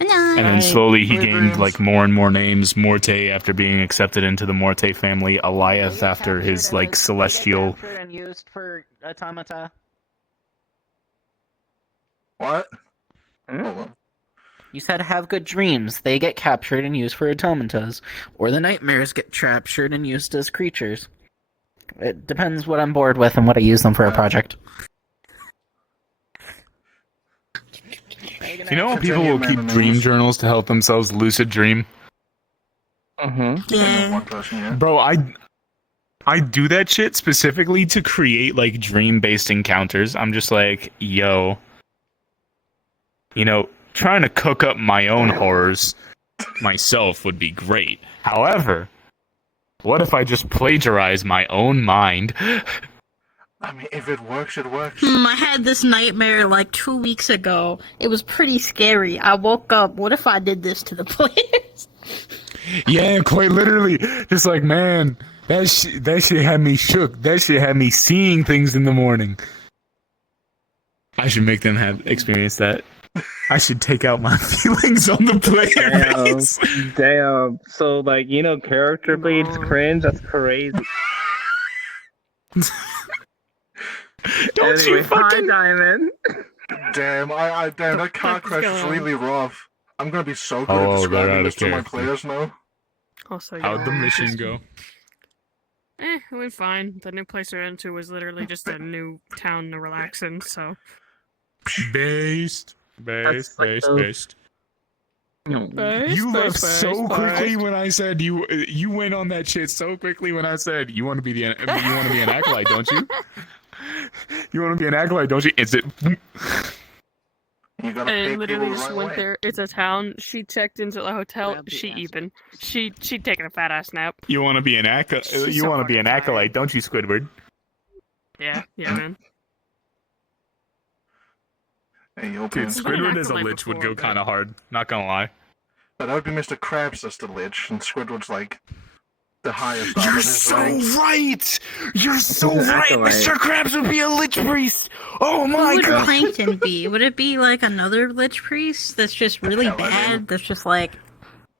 And then slowly he gained like more and more names. Morte after being accepted into the Morte family. Eliath after his like celestial. And used for automata. What? You said have good dreams. They get captured and used for automatas. Or the nightmares get captured and used as creatures. It depends what I'm bored with and what I use them for a project. You know, people will keep dream journals to help themselves lucid dream. Yeah. Bro, I do that shit specifically to create like dream-based encounters. I'm just like, yo, you know, trying to cook up my own horrors myself would be great. However, what if I just plagiarize my own mind? I mean, if it works, it works. I had this nightmare like 2 weeks ago. It was pretty scary. I woke up. What if I did this to the players? Yeah, quite literally. Just like, man, that shit had me shook. That shit had me seeing things in the morning. I should make them have experienced that. I should take out my feelings on the player base. Damn. So, like, you know, character bleeds cringe? That's crazy. Don't anyway, you fucking... Hi, Diamond. Damn, damn, that car crash is really rough. I'm gonna be so good at describing this to my players now. Also, how'd the mission go? It went fine. The new place we're into was literally just a new town to relax in, so... Based. You left so quickly when I said you went on that shit so quickly when I said you want to be an acolyte, don't you? You want to be an acolyte, don't you? Is it? And literally just went there. It's a town. She checked into the hotel. She taking a fat ass nap. You want to be an acolyte? You want to be an acolyte, don't you, Squidward? Yeah, man. Hey, dude, Squidward as a lich would go kind of hard. Not gonna lie. But that would be Mr. Krabs as the lich, and Squidward's like the highest. You're so right! You're so right! Mr. Krabs would be a Lich Priest! Oh my Who god! would Plankton be? Would it be like another Lich Priest that's just really bad? That's just like.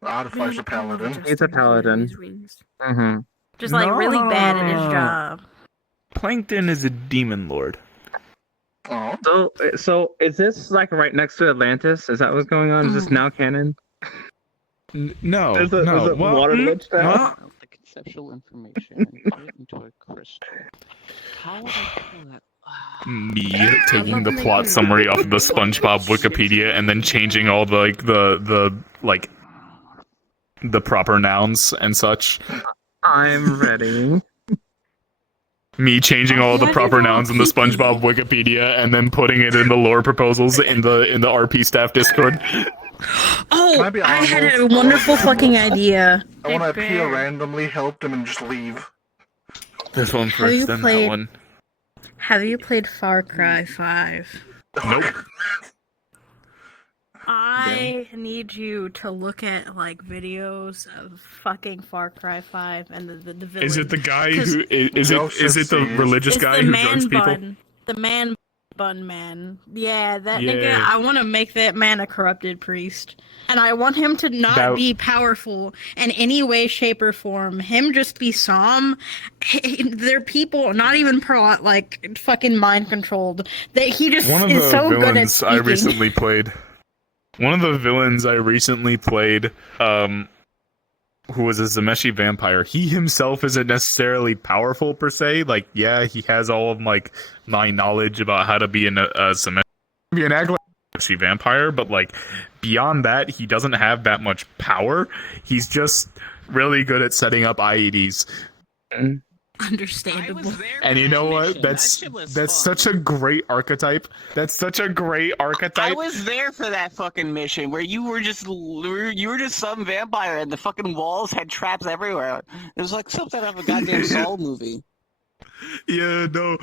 Artificer Paladin. He's a paladin. Mm-hmm. Just like really bad at his job. Plankton is a demon lord. Oh. So is this like right next to Atlantis? Is that what's going on? Is this now canon? No, Is it Well, water lich now? The conceptual information and put it into a crystal. How would I pull that? Me taking the plot summary off of the SpongeBob Wikipedia and then changing all the proper nouns and such. I'm ready. Me changing all the proper nouns in the SpongeBob Wikipedia and then putting it in the lore proposals in the RP staff Discord. Oh, I had a wonderful fucking idea. I want to appear randomly, help them, and just leave. This one first, then that one. Have you played Far Cry 5? Nope. I need you to look at like videos of fucking Far Cry 5 and the village. Is it the guy who is it the religious guy who drugs people? The man bun man. Yeah, that nigga. I want to make that man a corrupted priest. And I want him to not be powerful in any way, shape, or form. Him just be Psalm. They're people, not even like fucking mind controlled. That he just is so good at speaking. One of the villains I recently played, who was a Zameshi vampire, he himself isn't necessarily powerful per se. Like, yeah, he has all of like my knowledge about how to be an Zameshi vampire, but like beyond that, he doesn't have that much power. He's just really good at setting up IEDs. Understandable. And you know what? That's such a great archetype. That's such a great archetype. I was there for that fucking mission where you were just some vampire and the fucking walls had traps everywhere. It was like something out of a goddamn Saw movie. Yeah, no.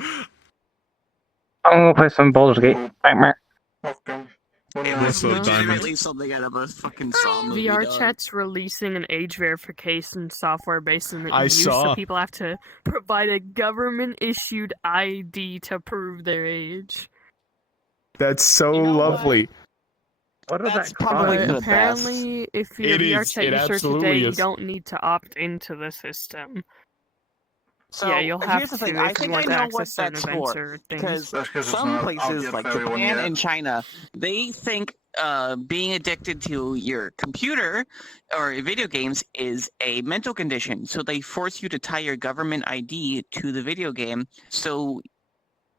I'm gonna play some Baldur's Gate. It was legitimately something out of a fucking Saw movie. VR chat's releasing an age verification software based in the EU, so people have to provide a government-issued ID to prove their age. That's so lovely. What is that? Probably apparently, if you're VR chat user today, you don't need to opt into the system. So, yeah, you'll have here's the to thing. if I think you want I know to what access certain that's events for. or things. Because some places like Japan and China, they think being addicted to your computer or video games is a mental condition. So they force you to tie your government ID to the video game. So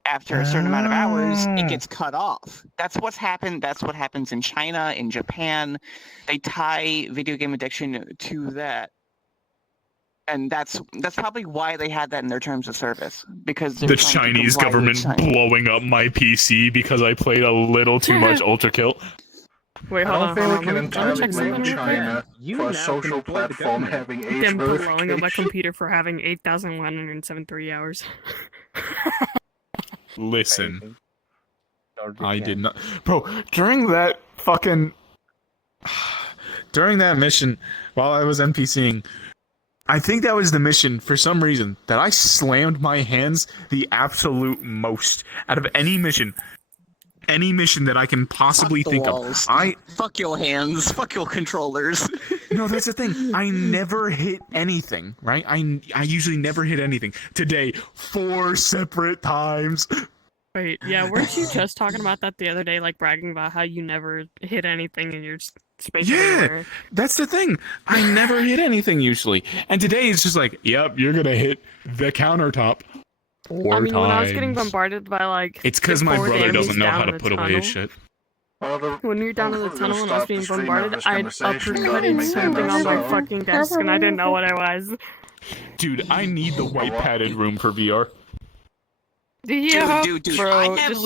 after a certain amount of hours, it gets cut off. That's what's happened. That's what happens in China, in Japan. They tie video game addiction to that. And that's probably why they had that in their terms of service, because the Chinese government blowing up my PC because I played a little too much Ultra Kill. Wait, I don't think we can entirely check blame something China for a social platform having age them blowing up my verification. computer for having 8,173 hours. Listen, I did not, bro. During that mission, while I was NPCing. I think that was the mission, for some reason, that I slammed my hands the absolute most out of any mission. Any mission that I can possibly think walls. of. Fuck your hands. Fuck your controllers. No, that's the thing. I never hit anything, right? I usually never hit anything. Today, 4 separate times. Wait, yeah, weren't you just talking about that the other day, like bragging about how you never hit anything in your space? Yeah, that's the thing. I never hit anything usually. And today it's just like, yep, you're gonna hit the countertop. 4 I mean, times. when I was getting bombarded by like... It's because my brother doesn't know how to put away his shit. When you're down in the tunnel and I was being bombarded, I uppercutted something on my fucking desk and I didn't know what it was. Dude, I need the white padded room for VR. Yeah, dude, bro, I have